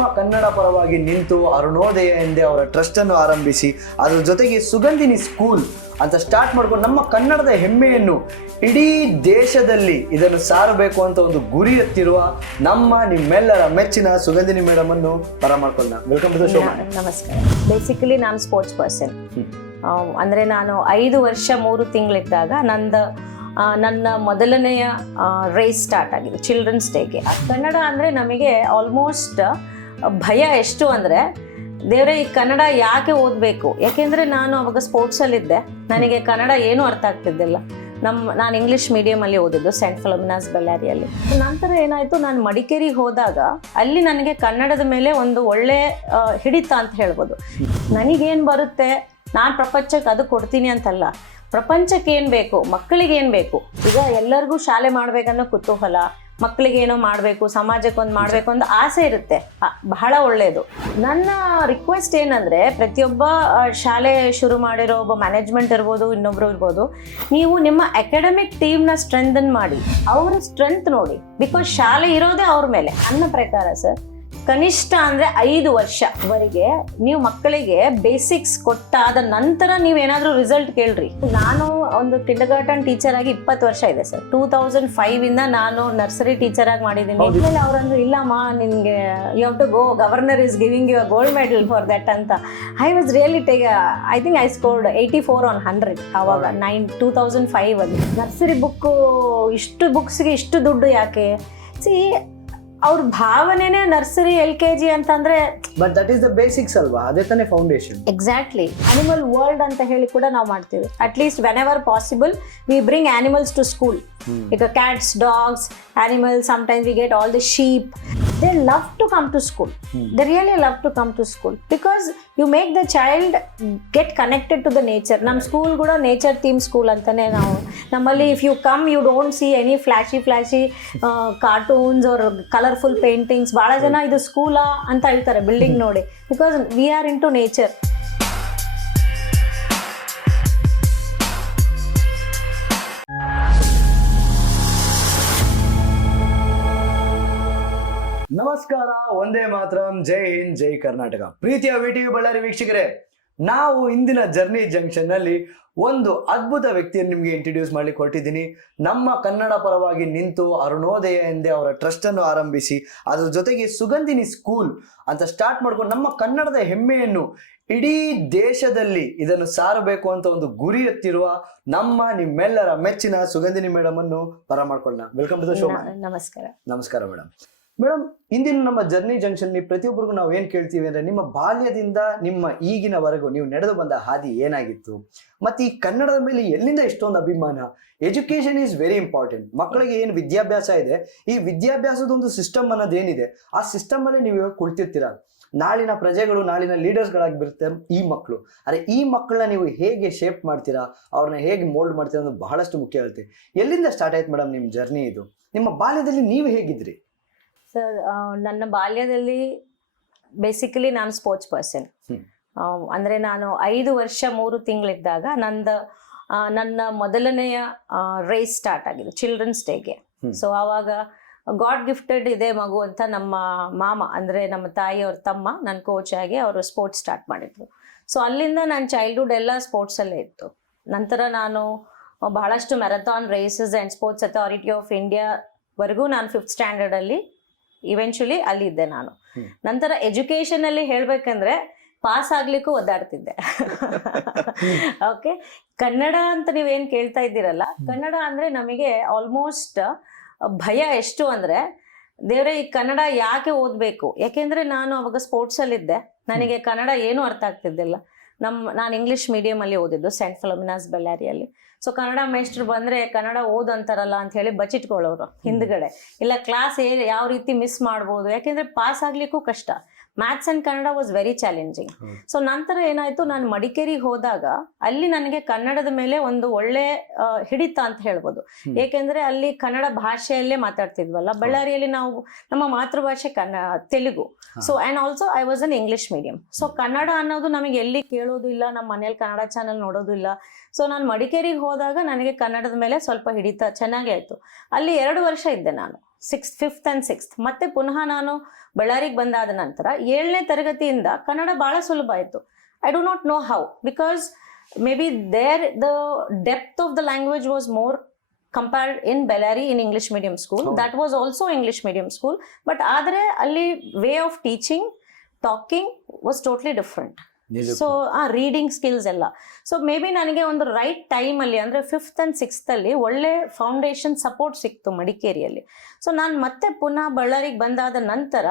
ನಮ್ಮ ಕನ್ನಡ ಪರವಾಗಿ ನಿಂತು ಅರುಣೋದಯ ಎಂದೇ ಅವರ ಟ್ರಸ್ಟನ್ನು ಆರಂಭಿಸಿ ಅದರ ಜೊತೆಗೆ ಸುಗಂಧಿನಿ ಸ್ಕೂಲ್ ಅಂತ ಸ್ಟಾರ್ಟ್ ಮಾಡ್ಕೊಂಡು ನಮ್ಮ ಕನ್ನಡದ ಹೆಮ್ಮೆಯನ್ನು ಇಡೀ ದೇಶದಲ್ಲಿ ಇದನ್ನು ಸಾರಬೇಕು ಅಂತ ಒಂದು ಗುರಿ ಎತ್ತಿರುವ ನಿಮ್ಮೆಲ್ಲರ ಮೆಚ್ಚಿನ ಸುಗಂಧಿನಿ ಮೇಡಮ್ ಅನ್ನು ಮಾಡ್ಕೊಳ್ಳೋಣ. Welcome to the show. ನಮಸ್ಕಾರ. ಬೇಸಿಕಲಿ ನಾನು ಸ್ಪೋರ್ಟ್ಸ್ ಪರ್ಸನ್. ಅಂದರೆ ನಾನು 5 ವರ್ಷ 3 ತಿಂಗಳಿದ್ದಾಗ ನನ್ನ ಮೊದಲನೆಯ ರೇಸ್ ಸ್ಟಾರ್ಟ್ ಆಗಿದೆ ಚಿಲ್ಡ್ರನ್ಸ್ ಡೇಗೆ. ಕನ್ನಡ ಅಂದರೆ ನಮಗೆ ಆಲ್ಮೋಸ್ಟ್ ಭಯ ಎಷ್ಟು ಅಂದರೆ, ದೇವರೇ ಈ ಕನ್ನಡ ಯಾಕೆ ಓದಬೇಕು, ಯಾಕೆಂದರೆ ನಾನು ಅವಾಗ ಸ್ಪೋರ್ಟ್ಸಲ್ಲಿದ್ದೆ, ನನಗೆ ಕನ್ನಡ ಏನೂ ಅರ್ಥ ಆಗ್ತಿದ್ದಿಲ್ಲ. ನಾನು ಇಂಗ್ಲೀಷ್ ಮೀಡಿಯಮಲ್ಲಿ ಓದಿದ್ದು, ಸೆಂಟ್ ಫಿಲೋಮಿನಾಸ್ ಬಳ್ಳಾರಿಯಲ್ಲಿ. ನಂತರ ಏನಾಯಿತು, ನಾನು ಮಡಿಕೇರಿಗೆ ಹೋದಾಗ ಅಲ್ಲಿ ನನಗೆ ಕನ್ನಡದ ಮೇಲೆ ಒಂದು ಒಳ್ಳೆ ಹಿಡಿತ ಅಂತ ಹೇಳ್ಬೋದು. ನನಗೇನು ಬರುತ್ತೆ ನಾನು ಪ್ರಪಂಚಕ್ಕೆ ಅದು ಕೊಡ್ತೀನಿ ಅಂತಲ್ಲ, ಪ್ರಪಂಚಕ್ಕೆ ಏನು ಬೇಕು, ಮಕ್ಕಳಿಗೆ ಏನು ಬೇಕು. ಈಗ ಎಲ್ಲರಿಗೂ ಶಾಲೆ ಮಾಡಬೇಕನ್ನೋ ಕುತೂಹಲ, ಮಕ್ಕಳಿಗೆ ಏನೋ ಮಾಡಬೇಕು, ಸಮಾಜಕ್ಕೊಂದು ಮಾಡಬೇಕು ಅಂತ ಆಸೆ ಇರುತ್ತೆ, ಬಹಳ ಒಳ್ಳೆಯದು. ನನ್ನ ರಿಕ್ವೆಸ್ಟ್ ಏನಂದರೆ, ಪ್ರತಿಯೊಬ್ಬ ಶಾಲೆ ಶುರು ಮಾಡಿರೋ ಒಬ್ಬ ಮ್ಯಾನೇಜ್ಮೆಂಟ್ ಇರ್ಬೋದು, ಇನ್ನೊಬ್ರು ಇರ್ಬೋದು, ನೀವು ನಿಮ್ಮ ಅಕಾಡೆಮಿಕ್ ಟೀಮ್ನ ಸ್ಟ್ರೆಂಥನ್ ಮಾಡಿ, ಅವರ ಸ್ಟ್ರೆಂತ್ ನೋಡಿ. ಬಿಕಾಸ್ ಶಾಲೆ ಇರೋದೇ ಅವ್ರ ಮೇಲೆ. ನನ್ನ ಪ್ರಕಾರ ಸರ್, ಕನಿಷ್ಠ ಅಂದರೆ 5 ವರ್ಷವರೆಗೆ ನೀವು ಮಕ್ಕಳಿಗೆ ಬೇಸಿಕ್ಸ್ ಕೊಟ್ಟಾದ ನಂತರ ನೀವೇನಾದರೂ ರಿಸಲ್ಟ್ ಕೇಳ್ರಿ. ನಾನು ಒಂದು ಕಿಂಡರ್ಗಾರ್ಟನ್ ಟೀಚರ್ ಆಗಿ 20 ವರ್ಷ ಇದೆ ಸರ್. 2005 ಇಂದ ನಾನು ನರ್ಸರಿ ಟೀಚರ್ ಆಗಿ ಮಾಡಿದ್ದೀನಿ. ಆಮೇಲೆ ಅವರಂದ್ರು, ಇಲ್ಲಮ್ಮ ನಿನಗೆ you have to go, governor is giving you a gold medal for that ಅಂತ. I was really I think I scored 84 on 100 ಆವಾಗ 2005 ಅಲ್ಲಿ. ನರ್ಸರಿ ಬುಕ್ಕು, ಇಷ್ಟು ಬುಕ್ಸ್ಗೆ ಇಷ್ಟು ದುಡ್ಡು ಯಾಕೆ? ಸಿ, ಅವ್ರ ಭಾವನೆನೇ ನರ್ಸರಿ LKG ಅಂತಂದ್ರೆ, but that is the basics ಅಲ್ವಾ, ಅದೇ ತಾನೇ ಫೌಂಡೇಶನ್. ಎಕ್ಸಾಕ್ಟ್ಲಿ. ಅನಿಮಲ್ ವರ್ಲ್ಡ್ ಅಂತ ಹೇಳಿ ಕೂಡ ನಾವು ಮಾಡ್ತೀವಿ. At least whenever possible we bring animals to school. ಈಗ cats, dogs, animals, sometimes we get all the sheep. They love to come to school. They really love to come to school because you make the child get connected to the nature. Nam school kuda nature theme school antane ನಾವು ನಮ್ಮಲ್ಲಿ. if you come you don't see any flashy cartoons or colorful paintings. ಬಹಳ ಜನ ಇದು ಸ್ಕೂಲಾ ಅಂತ ಹೇಳ್ತಾರೆ building ನೋಡಿ, because we are into nature. ನಮಸ್ಕಾರ, ಒಂದೇ ಮಾತರಂ, ಜೈ ಹಿಂದ್, ಜೈ ಕರ್ನಾಟಕ. ಪ್ರೀತಿಯ VTV ಬಳ್ಳಾರಿ ವೀಕ್ಷಕರೇ, ನಾವು ಇಂದಿನ ಜರ್ನಿ ಜಂಕ್ಷನ್ ನಲ್ಲಿ ಒಂದು ಅದ್ಭುತ ವ್ಯಕ್ತಿಯನ್ನು ನಿಮಗೆ ಇಂಟ್ರೊಡ್ಯೂಸ್ ಮಾಡ್ಲಿಕ್ಕೆ ಹೊರಟಿದ್ದೀನಿ. ನಮ್ಮ ಕನ್ನಡ ಪರವಾಗಿ ನಿಂತು ಅರುಣೋದಯ ಎಂದೇ ಅವರ ಟ್ರಸ್ಟ್ ಅನ್ನು ಆರಂಭಿಸಿ ಅದರ ಜೊತೆಗೆ ಸುಗಂಧಿನಿ ಸ್ಕೂಲ್ ಅಂತ ಸ್ಟಾರ್ಟ್ ಮಾಡ್ಕೊಂಡು ನಮ್ಮ ಕನ್ನಡದ ಹೆಮ್ಮೆಯನ್ನು ಇಡೀ ದೇಶದಲ್ಲಿ ಇದನ್ನು ಸಾರಬೇಕು ಅಂತ ಒಂದು ಗುರಿ ಎತ್ತಿರುವ ನಿಮ್ಮೆಲ್ಲರ ಮೆಚ್ಚಿನ ಸುಗಂಧಿನಿ ಮೇಡಮ್ ಅನ್ನು ಮಾಡ್ಕೊಳ್ಳೋಣ. Welcome to the show. ನಮಸ್ಕಾರ. ನಮಸ್ಕಾರ ಮೇಡಮ್. ಮೇಡಮ್, ಇಂದಿನ ನಮ್ಮ ಜರ್ನಿ ಜಂಕ್ಷನ್ ಪ್ರತಿಯೊಬ್ಬರಿಗೂ ನಾವು ಏನ್ ಕೇಳ್ತೀವಿ ಅಂದ್ರೆ, ನಿಮ್ಮ ಬಾಲ್ಯದಿಂದ ನಿಮ್ಮ ಈಗಿನವರೆಗೂ ನೀವು ನಡೆದು ಬಂದ ಹಾದಿ ಏನಾಗಿತ್ತು, ಮತ್ತೆ ಈ ಕನ್ನಡದ ಮೇಲೆ ಎಲ್ಲಿಂದ ಇಷ್ಟೊಂದು ಅಭಿಮಾನ. Education is very important. ಮಕ್ಕಳಿಗೆ ಏನು ವಿದ್ಯಾಭ್ಯಾಸ ಇದೆ, ಈ ವಿದ್ಯಾಭ್ಯಾಸದ ಒಂದು ಸಿಸ್ಟಮ್ ಅನ್ನೋದೇನಿದೆ, ಆ ಸಿಸ್ಟಮ್ ಅಲ್ಲಿ ನೀವು ಇವಾಗ ಕುಳಿತಿರ್ತೀರ. ನಾಳಿನ ಪ್ರಜೆಗಳು, ನಾಳಿನ ಲೀಡರ್ಸ್ಗಳಾಗಿ ಬರುತ್ತೆ ಈ ಮಕ್ಕಳು. ಅರೆ, ಈ ಮಕ್ಕಳನ್ನ ನೀವು ಹೇಗೆ ಶೇಪ್ ಮಾಡ್ತೀರಾ, ಅವ್ರನ್ನ ಹೇಗೆ ಮೋಲ್ಡ್ ಮಾಡ್ತೀರಾ ಅನ್ನೋದು ಬಹಳಷ್ಟು ಮುಖ್ಯ ಆಗುತ್ತೆ. ಎಲ್ಲಿಂದ ಸ್ಟಾರ್ಟ್ ಆಯ್ತು ಮೇಡಮ್ ನಿಮ್ಮ ಜರ್ನಿ ಇದು? ನಿಮ್ಮ ಬಾಲ್ಯದಲ್ಲಿ ನೀವು ಹೇಗಿದ್ರಿ? ಸರ್, ನನ್ನ ಬಾಲ್ಯದಲ್ಲಿ ಬೇಸಿಕಲಿ ನಾನು ಸ್ಪೋರ್ಟ್ಸ್ ಪರ್ಸನ್. ಅಂದರೆ ನಾನು 5 ವರ್ಷ 3 ತಿಂಗಳಿದ್ದಾಗ ನನ್ನ ಮೊದಲನೆಯ ರೇಸ್ ಸ್ಟಾರ್ಟ್ ಆಗಿದೆ ಚಿಲ್ಡ್ರನ್ಸ್ ಡೇಗೆ. ಸೊ ಆವಾಗ ಗಾಡ್ ಗಿಫ್ಟೆಡ್ ಇದೆ ಮಗು ಅಂತ ನಮ್ಮ ಮಾಮ, ಅಂದರೆ ನಮ್ಮ ತಾಯಿಯವ್ರ ತಮ್ಮ, ನನ್ನ ಕೋಚ್ ಆಗಿ ಅವರು ಸ್ಪೋರ್ಟ್ಸ್ ಸ್ಟಾರ್ಟ್ ಮಾಡಿದ್ರು. ಸೊ ಅಲ್ಲಿಂದ ನನ್ನ ಚೈಲ್ಡ್ಹುಡ್ ಎಲ್ಲ ಸ್ಪೋರ್ಟ್ಸಲ್ಲೇ ಇತ್ತು. ನಂತರ ನಾನು ಬಹಳಷ್ಟು marathon races and sports authority of ಇಂಡಿಯಾವರೆಗೂ ನಾನು 5th ಸ್ಟ್ಯಾಂಡರ್ಡಲ್ಲಿ ಇವೆಂಚುಲಿ ಅಲ್ಲಿದ್ದೆ ನಾನು. ನಂತರ ಎಜುಕೇಷನ್ ಅಲ್ಲಿ ಹೇಳ್ಬೇಕಂದ್ರೆ ಪಾಸ್ ಆಗ್ಲಿಕ್ಕೂ ಒದ್ದಾಡ್ತಿದ್ದೆ. ಓಕೆ, ಕನ್ನಡ ಅಂತ ನೀವೇನು ಕೇಳ್ತಾ ಇದ್ದೀರಲ್ಲ, ಕನ್ನಡ ಅಂದ್ರೆ ನಮಗೆ ಆಲ್ಮೋಸ್ಟ್ ಭಯ ಎಷ್ಟು ಅಂದ್ರೆ, ದೇವರೇ ಈ ಕನ್ನಡ ಯಾಕೆ ಓದಬೇಕು, ಯಾಕೆಂದ್ರೆ ನಾನು ಅವಾಗ ಸ್ಪೋರ್ಟ್ಸಲ್ಲಿದ್ದೆ, ನನಗೆ ಕನ್ನಡ ಏನೂ ಅರ್ಥ ಆಗ್ತಿದ್ದಿಲ್ಲ. ನಾನು ಇಂಗ್ಲೀಷ್ ಮೀಡಿಯಮಲ್ಲಿ ಓದಿದ್ದು, ಸೆಂಟ್ ಫಿಲೋಮಿನಾಸ್ ಬಳ್ಳಾರಿಯಲ್ಲಿ. ಸೊ ಕನ್ನಡ ಮೇಸ್ಟ್ರು ಬಂದರೆ ಕನ್ನಡ ಓದಂತಾರಲ್ಲ ಅಂತ ಹೇಳಿ ಬಚ್ಚಿಟ್ಕೊಳ್ಳೋರು ಹಿಂದ್ಗಡೆ. ಇಲ್ಲ ಕ್ಲಾಸ್ ಯಾವ ರೀತಿ ಮಿಸ್ ಮಾಡ್ಬೋದು, ಯಾಕೆಂದರೆ ಪಾಸ್ ಆಗಲಿಕ್ಕೂ ಕಷ್ಟ. Maths and Kannada was very challenging. So ನಂತರ ಏನಾಯಿತು, ನಾನು ಮಡಿಕೇರಿಗೆ ಹೋದಾಗ ಅಲ್ಲಿ ನನಗೆ ಕನ್ನಡದ ಮೇಲೆ ಒಂದು ಒಳ್ಳೆ ಹಿಡಿತ ಅಂತ ಹೇಳ್ಬೋದು. ಏಕೆಂದರೆ ಅಲ್ಲಿ ಕನ್ನಡ ಭಾಷೆಯಲ್ಲೇ ಮಾತಾಡ್ತಿದ್ವಲ್ಲ, ಬಳ್ಳಾರಿಯಲ್ಲಿ ನಾವು ನಮ್ಮ ಮಾತೃಭಾಷೆ Telugu. So and also I was an English medium. So Kannada ಅನ್ನೋದು ನಮಗೆ ಎಲ್ಲಿ ಕೇಳೋದು ಇಲ್ಲ, ನಮ್ಮ ಮನೇಲಿ ಕನ್ನಡ ಚಾನಲ್ ನೋಡೋದು ಇಲ್ಲ. ಸೊ ನಾನು ಮಡಿಕೇರಿಗೆ ಹೋದಾಗ ನನಗೆ ಕನ್ನಡದ ಮೇಲೆ ಸ್ವಲ್ಪ ಹಿಡಿತ ಚೆನ್ನಾಗೇ ಆಯಿತು. ಅಲ್ಲಿ 2 ವರ್ಷ ಇದ್ದೆ ನಾನು. 5th and 6th. ಮತ್ತೆ ಪುನಃ ನಾನು ಬಳ್ಳಾರಿಗೆ ಬಂದಾದ ನಂತರ 7ನೇ ತರಗತಿಯಿಂದ ಕನ್ನಡ ಬಹಳ ಸುಲಭ ಆಯಿತು. I do not know how, because may be there the depth of the language was more compared in Bellary in English medium school. That was also English medium school, but ಆದರೆ ಅಲ್ಲಿ way of teaching, talking was totally different. So ಆ reading skills ಎಲ್ಲ. So may be ನನಗೆ ಒಂದು right ಟೈಮಲ್ಲಿ ಅಂದರೆ 5th and 6th ಅಲ್ಲಿ ಒಳ್ಳೆ ಫೌಂಡೇಶನ್ ಸಪೋರ್ಟ್ ಸಿಕ್ತು ಮಡಿಕೇರಿಯಲ್ಲಿ. ಸೊ ನಾನು ಮತ್ತೆ ಪುನಃ ಬಳ್ಳಾರಿಗೆ ಬಂದಾದ ನಂತರ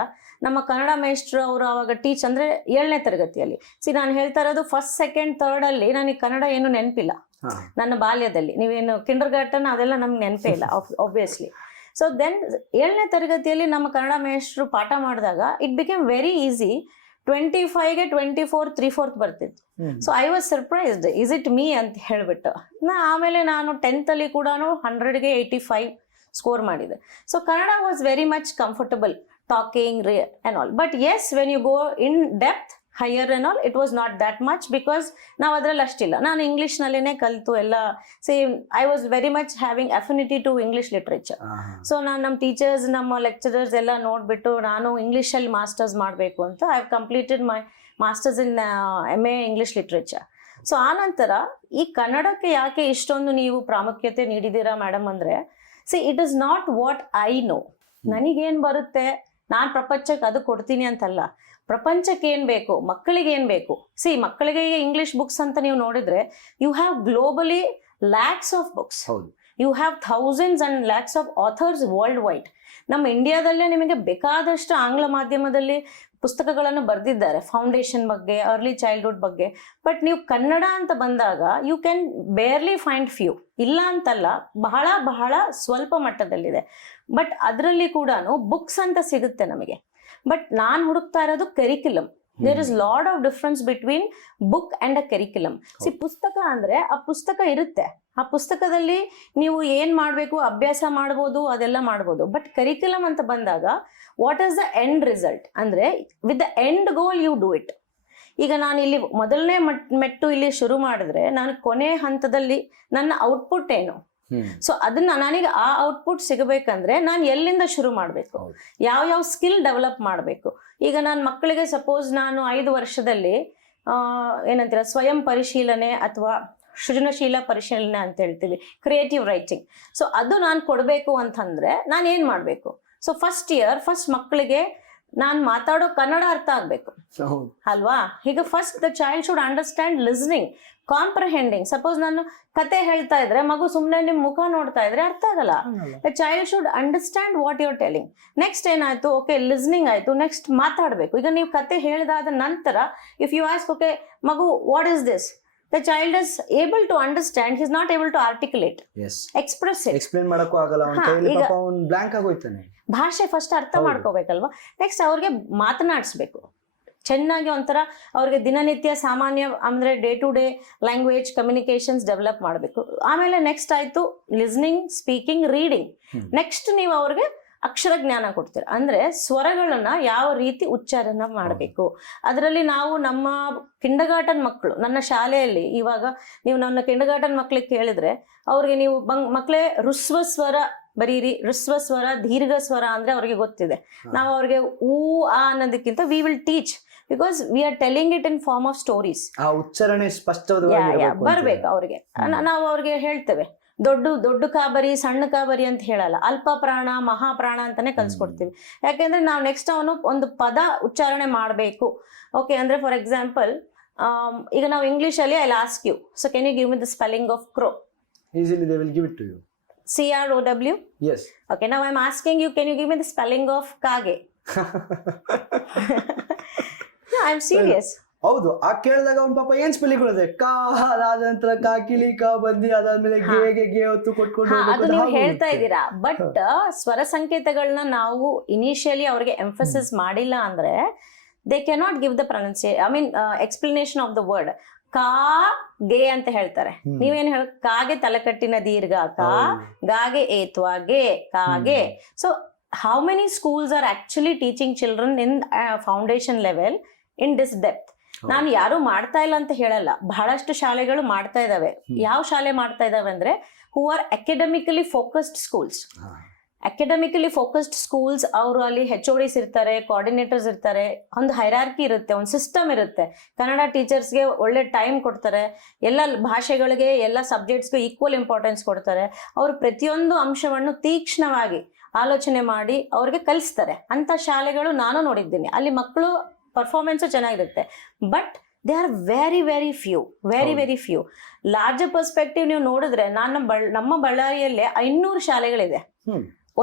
ನಮ್ಮ ಕನ್ನಡ ಮೇಷ್ಟ್ರು ಅವರು ಅವಾಗ ಟೀಚ್ ಅಂದರೆ 7ನೇ ತರಗತಿಯಲ್ಲಿ. ನಾನು ಹೇಳ್ತಾ ಇರೋದು 1st, 2nd, 3rd ಅಲ್ಲಿ ನನಗೆ ಕನ್ನಡ ಏನು ನೆನಪಿಲ್ಲ ನನ್ನ ಬಾಲ್ಯದಲ್ಲಿ. ನೀವೇನು ಕಿಂಡರ್ ಗಾರ್ಟನ್ ಅದೆಲ್ಲ ನಮ್ಗೆ ನೆನಪೇ ಇಲ್ಲ ಆಬ್ವಿಯಸ್ಲಿ. ಸೊ ದೆನ್ 7ನೇ ತರಗತಿಯಲ್ಲಿ ನಮ್ಮ ಕನ್ನಡ ಮೇಷ್ಟ್ರು ಪಾಠ ಮಾಡಿದಾಗ ಇಟ್ ಬಿಕೇಮ್ ವೆರಿ ಈಸಿ. 25ಗೆ 24 3/4 ಬರ್ತಿತ್ತು. So I was surprised, is it me ಅಂತ ಹೇಳ್ಬಿಟ್ಟು. ಆಮೇಲೆ ನಾನು 10th ಅಲ್ಲಿ ಕೂಡ 100ಗೆ 85 ಸ್ಕೋರ್ ಮಾಡಿದೆ. So Kannada was very much comfortable talking and all. But yes, when you go in depth higher and all, it was not that much, because ನಾವು ಅದರಲ್ಲಿ ಅಷ್ಟಿಲ್ಲ. ನಾನು ಇಂಗ್ಲೀಷ್ನಲ್ಲೇ ಕಲಿತು ಎಲ್ಲ. I was very much having affinity to English literature. So ನಾನು ನಮ್ಮ teachers, ನಮ್ಮ ಲೆಕ್ಚರರ್ಸ್ ಎಲ್ಲ ನೋಡಿಬಿಟ್ಟು ನಾನು ಇಂಗ್ಲೀಷಲ್ಲಿ ಮಾಸ್ಟರ್ಸ್ ಮಾಡಬೇಕು ಅಂತ I have completed my masters in MA English literature. So ಆನಂತರ ಈ ಕನ್ನಡಕ್ಕೆ ಯಾಕೆ ಇಷ್ಟೊಂದು ನೀವು ಪ್ರಾಮುಖ್ಯತೆ ನೀಡಿದ್ದೀರಾ ಮೇಡಮ್ ಅಂದರೆ, it is not what I know. ನನಗೇನು ಬರುತ್ತೆ ನಾನು ಪ್ರಪಂಚಕ್ಕೆ ಅದು ಕೊಡ್ತೀನಿ ಅಂತಲ್ಲ. ಪ್ರಪಂಚಕ್ಕೆ ಏನು ಬೇಕು, ಮಕ್ಕಳಿಗೆ ಏನು ಬೇಕು. ಮಕ್ಕಳಿಗೆ ಈಗ ಇಂಗ್ಲಿಷ್ ಬುಕ್ಸ್ ಅಂತ ನೀವು ನೋಡಿದ್ರೆ, you have globally lakhs of books, you have thousands and lakhs of authors world wide. ನಮ್ಮ ಇಂಡಿಯಾದಲ್ಲೇ ನಿಮಗೆ ಬೇಕಾದಷ್ಟು ಆಂಗ್ಲ ಮಾಧ್ಯಮದಲ್ಲಿ ಪುಸ್ತಕಗಳನ್ನು ಬರೆದಿದ್ದಾರೆ ಫೌಂಡೇಶನ್ ಬಗ್ಗೆ, ಅರ್ಲಿ ಚೈಲ್ಡ್ಹುಡ್ ಬಗ್ಗೆ. ಬಟ್ ನೀವು ಕನ್ನಡ ಅಂತ ಬಂದಾಗ you can barely find few. ಇಲ್ಲ ಅಂತಲ್ಲ, ಬಹಳ ಬಹಳ ಸ್ವಲ್ಪ ಮಟ್ಟದಲ್ಲಿದೆ. ಬಟ್ ಅದರಲ್ಲಿ ಕೂಡ ಬುಕ್ಸ್ ಅಂತ ಸಿಗುತ್ತೆ ನಮಗೆ. ಬಟ್ ನಾನು ಹುಡುಕ್ತಾ ಇರೋದು curriculum. There is lot of difference between book and a curriculum. ಪುಸ್ತಕ ಅಂದ್ರೆ ಆ ಪುಸ್ತಕ ಇರುತ್ತೆ, ಆ ಪುಸ್ತಕದಲ್ಲಿ ನೀವು ಏನ್ ಮಾಡಬೇಕು, ಅಭ್ಯಾಸ ಮಾಡ್ಬೋದು, ಅದೆಲ್ಲ ಮಾಡ್ಬೋದು. ಬಟ್ ಕರಿಕ್ಯುಲಮ್ ಅಂತ ಬಂದಾಗ what is the end result ಅಂದ್ರೆ, with the end goal you do it. ಈಗ ನಾನು ಇಲ್ಲಿ ಮೊದಲನೇ ಮೆಟ್ಟು ಇಲ್ಲಿ ಶುರು ಮಾಡಿದ್ರೆ, ನಾನು ಕೊನೆ ಹಂತದಲ್ಲಿ ನನ್ನ ಔಟ್ಪುಟ್ ಏನು, ಸೊ ಅದನ್ನ ನನಗೆ ಆ ಔಟ್ಪುಟ್ ಸಿಗಬೇಕಂದ್ರೆ ನಾನು ಎಲ್ಲಿಂದ ಶುರು ಮಾಡಬೇಕು, ಯಾವ ಸ್ಕಿಲ್ ಡೆವಲಪ್ ಮಾಡಬೇಕು. ಈಗ ನಾನು ಮಕ್ಕಳಿಗೆ ಸಪೋಸ್ ನಾನು 5 ವರ್ಷದಲ್ಲಿ ಏನಂತೀರ ಸ್ವಯಂ ಪರಿಶೀಲನೆ ಅಥವಾ ಸೃಜನಶೀಲ ಪರಿಶೀಲನೆ ಅಂತ ಹೇಳ್ತೀವಿ, ಕ್ರಿಯೇಟಿವ್ ರೈಟಿಂಗ್. ಸೊ ಅದು ನಾನು ಕೊಡಬೇಕು ಅಂತಂದ್ರೆ ನಾನು ಏನು ಮಾಡಬೇಕು? ಸೊ ಫಸ್ಟ್ ಮಕ್ಕಳಿಗೆ ನಾನು ಮಾತಾಡೋ ಕನ್ನಡ ಅರ್ಥ ಆಗ್ಬೇಕು ಅಲ್ವಾ? ಈಗ first the child should understand listening, comprehending. Suppose ನಾನು ಕತೆ ಹೇಳ್ತಾ ಇದ್ರೆ ಮಗು ಸುಮ್ಮನೆ ನಿಮ್ ಮುಖ ನೋಡ್ತಾ ಇದ್ರೆ ಅರ್ಥ ಆಗಲ್ಲ. The child should understand what your telling. Next ಏನಾಯ್ತು, ಓಕೆ ಲಿಸ್ನಿಂಗ್ ಆಯ್ತು, ನೆಕ್ಸ್ಟ್ ಮಾತಾಡ್ಬೇಕು. ಈಗ ನೀವು ಕತೆ ಹೇಳಿದಾದ ನಂತರ ಇಫ್ ಯು ಆಸ್ಕ್ ಓಕೆ ಮಗು what is this, the child is able to understand, he is not able to articulate, express it, explain ಮಾಡಕ್ಕೂ ಆಗಲ್ಲ, ಅವನ ಕೈಯಲ್ಲಿ ಪಾಪ ಅವನು ಬ್ಲಾಂಕ್ ಆಗೋಯ್ತಾನೆ. ಭಾಷೆ ಫಸ್ಟ್ ಅರ್ಥ ಮಾಡ್ಕೋಬೇಕಲ್ವಾ. ನೆಕ್ಸ್ಟ್ ಅವ್ರಿಗೆ ಮಾತನಾಡಿಸ್ಬೇಕು ಚೆನ್ನಾಗಿ, ಒಂಥರ ಅವ್ರಿಗೆ ದಿನನಿತ್ಯ ಸಾಮಾನ್ಯ ಅಂದ್ರೆ day to day language communications develop ಮಾಡಬೇಕು. ಆಮೇಲೆ ನೆಕ್ಸ್ಟ್ ಆಯ್ತು ಲಿಸ್ನಿಂಗ್, ಸ್ಪೀಕಿಂಗ್, ರೀಡಿಂಗ್. ನೆಕ್ಸ್ಟ್ ನೀವು ಅವ್ರಿಗೆ ಅಕ್ಷರ ಜ್ಞಾನ ಕೊಡ್ತೀರ, ಅಂದ್ರೆ ಸ್ವರಗಳನ್ನ ಯಾವ ರೀತಿ ಉಚ್ಚಾರಣ ಮಾಡಬೇಕು. ಅದರಲ್ಲಿ ನಾವು ನಮ್ಮ ಕಿಂಡರ್ಗಾರ್ಟನ್ ಮಕ್ಕಳು, ನನ್ನ ಶಾಲೆಯಲ್ಲಿ ಇವಾಗ ನೀವು ನನ್ನ ಕಿಂಡರ್ಗಾರ್ಟನ್ ಮಕ್ಳಿಗೆ ಕೇಳಿದ್ರೆ ಅವ್ರಿಗೆ ನೀವು ಮಕ್ಕಳೇ ಋಸ್ವ ಸ್ವರ ಬರೀರಿ, ಋಸ್ವ ಸ್ವರ, ದೀರ್ಘ ಸ್ವರ ಅಂದ್ರೆ ಅವ್ರಿಗೆ ಗೊತ್ತಿದೆ. ನಾವು ಅವ್ರಿಗೆ ಊ ಆ ಅನ್ನೋದಕ್ಕಿಂತ we will teach, because we are telling it in form of stories. ಆ ಉಚ್ಚಾರಣೆ ಸ್ಪಷ್ಟವಾಗಿ ಬರ್ಬೇಕು ಅವ್ರಿಗೆ. ನಾವು ಅವ್ರಿಗೆ ಹೇಳ್ತೇವೆ ದೊಡ್ಡ ಕಾಬರಿ, ಸಣ್ಣ ಕಾಬರಿ ಅಂತ ಹೇಳಲ್ಲ, ಅಲ್ಪ ಪ್ರಾಣ, ಮಹಾಪ್ರಾಣ ಅಂತಾನೆ ಕಲ್ಸ್ಕೊಡ್ತೀವಿ. ಯಾಕೆಂದ್ರೆ ನಾವು ನೆಕ್ಸ್ಟ್ ಅವನು ಒಂದು ಪದ ಉಚ್ಚಾರಣೆ ಮಾಡಬೇಕು. ಓಕೆ ಅಂದ್ರೆ ಫಾರ್ ಎಕ್ಸಾಂಪಲ್ ಈಗ ನಾವು ಇಂಗ್ಲಿಷ್ ಅಲ್ಲಿ I ask you, so can you give me the spelling of crow? Easily they will give it to you. CROW? Yes. Okay, now I'm asking you, can you give me the spelling of kage? No, I'm serious. ಹೌದು. ಆ ಕೇಳಿದಾಗ ಅವ್ನ ಪಾಪ ಏನ್ spelling ಕೊಡುತ್ತೆ, ಕಾ ಅದಾದ ನಂತರ ಕಾ ಕಿಲಿ ಕಾ ಬಂದಿ, ಅದಾದ್ಮೇಲೆ ಗೆ ಹೊತ್ತು ಕೊಟ್ಕೊಂಡು ಅದು ನೀವು ಹೇಳ್ತಾ ಇದ್ದೀರಾ. ಬಟ್ ಸ್ವರ ಸಂಕೇತಗಳನ್ನ ನಾವು ಇನಿಷಿಯಲಿ ಅವ್ರಿಗೆ ಎಂಫಸಿಸ್ ಮಾಡಿಲ್ಲ ಅಂದ್ರೆ they cannot give the pronunciation, I mean explanation of the word. ಕಾ ಗೆ ಅಂತ ಹೇಳ್ತಾರೆ, ನೀವೇನ್ ಹೇಳ, ಕಾಗೆ ತಲೆಕಟ್ಟಿನ ದೀರ್ಘ ಕಾ, ಗಾಗೆ ಏತ್ವ ಗೆ, ಕಾಗೆ. So how many schools are actually teaching children in foundation level in this depth? ನಾನು ಯಾರು ಮಾಡ್ತಾ ಇಲ್ಲ ಅಂತ ಹೇಳಲ್ಲ, ಬಹಳಷ್ಟು ಶಾಲೆಗಳು ಮಾಡ್ತಾ ಇದಾವೆ. ಯಾವ ಶಾಲೆ ಮಾಡ್ತಾ ಇದಾವೆ ಅಂದ್ರೆ who are academically focused schools. Academically focused schools, ಅವರು ಅಲ್ಲಿ HODs ಇರ್ತಾರೆ, ಕೋಆರ್ಡಿನೇಟರ್ಸ್ ಇರ್ತಾರೆ, ಒಂದು ಹೈರಾರ್ಕಿ ಇರುತ್ತೆ, ಒಂದು ಸಿಸ್ಟಮ್ ಇರುತ್ತೆ. ಕನ್ನಡ ಟೀಚರ್ಸ್ಗೆ ಒಳ್ಳೆ ಟೈಮ್ ಕೊಡ್ತಾರೆ, ಎಲ್ಲ ಭಾಷೆಗಳಿಗೆ ಎಲ್ಲ ಸಬ್ಜೆಕ್ಟ್ಸ್ಗೆ ಈಕ್ವಲ್ ಇಂಪಾರ್ಟೆನ್ಸ್ ಕೊಡ್ತಾರೆ. ಅವರು ಪ್ರತಿಯೊಂದು ಅಂಶವನ್ನು ತೀಕ್ಷ್ಣವಾಗಿ ಆಲೋಚನೆ ಮಾಡಿ ಅವ್ರಿಗೆ ಕಲಿಸ್ತಾರೆ. ಅಂತ ಶಾಲೆಗಳು ನಾನು ನೋಡಿದ್ದೀನಿ. ಅಲ್ಲಿ ಮಕ್ಕಳು ಪರ್ಫಾರ್ಮೆನ್ಸು ಚೆನ್ನಾಗಿರುತ್ತೆ. But they are very few. Larger perspective ನೀವು ನೋಡಿದ್ರೆ ನಮ್ಮ ಬಳ್ಳಾರಿಯಲ್ಲೇ 500 ಶಾಲೆಗಳಿದೆ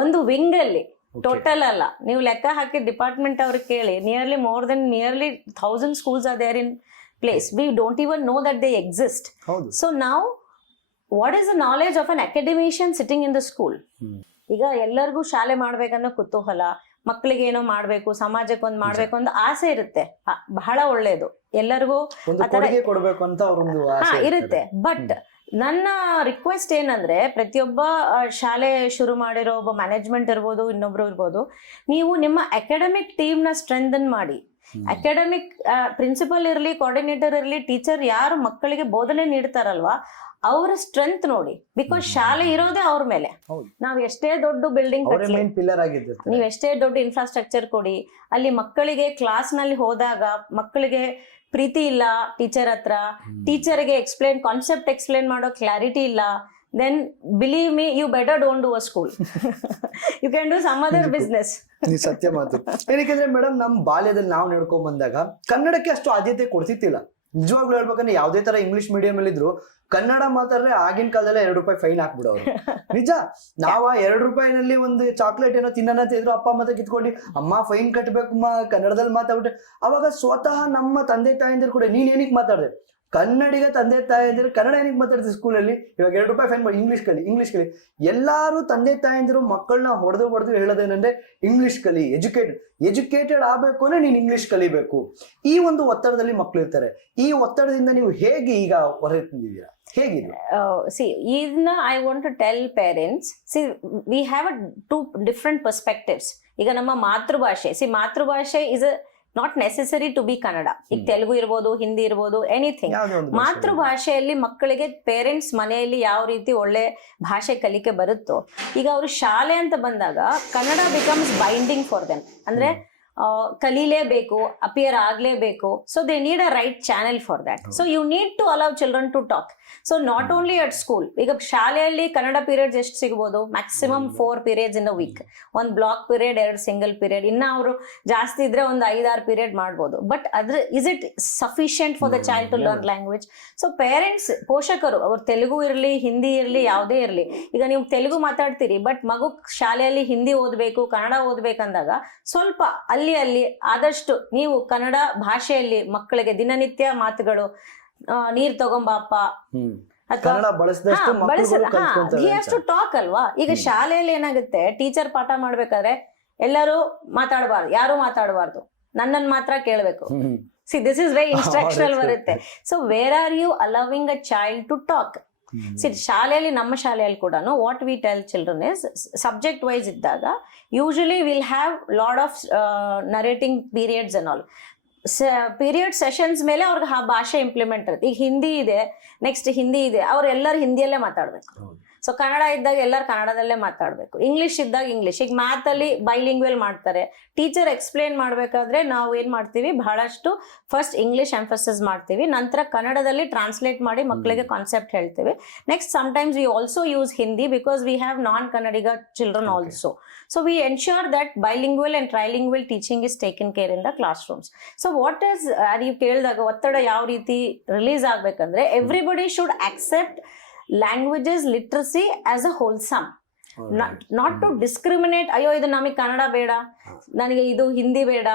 ಒಂದು ವಿಂಗ್ ಅಲ್ಲಿ. ಟೋಟಲ್ ಅಲ್ಲ, ನೀವು ಲೆಕ್ಕ ಹಾಕಿ ಡಿಪಾರ್ಟ್ಮೆಂಟ್ ಅವ್ರಿಗೆ ಕೇಳಿ, nearly 1,000 schools are there in place. We don't even know that they exist. So now what is the knowledge of an academician sitting in the school? ಈಗ ಎಲ್ಲರಿಗೂ ಶಾಲೆ ಮಾಡ್ಬೇಕನ್ನೋ ಕುತೂಹಲ, ಮಕ್ಕಳಿಗೆ ಏನೋ ಮಾಡ್ಬೇಕು, ಸಮಾಜಕ್ಕೆ ಒಂದು ಮಾಡ್ಬೇಕು ಅಂತ ಆಸೆ ಇರುತ್ತೆ. ಬಹಳ ಒಳ್ಳೇದು, ಎಲ್ಲರಿಗೂ ಕೊಡ್ಬೇಕು ಅಂತ ಇರುತ್ತೆ. ಬಟ್ ನನ್ನ ರಿಕ್ವೆಸ್ಟ್ ಏನಂದ್ರೆ, ಪ್ರತಿಯೊಬ್ಬ ಶಾಲೆ ಶುರು ಮಾಡಿರೋ ಒಬ್ಬ ಮ್ಯಾನೇಜ್ಮೆಂಟ್ ಇರ್ಬೋದು, ಇನ್ನೊಬ್ರು ಇರ್ಬೋದು, ನೀವು ನಿಮ್ಮ ಅಕಾಡೆಮಿಕ್ ಟೀಮ್ ನ ಸ್ಟ್ರೆಂಥನ್ ಮಾಡಿ. ಅಕಾಡೆಮಿಕ್ ಪ್ರಿನ್ಸಿಪಲ್ ಇರಲಿ, ಕೋಆರ್ಡಿನೇಟರ್ ಇರಲಿ, ಟೀಚರ್ ಯಾರು ಮಕ್ಕಳಿಗೆ ಬೋಧನೆ ನೀಡ್ತಾರಲ್ವಾ, ಅವರ ಸ್ಟ್ರೆಂತ್ ನೋಡಿ. ಬಿಕಾಸ್ ಶಾಲೆ ಇರೋದೇ ಅವ್ರ ಮೇಲೆ. ನಾವ್ ಎಷ್ಟೇ ದೊಡ್ಡ ಬಿಲ್ಡಿಂಗ್ ಕಟ್ಟಲಿ, ನೀವ್ ಎಷ್ಟೇ ದೊಡ್ಡ ಇನ್ಫ್ರಾಸ್ಟ್ರಕ್ಚರ್ ಕೊಡಿ, ಅಲ್ಲಿ ಮಕ್ಕಳಿಗೆ ಕ್ಲಾಸ್ ನಲ್ಲಿ ಹೋದಾಗ ಮಕ್ಕಳಿಗೆ ಪ್ರೀತಿ ಇಲ್ಲ ಟೀಚರ್ ಹತ್ರ, ಟೀಚರ್ಗೆ ಕಾನ್ಸೆಪ್ಟ್ ಎಕ್ಸ್ಪ್ಲೇನ್ ಮಾಡೋ ಕ್ಲಾರಿಟಿ ಇಲ್ಲ, then believe me, you better don't do a school. You can do some other business. ಸತ್ಯ ಮಾತು. ಏನಕ್ಕೆ ಮೇಡಮ್, ನಮ್ಮ ಬಾಲ್ಯದಲ್ಲಿ ನಾವು ನಡ್ಕೊಂಡ್ ಬಂದಾಗ ಕನ್ನಡಕ್ಕೆ ಅಷ್ಟು ಆದ್ಯತೆ ಕೊಡ್ತಿತ್ತಿಲ್ಲ. ನಿಜವಾಗ್ಲೂ ಹೇಳ್ಬೇಕಂದ್ರೆ ಯಾವುದೇ ತರ ಇಂಗ್ಲಿಷ್ ಮೀಡಿಯಂ ಅಲ್ಲಿ ಇದ್ರು ಕನ್ನಡ ಮಾತಾಡ್ರೆ ಆಗಿನ ಕಾಲದಲ್ಲೇ ₹2 ಫೈನ್ ಹಾಕ್ಬಿಡೋರು. ನಿಜ. ನಾವ ₹2 ಒಂದು ಚಾಕ್ಲೇಟ್ ಏನೋ ತಿನ್ನೋಣ ತಿಂದ್ರು ಅಪ್ಪ ಅಮ್ಮ ಕಿತ್ಕೊಂಡು, ಅಮ್ಮ ಫೈನ್ ಕಟ್ಬೇಕು ಕನ್ನಡದಲ್ಲಿ ಮಾತಾಡ್ಬಿಟ್ಟೆ. ಅವಾಗ ಸ್ವತಃ ನಮ್ಮ ತಂದೆ ತಾಯಂದಿರು ಕೂಡ, ನೀನ್ ಏನಕ್ಕೆ ಮಾತಾಡ್ದೆ, ಕನ್ನಡಿಗ ತಂದೆ ತಾಯಂದಿರು ಕನ್ನಡ ಏನಕ್ಕೆ ಮಾತಾಡ್ತೀವಿ ಸ್ಕೂಲಲ್ಲಿ, ಇವಾಗ ₹2 ಫೈನ್ ಮಾಡಿ ಇಂಗ್ಲಿಷ್ ಕಲಿ. ಎಲ್ಲಾರು ತಂದೆ ತಾಯಂದಿರು ಮಕ್ಕಳನ್ನ ಹೊಡೆದು ಹೇಳೋದೇನಂದ್ರೆ, ಇಂಗ್ಲಿಷ್ ಕಲಿ, ಎಜುಕೇಟೆಡ್ ಆಗ್ಬೇಕು ಅಂದ್ರೆ ನೀನ್ ಇಂಗ್ಲಿಷ್ ಕಲಿಬೇಕು. ಈ ಒಂದು ಒತ್ತಡದಲ್ಲಿ ಮಕ್ಕಳು ಇರ್ತಾರೆ. ಈ ಒತ್ತಡದಿಂದ ನೀವು ಹೇಗೆ ಈಗ ಹೊರತಿದ್ದೀರಾ, ಹೇಗಿದೆ? ಇದನ್ನ I want to tell parents, we have to different perspectives. ಈಗ ನಮ್ಮ ಮಾತೃಭಾಷೆ is not necessary to be Kannada. ಈಗ ತೆಲುಗು ಇರ್ಬೋದು, ಹಿಂದಿ ಇರ್ಬೋದು, ಎನಿಥಿಂಗ್. ಮಾತೃಭಾಷೆಯಲ್ಲಿ ಮಕ್ಕಳಿಗೆ ಪೇರೆಂಟ್ಸ್ ಮನೆಯಲ್ಲಿ ಯಾವ ರೀತಿ ಒಳ್ಳೆ ಭಾಷೆ ಕಲಿಕೆ ಬರುತ್ತೋ, ಈಗ ಅವರು ಶಾಲೆ ಅಂತ ಬಂದಾಗ Kannada becomes binding for them. ಅಂದ್ರೆ ಕಲೀಲೇಬೇಕು, ಅಪಿಯರ್ ಆಗ್ಲೇಬೇಕು. So they need a right channel for that. So you need to allow children to talk. So not only at school. ಈಗ ಶಾಲೆಯಲ್ಲಿ ಕನ್ನಡ ಪೀರಿಯಡ್ಸ್ ಎಷ್ಟು ಸಿಗ್ಬೋದು? Maximum 4 periods in a week. ಒಂದು block period, 2 single period. ಇನ್ನ ಅವರು ಜಾಸ್ತಿ ಇದ್ರೆ ಒಂದು 5-6 ಪೀರಿಯಡ್ ಮಾಡ್ಬೋದು. ಬಟ್ ಅದ್ರ is it sufficient for the child to learn language? So parents, ಪೋಷಕರು, ಅವ್ರು ತೆಲುಗು ಇರಲಿ, ಹಿಂದಿ ಇರಲಿ, ಯಾವುದೇ ಇರಲಿ, ಈಗ ನೀವು ತೆಲುಗು ಮಾತಾಡ್ತೀರಿ ಬಟ್ ಮಗು ಶಾಲೆಯಲ್ಲಿ ಹಿಂದಿ ಓದಬೇಕು, ಕನ್ನಡ ಓದ್ಬೇಕಂದಾಗ ಸ್ವಲ್ಪ ಅಲ್ಲಿ ಆದಷ್ಟು ನೀವು ಕನ್ನಡ ಭಾಷೆಯಲ್ಲಿ ಮಕ್ಕಳಿಗೆ ದಿನನಿತ್ಯ ಮಾತುಗಳು, ನೀರ್ ತಗೊಂಬಾಪ ಅಷ್ಟು ಟಾಕ್ ಅಲ್ವಾ. ಈಗ ಶಾಲೆಯಲ್ಲಿ ಏನಾಗುತ್ತೆ, ಟೀಚರ್ ಪಾಠ ಮಾಡ್ಬೇಕಾದ್ರೆ ಎಲ್ಲರೂ ಮಾತಾಡಬಾರ್ದು, ಯಾರು ಮಾತಾಡಬಾರ್ದು, ನನ್ನನ್ನು ಮಾತ್ರ ಕೇಳಬೇಕು. See this is very instructional ಬರುತ್ತೆ. So where are you allowing a child to talk? ಶಾಲೆಯಲ್ಲಿ, ನಮ್ಮ ಶಾಲೆಯಲ್ಲಿ ಕೂಡ what we tell children is, subject wise ಇದ್ದಾಗ usually will have lot of narrating periods and all. Period sessions ಮೇಲೆ ಅವ್ರಿಗೆ ಆ ಭಾಷೆ ಇಂಪ್ಲಿಮೆಂಟ್ ಇರುತ್ತೆ. ಈಗ ಹಿಂದಿ ಇದೆ, ನೆಕ್ಸ್ಟ್ ಹಿಂದಿ ಇದೆ, ಅವ್ರೆಲ್ಲರೂ ಹಿಂದಿಯಲ್ಲೇ ಮಾತಾಡ್ಬೇಕು. ಸೊ ಕನ್ನಡ ಇದ್ದಾಗ ಎಲ್ಲರೂ ಕನ್ನಡದಲ್ಲೇ ಮಾತಾಡಬೇಕು, ಇಂಗ್ಲಿಷ್ ಇದ್ದಾಗ ಇಂಗ್ಲಿಷ್. ಈಗ ಮ್ಯಾಥ್ ಅಲ್ಲಿ ಬೈಲಿಂಗ್ವೆಲ್ ಮಾಡ್ತಾರೆ. ಟೀಚರ್ ಎಕ್ಸ್ಪ್ಲೇನ್ ಮಾಡ್ಬೇಕಾದ್ರೆ ನಾವು ಏನ್ ಮಾಡ್ತೀವಿ, ಬಹಳಷ್ಟು ಫಸ್ಟ್ ಇಂಗ್ಲಿಷ್ ಎಂಫಸಿಸ್ ಮಾಡ್ತೀವಿ, ನಂತರ ಕನ್ನಡದಲ್ಲಿ ಟ್ರಾನ್ಸ್ಲೇಟ್ ಮಾಡಿ ಮಕ್ಕಳಿಗೆ ಕಾನ್ಸೆಪ್ಟ್ ಹೇಳ್ತೀವಿ. Next sometimes we also use Hindi because we have non Kannadiga children also. So we ensure that bilingual and trilingual teaching is taken care in the classrooms. So what is, you ಕೇಳಿದಾಗ ಒತ್ತಡ ಯಾವ ರೀತಿ release ಆಗ್ಬೇಕಂದ್ರೆ, everybody should accept languages literacy as a wholesome. Not to discriminate, ಅಯ್ಯೋ ಇದು ನಮಗೆ ಕನ್ನಡ ಬೇಡ, ನನಗೆ ಇದು ಹಿಂದಿ ಬೇಡ.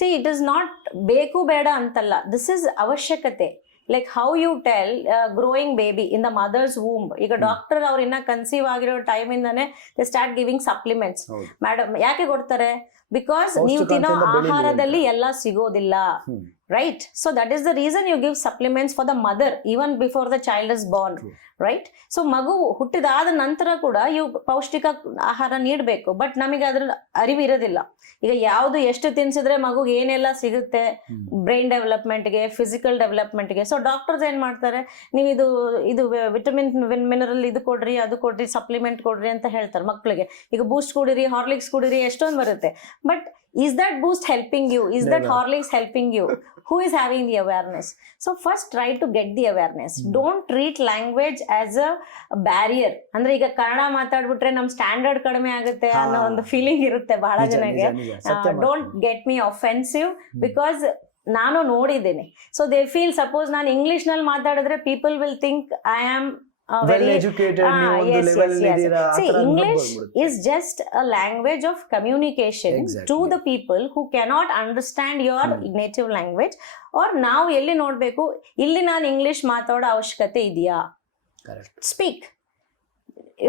See, it is not ಬೇಕು ಬೇಡ ಅಂತಲ್ಲ, this is ಅವಶ್ಯಕತೆ. Like how you tell growing baby in the mother's womb. ಈಗ ಡಾಕ್ಟರ್ ಅವ್ರು ಇನ್ನ ಕನ್ಸೀವ್ ಆಗಿರೋ ಟೈಮ್ ಇಂದಾನೆ they start giving supplements. Madam ಯಾಕೆ ಕೊಡ್ತಾರೆ? ಬಿಕಾಸ್ ನೀವು ತಿನ್ನೋ ಪೌಷ್ಟಿಕಾಂಶದಿಂದ ಬೆಳೀಲಿ ಆಹಾರದಲ್ಲಿ ಎಲ್ಲ ಸಿಗೋದಿಲ್ಲ, right? So that is the reason you give supplements for the mother even before the child is born. True. Right? So ಮಗು ಹುಟ್ಟಿದಾದ ನಂತರ ಕೂಡ ಇವು ಪೌಷ್ಟಿಕ ಆಹಾರ ನೀಡಬೇಕು, ಬಟ್ ನಮಗೆ ಅದ್ರ ಅರಿವು ಇರೋದಿಲ್ಲ. ಈಗ ಯಾವುದು ಎಷ್ಟು ತಿನ್ಸಿದ್ರೆ ಮಗುಗೆ ಏನೆಲ್ಲ ಸಿಗುತ್ತೆ ಬ್ರೈನ್ ಡೆವಲಪ್ಮೆಂಟ್ಗೆ, ಫಿಸಿಕಲ್ ಡೆವಲಪ್ಮೆಂಟ್ಗೆ. ಸೊ ಡಾಕ್ಟರ್ಸ್ ಏನ್ ಮಾಡ್ತಾರೆ, ನೀವು ಇದು ವಿಟಮಿನ್ ಮಿನರಲ್ ಇದು ಕೊಡ್ರಿ, ಅದು ಕೊಡ್ರಿ, ಸಪ್ಲಿಮೆಂಟ್ ಕೊಡ್ರಿ ಅಂತ ಹೇಳ್ತಾರೆ ಮಕ್ಕಳಿಗೆ. ಈಗ ಬೂಸ್ಟ್ ಕುಡಿರಿ, ಹಾರ್ಲಿಕ್ಸ್ ಕುಡಿರಿ, ಎಷ್ಟೊಂದು ಬರುತ್ತೆ. But is that boost helping you? Is that Horlicks helping you? Who is having the awareness? So first try to get the awareness. Don't treat language as a barrier. ಅಂದ್ರೆ ಈಗ ಕನ್ನಡ ಮಾತಾಡ್ಬಿಟ್ರೆ ನಮ್ ಸ್ಟ್ಯಾಂಡರ್ಡ್ ಕಡಿಮೆ ಆಗುತ್ತೆ ಅನ್ನೋ ಒಂದು feeling ಇರುತ್ತೆ ಬಹಳ ಜನಗೆ. Don't get me offensive, because ನಾನು ನೋಡಿದ್ದೇನೆ. ಸೊ ದೇ ಫೀಲ್, ಸಪೋಸ್ ನಾನು ಇಂಗ್ಲಿಷ್ ನಲ್ಲಿ ಮಾತಾಡಿದ್ರೆ people will think I am well educated, ನೀವು ಒಂದು ಲೆವೆಲ್ ಇದ್ದೀರಾ. See, English is just a language of communication to the people who cannot understand your native language. Or ನಾವು ಎಲ್ಲಿ ನೋಡ್ಬೇಕು, ಇಲ್ಲಿ ನಾನು ಇಂಗ್ಲಿಷ್ ಮಾತಾಡೋ ಅವಶ್ಯಕತೆ ಇದೆಯಾ? Speak.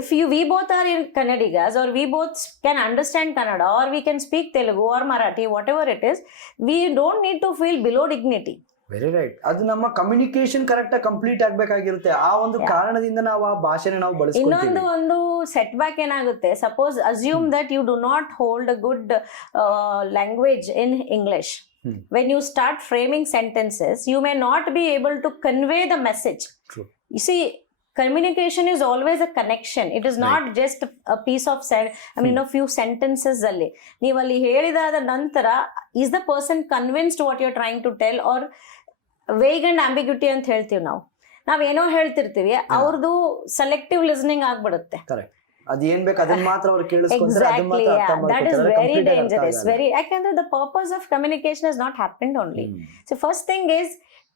If we both are in Kannadigas, or we both can understand Kannada, or we can speak Telugu or Marathi, whatever it is, we don't need to feel below dignity. Very right. ಅದು ನಮ್ಮ communication correct ಆಗಿ complete ಆಗ್ಬೇಕಾಗಿರುತ್ತೆ. ಆ ಒಂದು ಕಾರಣದಿಂದ ನಾವು ಆ ಭಾಷೆನ ನಾವು ಬಳಸ್ಕೊಳ್ತೀವಿ. ಒಂದು ಸೆಟ್ ಬ್ಯಾಕ್ ಏನಾಗುತ್ತೆ, suppose assume that you do not hold a good language in English. When you start framing sentences, you may not be able to convey the message. True. You see, communication is always a connection. It is not just a piece of a few sentences alli. ನೀವು ಅಲ್ಲಿ ಹೇಳಿದಾದ ನಂತರ is the person convinced what you're trying to tell, or vague and ambiguity ಅಂತ ಹೇಳ್ತೀವಿ ನಾವು. ನಾವೇನೋ ಹೇಳ್ತಿರ್ತೀವಿ, ಅವ್ರದ್ದು selective listening ಆಗ್ಬಿಡುತ್ತೆ. Correct. ಅದು ಏನ್ ಬೇಕು ಅದನ್ನ ಮಾತ್ರ ಅವ್ರು ಕೇಳಿಸ್ಕೊಂಡ್ರೆ ಅದನ್ನ ಮಾತ್ರ ಅರ್ಥ ಮಾಡ್ಕೊತಾರೆ. That is very dangerous. ಯಾಕಂದ್ರೆ the purpose of communication has not happened only. So first thing is,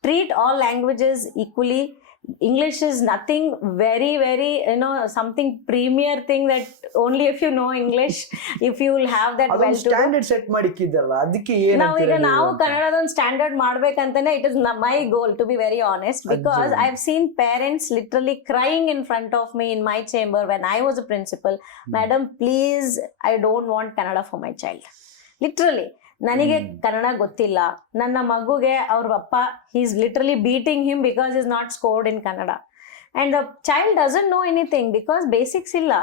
treat all languages equally. English is nothing very something premier thing that only if you know English, if you will have that well to standard set ಮಾಡಿಕ್ಕಿದ್ದಲ್ಲ, ಅದಕ್ಕೆ ಏನು ನಾವು ಕನ್ನಡದ ಒಂದು standard ಮಾಡ್ಬೇಕಂತಾನೆ it is my goal, to be very honest, because I've seen parents literally crying in front of me in my chamber when I was a principal. Madam, please, I don't want Kannada for my child. Literally, ನನಗೆ ಕನ್ನಡ ಗೊತ್ತಿಲ್ಲ, ನನ್ನ ಮಗುಗೆ ಅವ್ರ ಅಪ್ಪ is literally beating him because is not scored in Kannada. And the child doesn't know anything because basics ಇಲ್ಲ.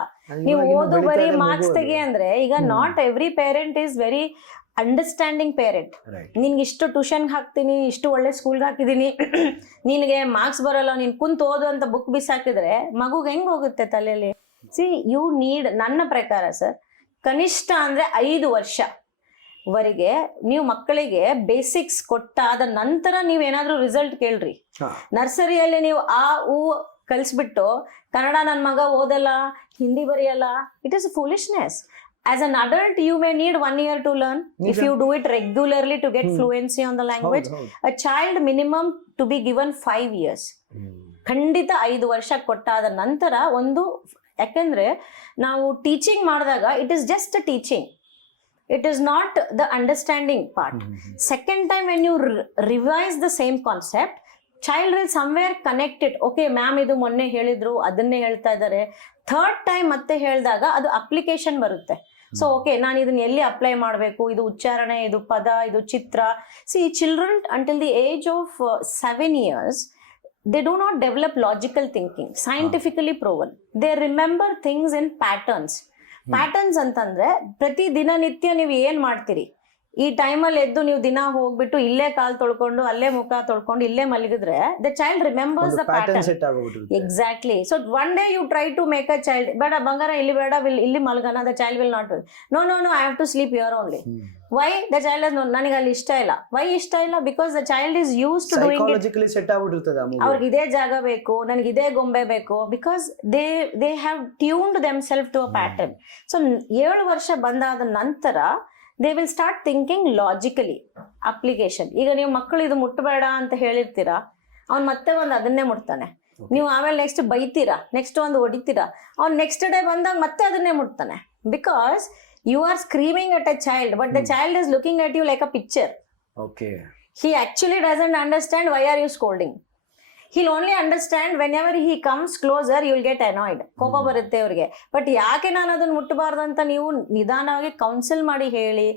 ನೀವು ಓದು ಬರೀ ಮಾರ್ಕ್ಸ್ ತೆಗಿ ಅಂದ್ರೆ, ಈಗ not every parent is very understanding parent. ನಿನ್ಗೆ ಇಷ್ಟು ಟ್ಯೂಷನ್ಗೆ ಹಾಕ್ತೀನಿ, ಇಷ್ಟು ಒಳ್ಳೆ ಸ್ಕೂಲ್ಗೆ ಹಾಕಿದೀನಿ, ನಿನಗೆ ಮಾರ್ಕ್ಸ್ ಬರೋಲ್ಲ, ನೀನ್ ಕುಂತ್ ಓದು ಅಂತ ಬುಕ್ ಬಿಸಾಕಿದ್ರೆ ಮಗುಗೆ ಹೆಂಗ್ ಹೋಗುತ್ತೆ ತಲೆಯಲ್ಲಿ? ಸಿ, ಯು ನೀಡ್, ನನ್ನ ಪ್ರಕಾರ ಸರ್, ಕನಿಷ್ಠ ಅಂದ್ರೆ 5 ವರ್ಷ ವರೆಗೆ ನೀವು ಮಕ್ಕಳಿಗೆ ಬೇಸಿಕ್ಸ್ ಕೊಟ್ಟಾದ ನಂತರ ನೀವೇನಾದ್ರೂ ರಿಸಲ್ಟ್ ಕೇಳ್ರಿ. ನರ್ಸರಿಯಲ್ಲಿ ನೀವು ಆ ಊ ಕಲಿಸ್ಬಿಟ್ಟು ಕನ್ನಡ ನನ್ನ ಮಗ ಓದಲ್ಲ, ಹಿಂದಿ ಬರೆಯಲ್ಲ, it is foolishness. As an adult, you may need 1 year to learn. If you do it regularly to get fluency on the language. A child minimum to be given 5 years. ಖಂಡಿತ 5 ವರ್ಷ ಕೊಟ್ಟಾದ ನಂತರ ಒಂದು, ಯಾಕೆಂದ್ರೆ ನಾವು ಟೀಚಿಂಗ್ ಮಾಡಿದಾಗ it is just a teaching, it is not the understanding part. Second time when you revise the same concept, child will somewhere connect it. Okay, ma'am idu ಮೊನ್ನೆ ಹೇಳಿದ್ರು, ಅದನ್ನೇ ಹೇಳ್ತಾ ಇದ್ದಾರೆ. ಥರ್ಡ್ ಟೈಮ್ ಮತ್ತೆ ಹೇಳಿದಾಗ ಅದು ಅಪ್ಲಿಕೇಶನ್ ಬರುತ್ತೆ. ಸೊ ಓಕೆ, ನಾನು ಇದನ್ನ ಎಲ್ಲಿ ಅಪ್ಲೈ ಮಾಡಬೇಕು, ಇದು ಉಚ್ಚಾರಣೆ, ಇದು ಪದ, ಇದು ಚಿತ್ರ. See, children until the age of 7 years, they do not develop logical thinking, scientifically proven. They remember things in patterns. Patterns ಅಂತಂದ್ರೆ ಪ್ರತಿ ದಿನನಿತ್ಯ ನೀವು ಏನ್ ಮಾಡ್ತೀರಿ, ಈ ಟೈಮಲ್ಲಿ ಎದ್ದು ನೀವು ದಿನ ಹೋಗ್ಬಿಟ್ಟು ಇಲ್ಲೇ ಕಾಲ್ ತೊಳ್ಕೊಂಡು, ಅಲ್ಲೇ ಮುಖ ತೊಳ್ಕೊಂಡು, ಇಲ್ಲೇ ಮಲಗಿದ್ರೆ the child remembers the pattern. Exactly. So one day you try to make a child, ಬೇಡ ಬಂಗಾರ ಇಲ್ಲಿ ಬೇಡ, ಇಲ್ಲಿ ಮಲಗನ, the child will not. No, I have to sleep here only. Why? The child is, ನನಗೆ ಅಲ್ಲಿ ಇಷ್ಟ ಇಲ್ಲ. ವೈ ಇಷ್ಟ ಇಲ್ಲ? Because the child is use to doing it. ಅವ್ರಿಗೆ ಇದೇ ಜಾಗ ಬೇಕು, ನನಗೆ ಇದೇ ಗೊಂಬೆ ಬೇಕು, because they have tuned them self to a pattern. So 7 ವರ್ಷ ಬಂದಾದ ನಂತರ they will start thinking logically. Application. ಈಗ ನೀವು ಮಕ್ಕಳು ಇದು ಮುಟ್ಟಬೇಡ ಅಂತ ಹೇಳಿರ್ತೀರಾ, ಅವ್ನು ಮತ್ತೆ ಒಂದು ಅದನ್ನೇ ಮುಟ್ತಾನೆ. ನೀವು ಆಮೇಲೆ ನೆಕ್ಸ್ಟ್ ಬೈತೀರಾ, ನೆಕ್ಸ್ಟ್ ಒಂದು ಹೊಡಿತೀರಾ, ಅವ್ನು ನೆಕ್ಸ್ಟ್ ಡೇ ಬಂದಾಗ ಮತ್ತೆ ಅದನ್ನೇ ಮುಟ್ತಾನೆ. Because you are screaming at a child, but the child is looking at you like a picture. Okay. He actually doesn't understand why are you scolding. he'll only understand whenever he comes closer, you'll get annoyed. ಕೋಪ ಬರುತ್ತೆ ಅವ್ರಿಗೆ. But ಯಾಕೆ ನಾನು ಅದನ್ನ ಮುಟ್ಟಬಾರ್ದು ಅಂತ ನೀವು ನಿಧಾನವಾಗಿ council ಮಾಡಿ ಹೇಳಿ,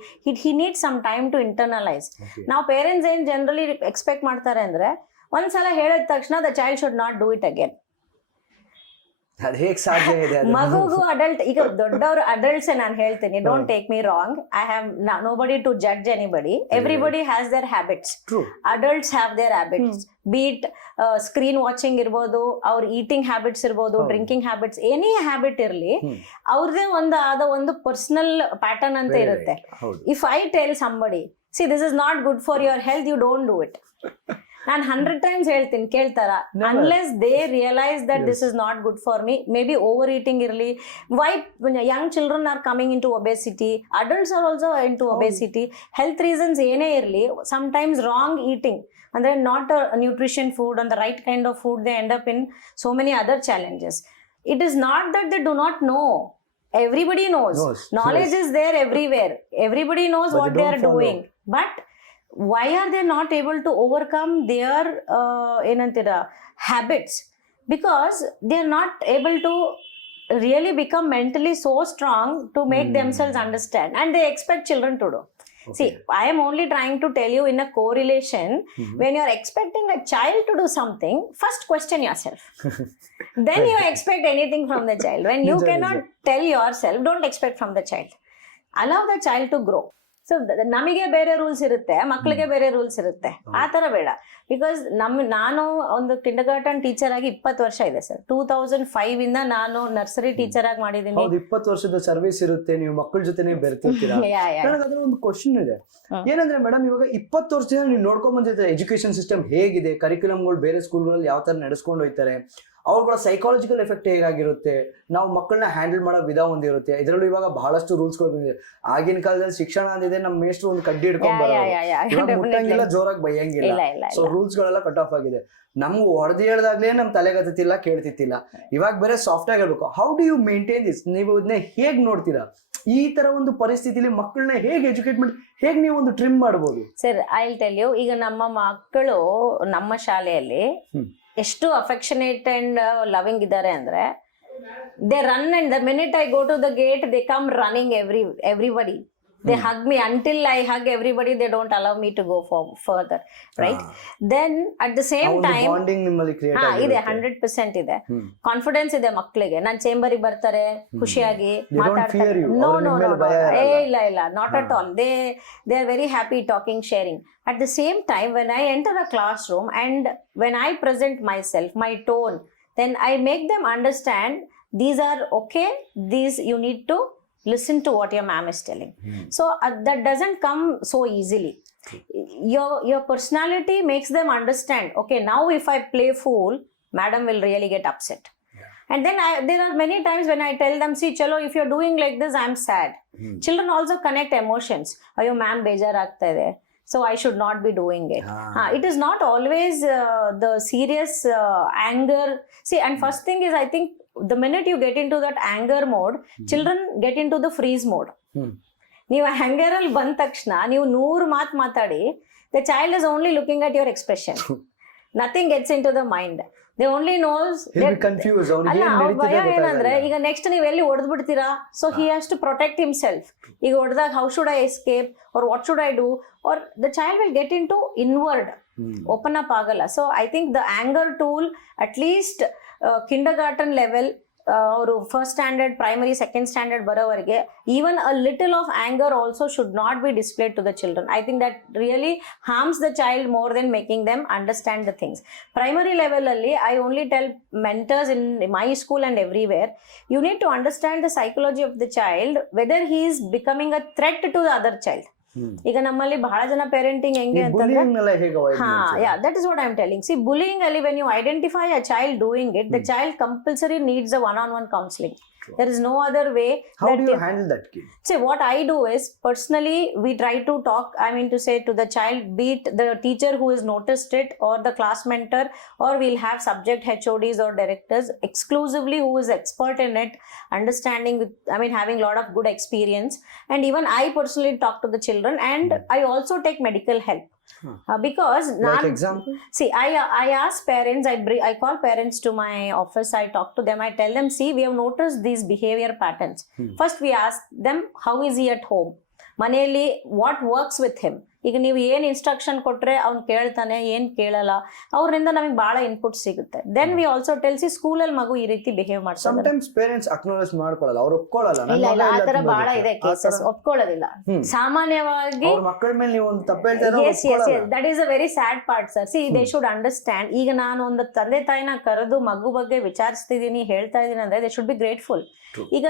he needs some time to internalize. ನಾವು ಪೇರೆಂಟ್ಸ್ ಏನ್ ಜನರಲಿ ಎಕ್ಸ್ಪೆಕ್ಟ್ ಮಾಡ್ತಾರೆ ಅಂದ್ರೆ, ಒಂದ್ಸಲ ಹೇಳಿದ ತಕ್ಷಣ the child should not do it again. ಅದು ಹೇಗೆ ಸಾಧ್ಯ ಇದೆ? ಮಗುಗೂ ಅಡಲ್ಟ್, ಈಗ ದೊಡ್ಡವರು ಅಡಲ್ಟ್ಸ್ ನಾನು ಹೇಳ್ತೀನಿ, don't take me wrong, I have nobody to judge anybody. Everybody has their habits. Adults have their habits, be it screen watching ಇರ್ಬೋದು, ಅವ್ರ ಈಟಿಂಗ್ ಹ್ಯಾಬಿಟ್ಸ್ ಇರ್ಬೋದು, ಡ್ರಿಂಕಿಂಗ್ ಹ್ಯಾಬಿಟ್ಸ್, ಎನಿ ಹ್ಯಾಬಿಟ್ ಇರ್ಲಿ, ಅವ್ರದೇ ಒಂದು ಪರ್ಸನಲ್ ಪ್ಯಾಟರ್ನ್ ಅಂತ ಇರುತ್ತೆ. If I tell somebody, see this is not good for your health, you don't do it, ನಾನು 100 times ಹೇಳ್ತೀನಿ, ಕೇಳ್ತಾರ? Unless they realise that this is not good for me. Maybe overeating ಇರಲಿ, why young children are coming into obesity, adults are also into obesity. Health reasons ಏನೇ ಇರಲಿ, sometimes wrong eating, ಅಂದ್ರೆ not nutrition food on the right kind of food, they end up in so many other challenges. It is not that they do not know. Everybody knows. Knowledge is there everywhere. Everybody knows what they are doing. But why are they not able to overcome their habits? Because they are not able to really become mentally so strong to make themselves understand, and they expect children to do. See, I am only trying to tell you in a correlation, when you are expecting a child to do something, first question yourself. Then you expect anything from the child. When you cannot tell yourself, don't expect from the child. Allow the child to grow. So ನಮಗೆ ಬೇರೆ rules ಇರುತ್ತೆ, ಮಕ್ಕಳಿಗೆ ಬೇರೆ rules ಇರುತ್ತೆ, ಆ ತರ ಬೇಡ. Because ನಾನು ಒಂದು ಕಿಂಡರ್ಗಾರ್ಟನ್ ಟೀಚರ್ ಆಗಿ 20 ವರ್ಷ ಇದೆ ಸರ್. 2005 ಇಂದ ನಾನು ನರ್ಸರಿ ಟೀಚರ್ ಆಗಿ ಮಾಡಿದ್ದೀನಿ. 20 ವರ್ಷದ ಸರ್ವಿಸ್ ಇರುತ್ತೆ, ನೀವು ಮಕ್ಕಳ ಜೊತೆನೆ ಬೆರ್ತಿರ್ತೀರಾ. ನನಗೆ ಅದ್ರ ಒಂದು ಕ್ವಶನ್ ಇದೆ, ಏನಂದ್ರೆ ಮೇಡಮ್, ಇವಾಗ 20 ವರ್ಷದಿಂದ ನೀವು ನೋಡ್ಕೊಂಡ್ ಬಂದಿದ್ರೆ ಎಜುಕೇಶನ್ ಸಿಸ್ಟಮ್ ಹೇಗಿದೆ, ಕರಿಕ್ಯುಲಮ್ಗಳು ಬೇರೆ ಸ್ಕೂಲ್ಗಳಲ್ಲಿ ಯಾವ ತರ ನಡೆಸ್ಕೊಂಡು ಹೋಗ್ತಾರೆ, ಅವ್ರಗಳ ಸೈಕಾಲಜಿಕಲ್ ಎಫೆಕ್ಟ್ ಹೇಗಾಗಿರುತ್ತೆ, ನಾವು ಮಕ್ಕಳನ್ನ ಹ್ಯಾಂಡಲ್ ಮಾಡೋ ವಿಧ ಒಂದಿರುತ್ತೆ. ಇದರಲ್ಲೂ ಇವಾಗ ಬಹಳಷ್ಟು ರೂಲ್ಸ್ಗಳು ಬಂದಿದೆ. ಆಗಿನ ಕಾಲದಲ್ಲಿ ಶಿಕ್ಷಣ ಅಂದಿದೆ, ನಮ್ಮ ಮೇಷ್ಟ್ರು ಒಂದು ಕಡ್ಡಿ ಹಿಡ್ಕೊಂಡ್ ಮುಟ್ಟಂಗಿಲ್ಲ, ಜೋರಾಗಿ ಬೈಯಂಗಿಲ್ಲ. ಸೊ ರೂಲ್ಸ್ ಗಳೆಲ್ಲ ಕಟ್ ಆಫ್ ಆಗಿದೆ. ನಮ್ಗೆ ಹೊಡೆದು ಹೇಳ್ದಾಗ್ಲೇ ನಮ್ ತಲೆಗತ್ತಿಲ್ಲ, ಕೇಳ್ತಿತ್ತಿಲ್ಲ. ಇವಾಗ ಬೇರೆ ಸಾಫ್ಟ್ ಆಗಿ ಹೇಳ್ಬೇಕು. How do you maintain this? ನೀವು ಇದನ್ನ ಹೇಗ್ ನೋಡ್ತೀರಾ? ಈ ತರ ಒಂದು ಪರಿಸ್ಥಿತಿಲಿ ಮಕ್ಕಳನ್ನ ಹೇಗೆ ಎಜುಕೇಟ್ ಮಾಡಿ, ಹೇಗೆ ನೀವು ಒಂದು ಟ್ರಿಮ್ ಮಾಡ್ಬೋದು? Sir, I will tell you. ಈಗ ನಮ್ಮ ಮಕ್ಕಳು ನಮ್ಮ ಶಾಲೆಯಲ್ಲಿ ಎಷ್ಟು ಅಫೆಕ್ಷನೇಟ್ ಅಂಡ್ ಲವಿಂಗ್ ಇದ್ದಾರೆ ಅಂದ್ರೆ, they run and the minute I go to the gate, they come running everybody. They hug me. Until I hug everybody, they don't allow me to go further, right? Then at the same time, bonding ನಿಮ್ಮಲ್ಲಿ create ಇದೆ, 100% ಇದೆ. Confidence ಇದೆ ಮಕ್ಕಳಿಗೆ. ನಾನು ಚೇಂಬರಿಗೆ ಬರ್ತಾರೆ ಖುಷಿಯಾಗಿ ಮಾತಾಡ್ತಾರೆ. No, ಇಲ್ಲ, not at all. They are very happy talking, sharing. At the same time, when I enter a classroom and when I present myself, my tone, then I make them understand these are okay, these you need to listen to what your ma'am is telling. So that doesn't come so easily. Your personality makes them understand, okay, now if I play fool, madam will really get upset. And then there are many times when I tell them, see chalo, if you're doing like this, I'm sad. Children also connect emotions. Ayo ma'am bejar aagta ide, so I should not be doing it. It is not always the serious anger. See, and first thing is, I think the minute you get into that anger mode, children get into the freeze mode. ನೀವು anger ಅಲ್ಲಿ ಬಂದ ತಕ್ಷಣ ನೀವು 100 ಮಾತು ಮಾತಾಡಿ, the child is only looking at your expression. Nothing gets into the mind. They only knows ಭಯ ಏನಂದ್ರೆ, ಈಗ ನೆಕ್ಸ್ಟ್ ನೀವು ಎಲ್ಲಿ ಹೊಡೆದ್ ಬಿಡ್ತೀರಾ, so he has to protect himself. ಈಗ ಹೊಡೆದಾಗ how should I escape or what should I do, or the child will get into inward, open up ಆಗಲ್ಲ. So I think the anger tool, at least kindergarten level, ಅವರು first standard, primary, second standard ಬರೋವರೆಗೆ, even a little of anger also should not be displayed to the children. I think that really harms the child more than making them understand the things. Primary level ಅಲ್ಲಿ I only tell mentors in my school and everywhere, you need to understand the psychology of the child, whether he is becoming a threat to the other child. ಈಗ ನಮ್ಮಲ್ಲಿ ಬಹಳ ಜನ parenting ಹೆಂಗೆ ಅಂತಂದ್ರೆ, that is what I am telling. See, bullying ಅಲ್ಲಿ when you identify a child doing it, the child compulsory needs a one-on-one counseling. There is no other way. How do you handle that kid? See, what I do is, personally, we try to talk, I mean to say, to the child, be it the teacher who has noticed it, or the class mentor, or we'll have subject HODs or directors exclusively who is expert in it, understanding with, I mean, having a lot of good experience. And even I personally talk to the children, and I also take medical help. Because Like example? see I ask parents, I call parents to my office, I talk to them, I tell them, see, we have noticed these behavior patterns. First we ask them, how is he at home, ಮನೆಯಲ್ಲಿ what works with him. ಈಗ ನೀವು ಏನು instruction ಕೊಟ್ರೆ ಅವ್ನು ಕೇಳ್ತಾನೆ, ಏನು ಕೇಳಲ್ಲ, ಅವ್ರಿಂದ ನಮಗೆ ಬಹಳ ಇನ್ಪುಟ್ ಸಿಗುತ್ತೆ. ದೆನ್ ವಿ ಆಲ್ಸೋ ಟೆಲ್ಸಿ ಸ್ಕೂಲಲ್ಲಿ ಮಗು ಈ ರೀತಿ ಬಿಹೇವ್ ಮಾಡ್ತಾರೆ. Sometimes parents acknowledge ಮಾಡ್ಕೊಳ್ಳಲ್ಲ, ಅವ್ರು ಒಪ್ಕೊಳ್ಳಲ್ಲ. ಇಲ್ಲ ಇಲ್ಲ, ಆ ತರ ಬಹಳ ಇದೆ ಕೇಸಸ್, ಒಪ್ಕೊಳ್ಳೋದಿಲ್ಲ. ಸಾಮಾನ್ಯವಾಗಿ ಅವ್ರ ಮಕ್ಕಳ ಮೇಲೆ ನೀವು ಒಂದು ತಪ್ಪು ಹೇಳ್ತಾ yes yes yes, that is a very sad part sir. See, they should understand. ಈಗ ನಾನು ಒಂದು ತಂದೆ ತಾಯಿನ ಕರೆದು ಮಗು ಬಗ್ಗೆ ವಿಚಾರಿಸ್ತಿದೀನಿ, ಹೇಳ್ತಾ ಇದೀನಿ ಅಂದ್ರೆ they should be grateful. ಈಗ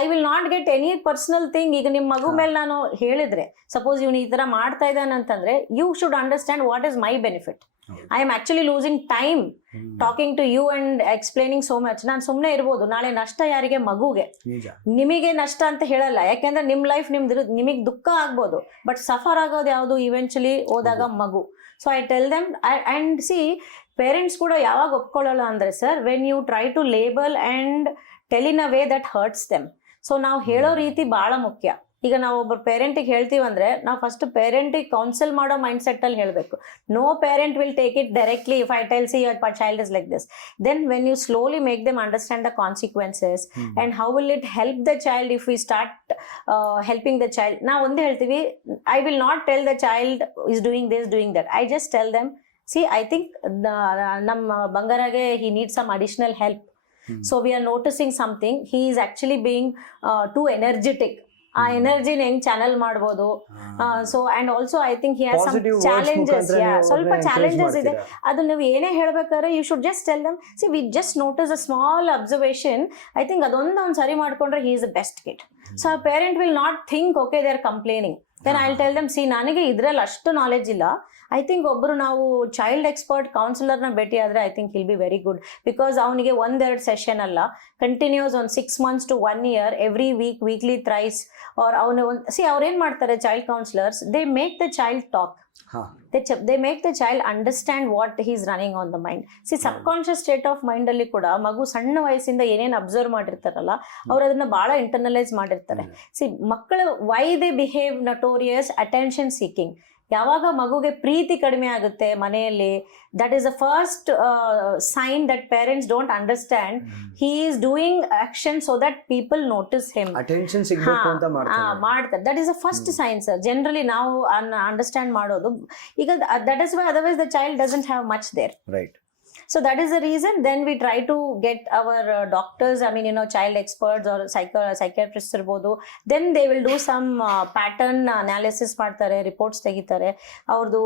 I will not get any personal thing. ಈಗ ನಿಮ್ ಮಗು ಮೇಲೆ ನಾನು ಹೇಳಿದ್ರೆ, ಸಪೋಸ್ ಇವ್ನು ಈ ತರ ಮಾಡ್ತಾ ಇದ್ದಾನೆ ಅಂತಂದ್ರೆ, you should understand what is my benefit. I am actually losing time talking to you and explaining so much. ನಾನು ಸುಮ್ಮನೆ ಇರ್ಬೋದು, ನಾಳೆ ನಷ್ಟ ಯಾರಿಗೆ? ಮಗುಗೆ. ನಿಮಗೆ ನಷ್ಟ ಅಂತ ಹೇಳಲ್ಲ, ಯಾಕೆಂದ್ರೆ ನಿಮ್ ಲೈಫ್ ನಿಮಗೆ ದುಃಖ ಆಗ್ಬೋದು, ಬಟ್ ಸಫರ್ ಆಗೋದು ಯಾವುದು ಇವೆಂಚುಲಿ ಹೋದಾಗ ಮಗು. So I tell them and see, parents ಕೂಡ ಯಾವಾಗ ಒಪ್ಕೊಳ್ಳಲ್ಲ ಅಂದ್ರೆ sir, when you try to label and tell in a way that hurts them. So ನಾವು ಹೇಳೋ ರೀತಿ ಬಹಳ ಮುಖ್ಯ. ಈಗ ನಾವು ಒಬ್ಬರು ಪೇರೆಂಟಿಗೆ ಹೇಳ್ತೀವಂದ್ರೆ, ನಾವು ಫಸ್ಟ್ ಪೇರೆಂಟಿಗೆ ಕೌನ್ಸಿಲ್ ಮಾಡೋ ಮೈಂಡ್ ಸೆಟ್ ಅಲ್ಲಿ ಹೇಳಬೇಕು. No parent will take it directly if I tell see your child is like this. Then when you slowly make them understand the consequences and how will it help the child if we start helping the child. ನಾವು ಒಂದೇ ಹೇಳ್ತೀವಿ, I will not tell the child is doing this doing that. I just tell them, see, I think ನಮ್ಮ ಬಂಗಾರಾಗೆ he need some additional help. So we are noticing something. He is actually being too energetic. ಆ ಎನರ್ಜಿನ ಹೆಂಗ್ channel ಮಾಡ್ಬೋದು. So and also I think he has some challenges. ಸ್ವಲ್ಪ challenges ಇದೆ. ಅದು ನೀವು ಏನೇ ಹೇಳ್ಬೇಕಾದ್ರೆ you should just tell them, see, we just notice a small observation. I think ಅದೊಂದು ಅವ್ನು ಸರಿ ಮಾಡ್ಕೊಂಡ್ರೆ he is the best kid. So ಆ parent will not think okay they are complaining. Then I will tell them, see, ನನಗೆ ಇದ್ರಲ್ಲಿ ಅಷ್ಟು knowledge ಇಲ್ಲ. I think ಒಬ್ಬರು ನಾವು ಚೈಲ್ಡ್ ಎಕ್ಸ್ಪರ್ಟ್ ಕೌನ್ಸಿಲರ್ನ ಭೇಟಿ ಆದರೆ I think will be very good. Because ಅವನಿಗೆ 1-2 ಸೆಷನ್ ಅಲ್ಲ, ಕಂಟಿನ್ಯೂಸ್ ಒಂದು 6 months to 1 year, every week, weekly thrice. ಅವ್ರು ಅವನು ಅವ್ರೇನ್ ಮಾಡ್ತಾರೆ child councillors, they make the child talk. They make the child understand what he is running on the mind. See, subconscious state of mind ಅಲ್ಲಿ ಕೂಡ ಮಗು ಸಣ್ಣ ವಯಸ್ಸಿಂದ ಏನೇನು ಅಬ್ಸರ್ವ್ ಮಾಡಿರ್ತಾರಲ್ಲ, ಅವ್ರು ಅದನ್ನ ಬಹಳ ಇಂಟರ್ನಲೈಸ್ ಮಾಡಿರ್ತಾರೆ. ಸಿ, ಮಕ್ಕಳು why they behave notorious attention seeking. ಯಾವಾಗ ಮಗುಗೆ ಪ್ರೀತಿ ಕಡಿಮೆ ಆಗುತ್ತೆ ಮನೆಯಲ್ಲಿ, that is the first sign that parents don't understand he is doing action so that people notice him. Attention ಸಿಗಬೇಕು ಅಂತ ಮಾಡ್ತಾರೆ. That is the first sign sir. Generally ನಾವು ಅಂಡರ್ಸ್ಟ್ಯಾಂಡ್ ಮಾಡೋದು ಈಗ, that is why otherwise the child doesn't have much there. Right. So that is the reason. Then we try to get our doctors, I mean, you know, child experts or psychiatrists irbodu. Then they will do some pattern analysis ಮಾಡ್ತಾರೆ, reports ತೆಗಿತಾರೆ, ಅವ್ರದ್ದು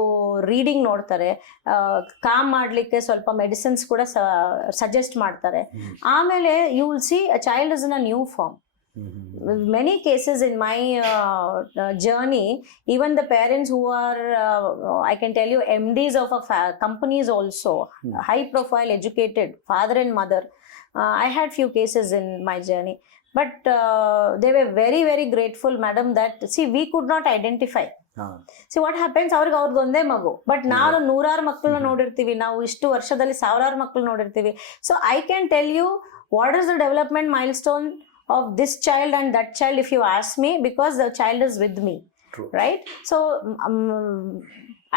reading ನೋಡ್ತಾರೆ, com ಮಾಡ್ಲಿಕ್ಕೆ ಸ್ವಲ್ಪ medicines ಕೂಡ suggest ಮಾಡ್ತಾರೆ. ಆಮೇಲೆ you will see a child is in a new form. Many cases in my journey, even the parents who are I can tell you MDs of companies also, high profile, educated, father and mother, I had few cases in my journey, but they were very very grateful, madam, that see, we could not identify. See what happens, ಅವ್ರಿಗೆ ಅವ್ರದ್ದು ಒಂದೇ ಮಗು, but ನಾನು 100 ಮಕ್ಕಳನ್ನ ನೋಡಿರ್ತೀವಿ, ನಾವು ಇಷ್ಟು ವರ್ಷದಲ್ಲಿ 1000 ಮಕ್ಕಳು ನೋಡಿರ್ತೀವಿ. So I can tell you what is the development milestone of this child and that child if you ask me, because the child is with me. True. Right? So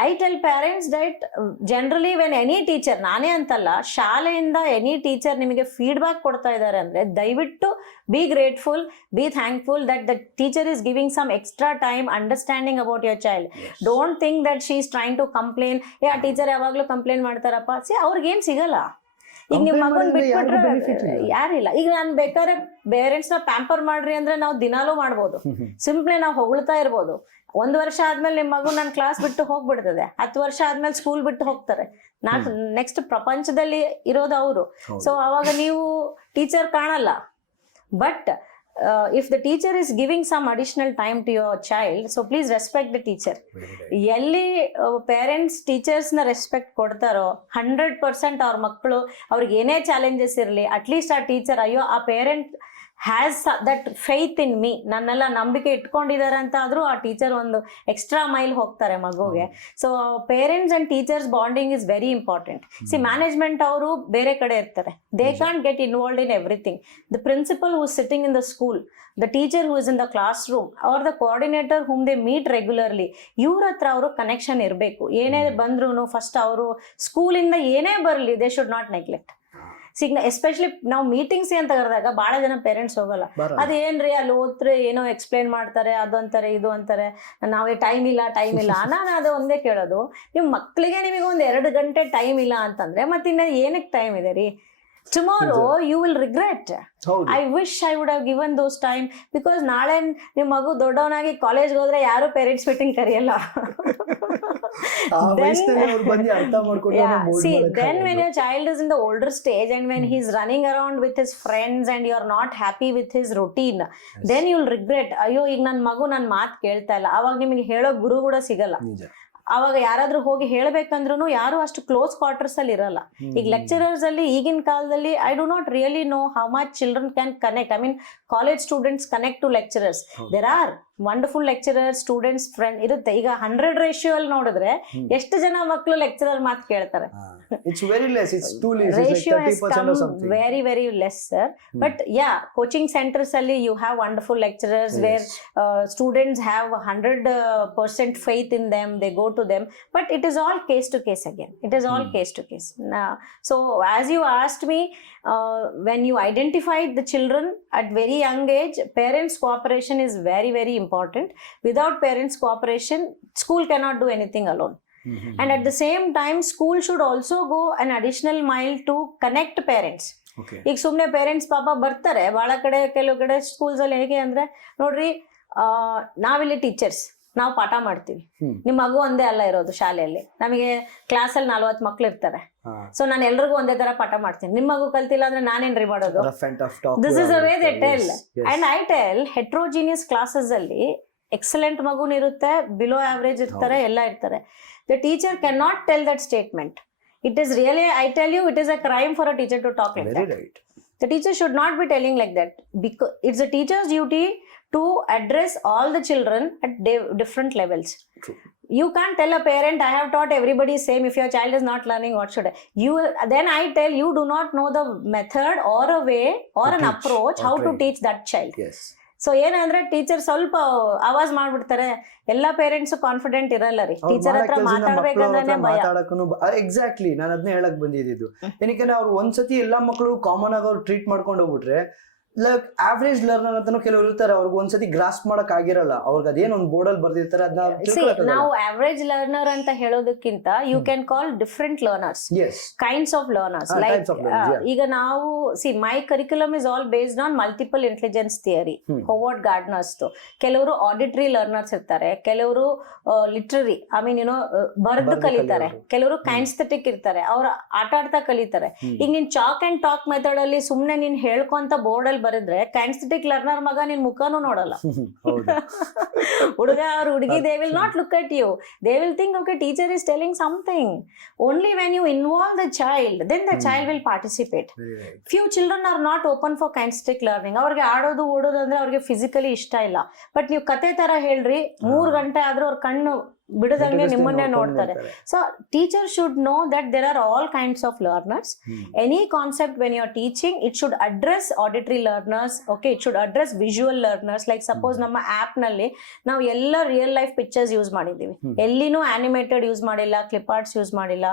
I tell parents that generally when any teacher, ನಾನೇ ಅಂತಲ್ಲ, ಶಾಲೆಯಿಂದ any teacher ನಿಮಗೆ feedback ಕೊಡ್ತಾ ಇದ್ದಾರೆ ಅಂದ್ರೆ, ದಯವಿಟ್ಟು be grateful, be thankful that the teacher is giving some extra time understanding about your child. Don't think that she is trying to complain. ಆ teacher ಯಾವಾಗ್ಲೂ ಕಂಪ್ಲೇಂಟ್ ಮಾಡ್ತಾರಪ್ಪ. ಸಿ, ಅವ್ರಿಗೇನ್ ಸಿಗಲ್ಲ. ಈಗ ನಿಮ್ ಮಗನ್ ಬಿಟ್ಬಿಟ್ರೆ ಯಾರಿಲ್ಲ. ಈಗ ನಾನು ಬೇಕಾದ್ರೆ ಪೇರೆಂಟ್ಸ್ ನ ಪ್ಯಾಂಪರ್ ಮಾಡ್ರಿ ಅಂದ್ರೆ ನಾವು ದಿನಾಲೂ ಮಾಡ್ಬೋದು, ಸಿಂಪ್ಲಿ ನಾವು ಹೊಗಳ್ತಾ ಇರ್ಬೋದು. 1 ವರ್ಷ ಆದ್ಮೇಲೆ ನಿಮ್ ಮಗು ನನ್ನ ಕ್ಲಾಸ್ ಬಿಟ್ಟು ಹೋಗ್ಬಿಡ್ತದೆ, 10 ವರ್ಷ ಆದ್ಮೇಲೆ ಸ್ಕೂಲ್ ಬಿಟ್ಟು ಹೋಗ್ತಾರೆ. ನೆಕ್ಸ್ಟ್ ಪ್ರಪಂಚದಲ್ಲಿ ಇರೋದು ಅವರು. ಸೊ ಅವಾಗ ನೀವು ಟೀಚರ್ ಕಾಣಲ್ಲ. But if the teacher is giving some additional time to your child, so please respect the teacher. ಎಲ್ಲಿ ಪೇರೆಂಟ್ಸ್ ಟೀಚರ್ಸ್ ನ ರೆಸ್ಪೆಕ್ಟ್ ಕೊಡ್ತಾರೋ 100% ಅವ್ರ ಮಕ್ಕಳು, ಅವ್ರಿಗೆ ಏನೇ ಚಾಲೆಂಜಸ್ ಇರಲಿ, ಅಟ್ಲೀಸ್ಟ್ ಆ ಟೀಚರ್, ಅಯ್ಯೋ ಆ parent has that faith in me, ನನ್ನೆಲ್ಲ ನಂಬಿಕೆ ಇಟ್ಕೊಂಡಿದ್ದಾರೆ ಅಂತ ಆದ್ರೂ ಆ ಟೀಚರ್ ಒಂದು ಎಕ್ಸ್ಟ್ರಾ ಮೈಲ್ ಹೋಗ್ತಾರೆ ಮಗುಗೆ. So parents and teachers bonding is very important. See management ಅವರು ಬೇರೆ ಕಡೆ ಇರ್ತಾರೆ, they can't get involved in everything. The principal who is sitting in the school, the teacher who is in the classroom or the coordinator whom they meet regularly, ಇವ್ರ ಹತ್ರ ಅವರು connection ಇರಬೇಕು. ಏನೇ ಬಂದ್ರು ಫಸ್ಟ್ ಅವರು ಸ್ಕೂಲಿಂದ ಏನೇ ಬರಲಿ they should not neglect. Especially ನಾವು ಮೀಟಿಂಗ್ಸ್ ಅಂತ ಕರೆದಾಗ ಬಹಳ ಜನ ಪೇರೆಂಟ್ಸ್ ಹೋಗಲ್ಲ. ಅದೇನ್ರಿ ಅಲ್ಲಿ ಓದ್ರೆ ಏನೋ ಎಕ್ಸ್ಪ್ಲೈನ್ ಮಾಡ್ತಾರೆ, ಅದು ಅಂತಾರೆ ಇದು ಅಂತಾರೆ, ನಾವೇ ಟೈಮ್ ಇಲ್ಲ. ನಾನು ಅದು ಒಂದೇ ಕೇಳೋದು, ನಿಮ್ಮ ಮಕ್ಕಳಿಗೆ ನಿಮಗೆ ಒಂದು 2 ಗಂಟೆ ಟೈಮ್ ಇಲ್ಲ ಅಂತಂದ್ರೆ ಮತ್ತೆ ಇನ್ನ ಏನಕ್ಕೆ ಟೈಮ್ ಇದೆ ರೀ? Tomorrow you will regret. I wish I would have given those time, because ನಾಳೆ ನಿಮ್ಮ ಮಗು ದೊಡ್ಡವನಾಗಿ ಕಾಲೇಜ್ಗೆ ಹೋದ್ರೆ ಯಾರು ಪೇರೆಂಟ್ಸ್ ಮೀಟಿಂಗ್ ಕರೆಯಲ್ಲ. Then when your child is in the older stage and when he's running around with his friends and you're not happy with his routine, then you'll regret. ಅಯ್ಯೋ ಈಗ ನನ್ನ ಮಗು ನನ್ನ ಮಾತು ಕೇಳ್ತಾ ಇಲ್ಲ. ಅವಾಗ ನಿಮಗೆ ಹೇಳೋ ಗುರು ಕೂಡ ಸಿಗಲ್ಲ. ಅವಾಗ ಯಾರಾದ್ರೂ ಹೋಗಿ ಹೇಳ್ಬೇಕಂದ್ರೂ ಯಾರು ಅಷ್ಟು ಕ್ಲೋಸ್ ಕ್ವಾರ್ಟರ್ಸ್ ಅಲ್ಲಿ ಇರಲ್ಲ. ಈಗ ಲೆಕ್ಚರರ್ಸ್ ಅಲ್ಲಿ ಈಗಿನ ಕಾಲದಲ್ಲಿ I do not really know how much children can connect. I mean college students connect to lecturers. There are wonderful lecturers, students friend ಇರುತ್ತೆ. ಈಗ 100 ರೇಷಿಯೋ ಅಲ್ಲಿ ನೋಡಿದ್ರೆ ಎಷ್ಟು ಜನ ಮಕ್ಕಳು ಲೆಕ್ಚರರ್ ಮಾತು ಕೇಳ್ತಾರೆ? Ratio has come very very less sir. But yeah, coaching centres ಅಲ್ಲಿ you have wonderful lecturers where students have 100% faith in them, they go to them, but it is all case to case again. It is all case to case. So as you asked me, when you identified the children at very young age, parents cooperation is very very important. Without parents cooperation, school cannot do anything alone. And at the same time, school should also go an additional mile to connect parents. ಈಗ ಸುಮ್ನೆ parents ಪಾಪ ಬರ್ತಾರೆ ಬಹಳ ಕಡೆ, ಕೆಲವು ಕಡೆ schools ಅಲ್ಲಿ ಹೇಗೆ ಅಂದ್ರೆ ನೋಡ್ರಿ, ನಾವಿಲ್ಲಿ ಟೀಚರ್ಸ್, ನಾವು ಪಾಠ ಮಾಡ್ತೀವಿ, ನಿಮ್ ಮಗು ಒಂದೇ ಅಲ್ಲ ಇರೋದು ಶಾಲೆಯಲ್ಲಿ, ನಮಗೆ ಕ್ಲಾಸ್ ಅಲ್ಲಿ 40 ಮಕ್ಳು ಇರ್ತಾರೆ, ಸೊ ನಾನು ಎಲ್ರಿಗೂ ಒಂದೇ ತರ ಪಾಠ ಮಾಡ್ತೀನಿ, ನಿಮ್ ಮಗು ಕಲ್ತಿಲ್ಲ ಅಂದ್ರೆ ನಾನೇನ್ರಿ ಮಾಡೋದು? This is a way they tell. And I tell, heterogeneous classes ಅಲ್ಲಿ ಎಕ್ಸಲೆಂಟ್ ಮಗುನ್ ಇರುತ್ತೆ, ಬಿಲೋ ಆವರೇಜ್ ಇರ್ತಾರೆ, ಎಲ್ಲ ಇರ್ತಾರೆ. The teacher can not tell that statement. It is really, I tell you, it is a crime for a teacher to talk like that. Right. The teacher should not be telling like that, because it's the teacher's duty to address all the children at different levels. True. You can't tell a parent, I have taught everybody same. If your child is not learning, what should I? Then I tell you, do not know the method or a way or an approach how to teach that child. Yes. So ಏನಂದ್ರೆ teacher ಸ್ವಲ್ಪ ಆವಾಜ್ ಮಾಡ್ಬಿಡ್ತಾರೆ, ಎಲ್ಲಾ parents confident ಇರಲ್ಲ ರೀ teacher ಹತ್ರ ಮಾತಾಡ್ಬೇಕಂದ್ರೆ ಭಯ. Exactly, ನಾನು ಅದನ್ನೇ ಹೇಳಕ್ ಬಂದಿದ್ದು. ಏನಕ್ಕೆ ಅವ್ರು ಒಂದ್ಸತಿ ಎಲ್ಲಾ ಮಕ್ಕಳು ಕಾಮನ್ ಆಗಿ ಅವ್ರು ಟ್ರೀಟ್ ಮಾಡ್ಕೊಂಡು ಹೋಗ್ಬಿಟ್ರೆ, ಲೈಕ್ ಆವರೇಜ್ ಲರ್ನರ್ ಅಂತಾನು ಕೆಲವರು ಇರ್ತಾರೆ, ಅವ್ರಿಗೆ ಒಂದ್ಸತಿ ಗ್ರಾಸ್ಪ್ ಮಾಡಕ್ ಆಗಿರಲ್ಲ, ಅವ್ರಿಗೆ ಅದೇನ್ ಒಂದ್ ಬೋರ್ಡ್ ಅಲ್ಲಿ ಬರ್ದಿರ್ತಾರೆ ಅದನ್ನ. ನಾವು ಆವರೇಜ್ ಲರ್ನರ್ ಅಂತ ಹೇಳೋದಕ್ಕಿಂತ you can call different learners, kinds of learners. Like ಈಗ ನಾವು my curriculum is all based on multiple intelligence theory, Howard Gardner's. ಕೆಲವರು ಆಡಿಟರಿ ಲರ್ನರ್ಸ್ ಇರ್ತಾರೆ, ಕೆಲವರು ಲಿಟ್ರರಿ, ಐ ಮೀನ್ ಬರ್ದು ಕಲಿತಾರೆ, ಕೆಲವರು ಕೈನ್ಸ್ಥೆಟಿಕ್ ಇರ್ತಾರೆ, ಅವ್ರು ಆಟ ಆಡ್ತಾ ಕಲಿತಾರೆ. ಈಗ ನೀನ್ ಚಾಕ್ ಅಂಡ್ ಟಾಕ್ ಮೆಥಡ್ ಅಲ್ಲಿ ಸುಮ್ನೆ ನೀನ್ ಹೇಳ್ಕೊಂತ ಬೋರ್ಡ್ ಅಲ್ಲಿ ಬರೆದ್ರೆ ಕೈನ್ಸ್ಥೆಟಿಕ್ ಲರ್ನರ್ ಮಗ ನಿನ್ ಮುಖನೂ ನೋಡಲ್ಲ. ಹುಡುಗ ಅವ್ರ ಹುಡುಗಿ, they will not look at you, they will think okay teacher is telling something. Only when you involve the child, then the child will participate. Few children are not open for kinaesthetic learning. ಅವ್ರಿಗೆ ಆಡೋದು ಓಡೋದು ಅಂದ್ರೆ ಅವ್ರಿಗೆ physically ಇಷ್ಟ ಇಲ್ಲ. But ನೀವು ಕತೆ ತರ ಹೇಳ್ರಿ, 3 ಗಂಟೆ ಆದ್ರೂ ಅವ್ರ ಕಣ್ಣು ಬಿಡದಂಗೆ ನಿಮ್ಮನ್ನೇ ನೋಡ್ತಾರೆ. So teacher should know that there are all kinds of learners. Any concept when you are teaching, it should address auditory learners, okay, it should address visual learners. Like suppose ನಮ್ಮ ಆಪ್ ನಲ್ಲಿ ನಾವು ಎಲ್ಲ real life pictures use ಮಾಡಿದೀವಿ, ಎಲ್ಲಿನೂ animated use ಮಾಡಿಲ್ಲ, clip arts use ಮಾಡಿಲ್ಲ.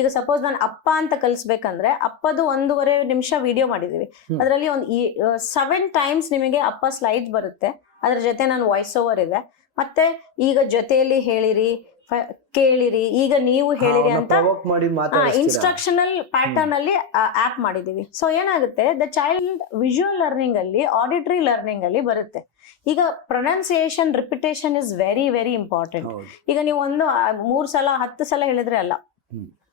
ಈಗ suppose ನಾನು ಅಪ್ಪ ಅಂತ ಕಲಿಸ್ಬೇಕಂದ್ರೆ ಅಪ್ಪದು 1.5 ನಿಮಿಷ ವಿಡಿಯೋ ಮಾಡಿದೀವಿ, ಅದರಲ್ಲಿ ಒಂದು 7 ಟೈಮ್ಸ್ ನಿಮಗೆ ಅಪ್ಪ ಸ್ಲೈಡ್ಸ್ ಬರುತ್ತೆ, ಅದ್ರ ಜೊತೆ ನಾನು ವಾಯ್ಸ್ ಓವರ್ ಇದೆ, ಮತ್ತೆ ಈಗ ಜೊತೆಯಲ್ಲಿ ಹೇಳಿರಿ, ಕೇಳಿರಿ, ಈಗ ನೀವು ಹೇಳಿರಿ ಅಂತ ಇನ್ಸ್ಟ್ರಕ್ಷನಲ್ ಪ್ಯಾಟರ್ನ್ ಅಲ್ಲಿ ಆಪ್ ಮಾಡಿದೀವಿ. ಸೊ ಏನಾಗುತ್ತೆ, ದ ಚೈಲ್ಡ್ ವಿಜುವಲ್ ಲರ್ನಿಂಗ್ ಅಲ್ಲಿ, ಆಡಿಟರಿ ಲರ್ನಿಂಗ್ ಅಲ್ಲಿ ಬರುತ್ತೆ. ಈಗ pronunciation, repetition is very very important. ಈಗ ನೀವು 3 ಸಲ 10 ಸಲ ಹೇಳಿದ್ರೆ ಅಲ್ಲ.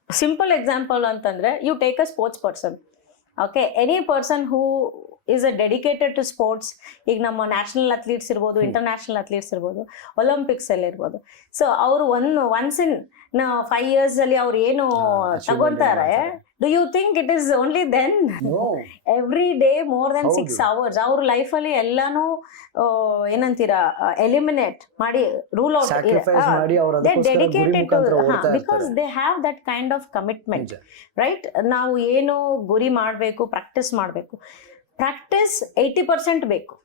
ಸಿಂಪಲ್ ಎಕ್ಸಾಂಪಲ್ ಅಂತಂದ್ರೆ, you take a sports person, okay, any person who is a dedicated to sports. ಈಗ ನಮ್ಮ ನ್ಯಾಷನಲ್ ಅಥ್ಲೀಟ್ಸ್ ಇರ್ಬೋದು, ಇಂಟರ್ನ್ಯಾಷನಲ್ ಅಥ್ಲೀಟ್ಸ್ ಇರ್ಬೋದು, ಒಲಿಂಪಿಕ್ಸ್ ಅಲ್ಲಿ ಇರ್ಬೋದು. ಸೊ ಅವರು ಒನ್ಸ್ ಇನ್ 5 years ಅಲ್ಲಿ ಅವ್ರು ಏನು ತಗೊಂತಾರೆ, do you think it is only then? Every day more than 6 hours ಅವ್ರ ಲೈಫಲ್ಲಿ ಎಲ್ಲಾನು ಏನಂತೀರಾ ಎಲಿಮಿನೇಟ್ ಮಾಡಿ, rule out, dedicated to, because they have that kind of commitment, right? ನಾವು ಏನು ಗುರಿ ಮಾಡಬೇಕು, ಪ್ರಾಕ್ಟೀಸ್ ಮಾಡಬೇಕು. ಪ್ರಾಕ್ಟೀಸ್ 80% ಬೇಕು.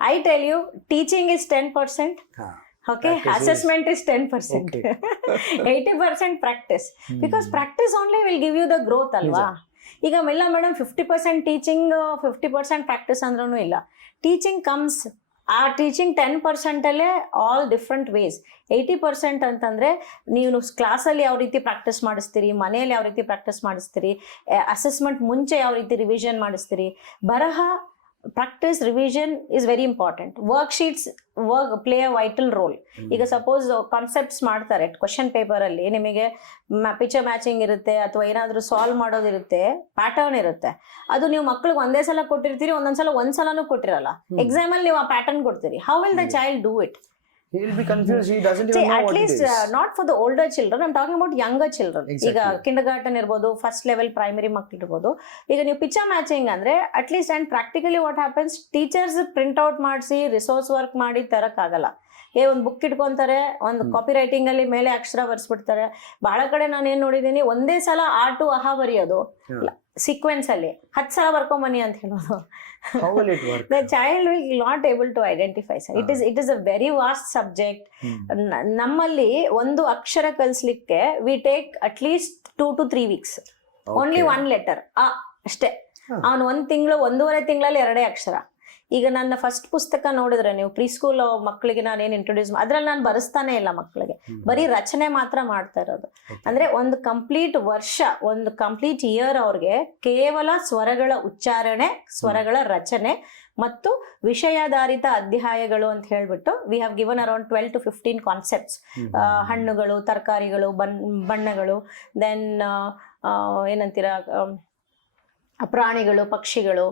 I tell you, teaching is 10%. Okay, assessment is 10%. 80% practice, because practice only will give you the growth ಅಲ್ವಾ? ಈಗ ಇಲ್ಲ madam 50% teaching 50% practice ಅಂದ್ರೂ ಇಲ್ಲ. ಟೀಚಿಂಗ್ ಕಮ್ಸ್, ಆ ಟೀಚಿಂಗ್ 10% ಅಲ್ಲೇ ಆಲ್ ಡಿಫ್ರೆಂಟ್ ವೇಸ್. 80% ಅಂತಂದ್ರೆ ನೀವು ಕ್ಲಾಸಲ್ಲಿ ಯಾವ ರೀತಿ ಪ್ರಾಕ್ಟೀಸ್ ಮಾಡಿಸ್ತೀರಿ, ಮನೆಯಲ್ಲಿ ಯಾವ ರೀತಿ ಪ್ರಾಕ್ಟೀಸ್ ಮಾಡಿಸ್ತೀರಿ, ಅಸೆಸ್ಮೆಂಟ್ ಮುಂಚೆ ಯಾವ ರೀತಿ ರಿವಿಷನ್ ಮಾಡಿಸ್ತೀರಿ, ಬರಹ, practice, revision is very important. Work play a vital role. ಈಗ ಸಪೋಸ್ ಕಾನ್ಸೆಪ್ಟ್ಸ್ ಮಾಡ್ತಾರೆ ಕ್ವಶನ್ ಪೇಪರ್ ಅಲ್ಲಿ, ನಿಮಗೆ ಪಿಕ್ಚರ್ ಮ್ಯಾಚಿಂಗ್ ಇರುತ್ತೆ ಅಥವಾ ಏನಾದರೂ ಸಾಲ್ವ್ ಮಾಡೋದಿರುತ್ತೆ, ಪ್ಯಾಟರ್ನ್ ಇರುತ್ತೆ. ಅದು ನೀವು ಮಕ್ಳಿಗೆ ಒಂದೇ ಸಲ ಕೊಟ್ಟಿರ್ತೀರಿ, ಒಂದ್ಸಲನೂ ಕೊಟ್ಟಿರಲ್ಲ. ಎಕ್ಸಾಮ್ ಅಲ್ಲಿ ನೀವು ಆ ಪ್ಯಾಟರ್ನ್ ಕೊಡ್ತೀರಿ. How will the child do it? He will be confused. He doesn't even know at what least it is. Not for the older children, I'm talking about younger children. Exactly. ಈಗ kindergarten ಇರ್ಬೋದು, first level primary ಮಕ್ಳು ಇರ್ಬೋದು. ಈಗ ನೀವು picture matching ಅಂದ್ರೆ at least, and practically what happens, teachers print out ಮಾಡಿಸಿ resource work ಮಾಡಿ ತರಕ್ಕಾಗಲ್ಲ. ಒಂದು ಬುಕ್ ಇಟ್ಕೊಂತಾರೆ, ಒಂದು ಕಾಪಿ ರೈಟಿಂಗ್ ಅಲ್ಲಿ ಮೇಲೆ ಅಕ್ಷರ ಬರ್ಸ್ಬಿಡ್ತಾರೆ. ಬಹಳ ಕಡೆ ನಾನು ಏನ್ ನೋಡಿದೀನಿ, ಒಂದೇ ಸಲ ಆ ಟು ಅಹ ಬರೆಯೋದು, ಸೀಕ್ವೆನ್ಸ್ ಅಲ್ಲಿ 10 ಸಲ ಬರ್ಕೊಂಬನ್ನಿ ಅಂತ ಹೇಳೋದು. How will it work? The child will not able to identify, sir. It is a very vast subject. ನಮ್ಮಲ್ಲಿ ಒಂದು ಅಕ್ಷರ ಕಲಿಸ್ಲಿಕ್ಕೆ we take at least 2 to 3 weeks. Only one letter. ಅಷ್ಟೇ. ಅವನು 1 ತಿಂಗಳು, 1.5 ತಿಂಗಳಲ್ಲಿ 2 ಅಕ್ಷರ. ಈಗ ನನ್ನ ಫಸ್ಟ್ ಪುಸ್ತಕ ನೋಡಿದ್ರೆ ನೀವು, ಪ್ರೀ ಸ್ಕೂಲ್ ಮಕ್ಕಳಿಗೆ ನಾನು ಏನು ಇಂಟ್ರೊಡ್ಯೂಸ್, ಅದ್ರಲ್ಲಿ ನಾನು ಬರೆಸ್ತಾನೆ ಇಲ್ಲ ಮಕ್ಕಳಿಗೆ, ಬರೀ ರಚನೆ ಮಾತ್ರ ಮಾಡ್ತಾ ಇರೋದು. ಅಂದ್ರೆ ಒಂದು ಕಂಪ್ಲೀಟ್ ವರ್ಷ, ಒಂದು ಕಂಪ್ಲೀಟ್ ಇಯರ್ ಅವ್ರಿಗೆ ಕೇವಲ ಸ್ವರಗಳ ಉಚ್ಚಾರಣೆ, ಸ್ವರಗಳ ರಚನೆ ಮತ್ತು ವಿಷಯಾಧಾರಿತ ಅಧ್ಯಾಯಗಳು ಅಂತ ಹೇಳ್ಬಿಟ್ಟು we have given around 12 to 15 concepts. ಹಣ್ಣುಗಳು, ತರಕಾರಿಗಳು, ಬಣ್ಣಗಳು, ದೆನ್ ಏನಂತೀರ, ಪ್ರಾಣಿಗಳು, ಪಕ್ಷಿಗಳು,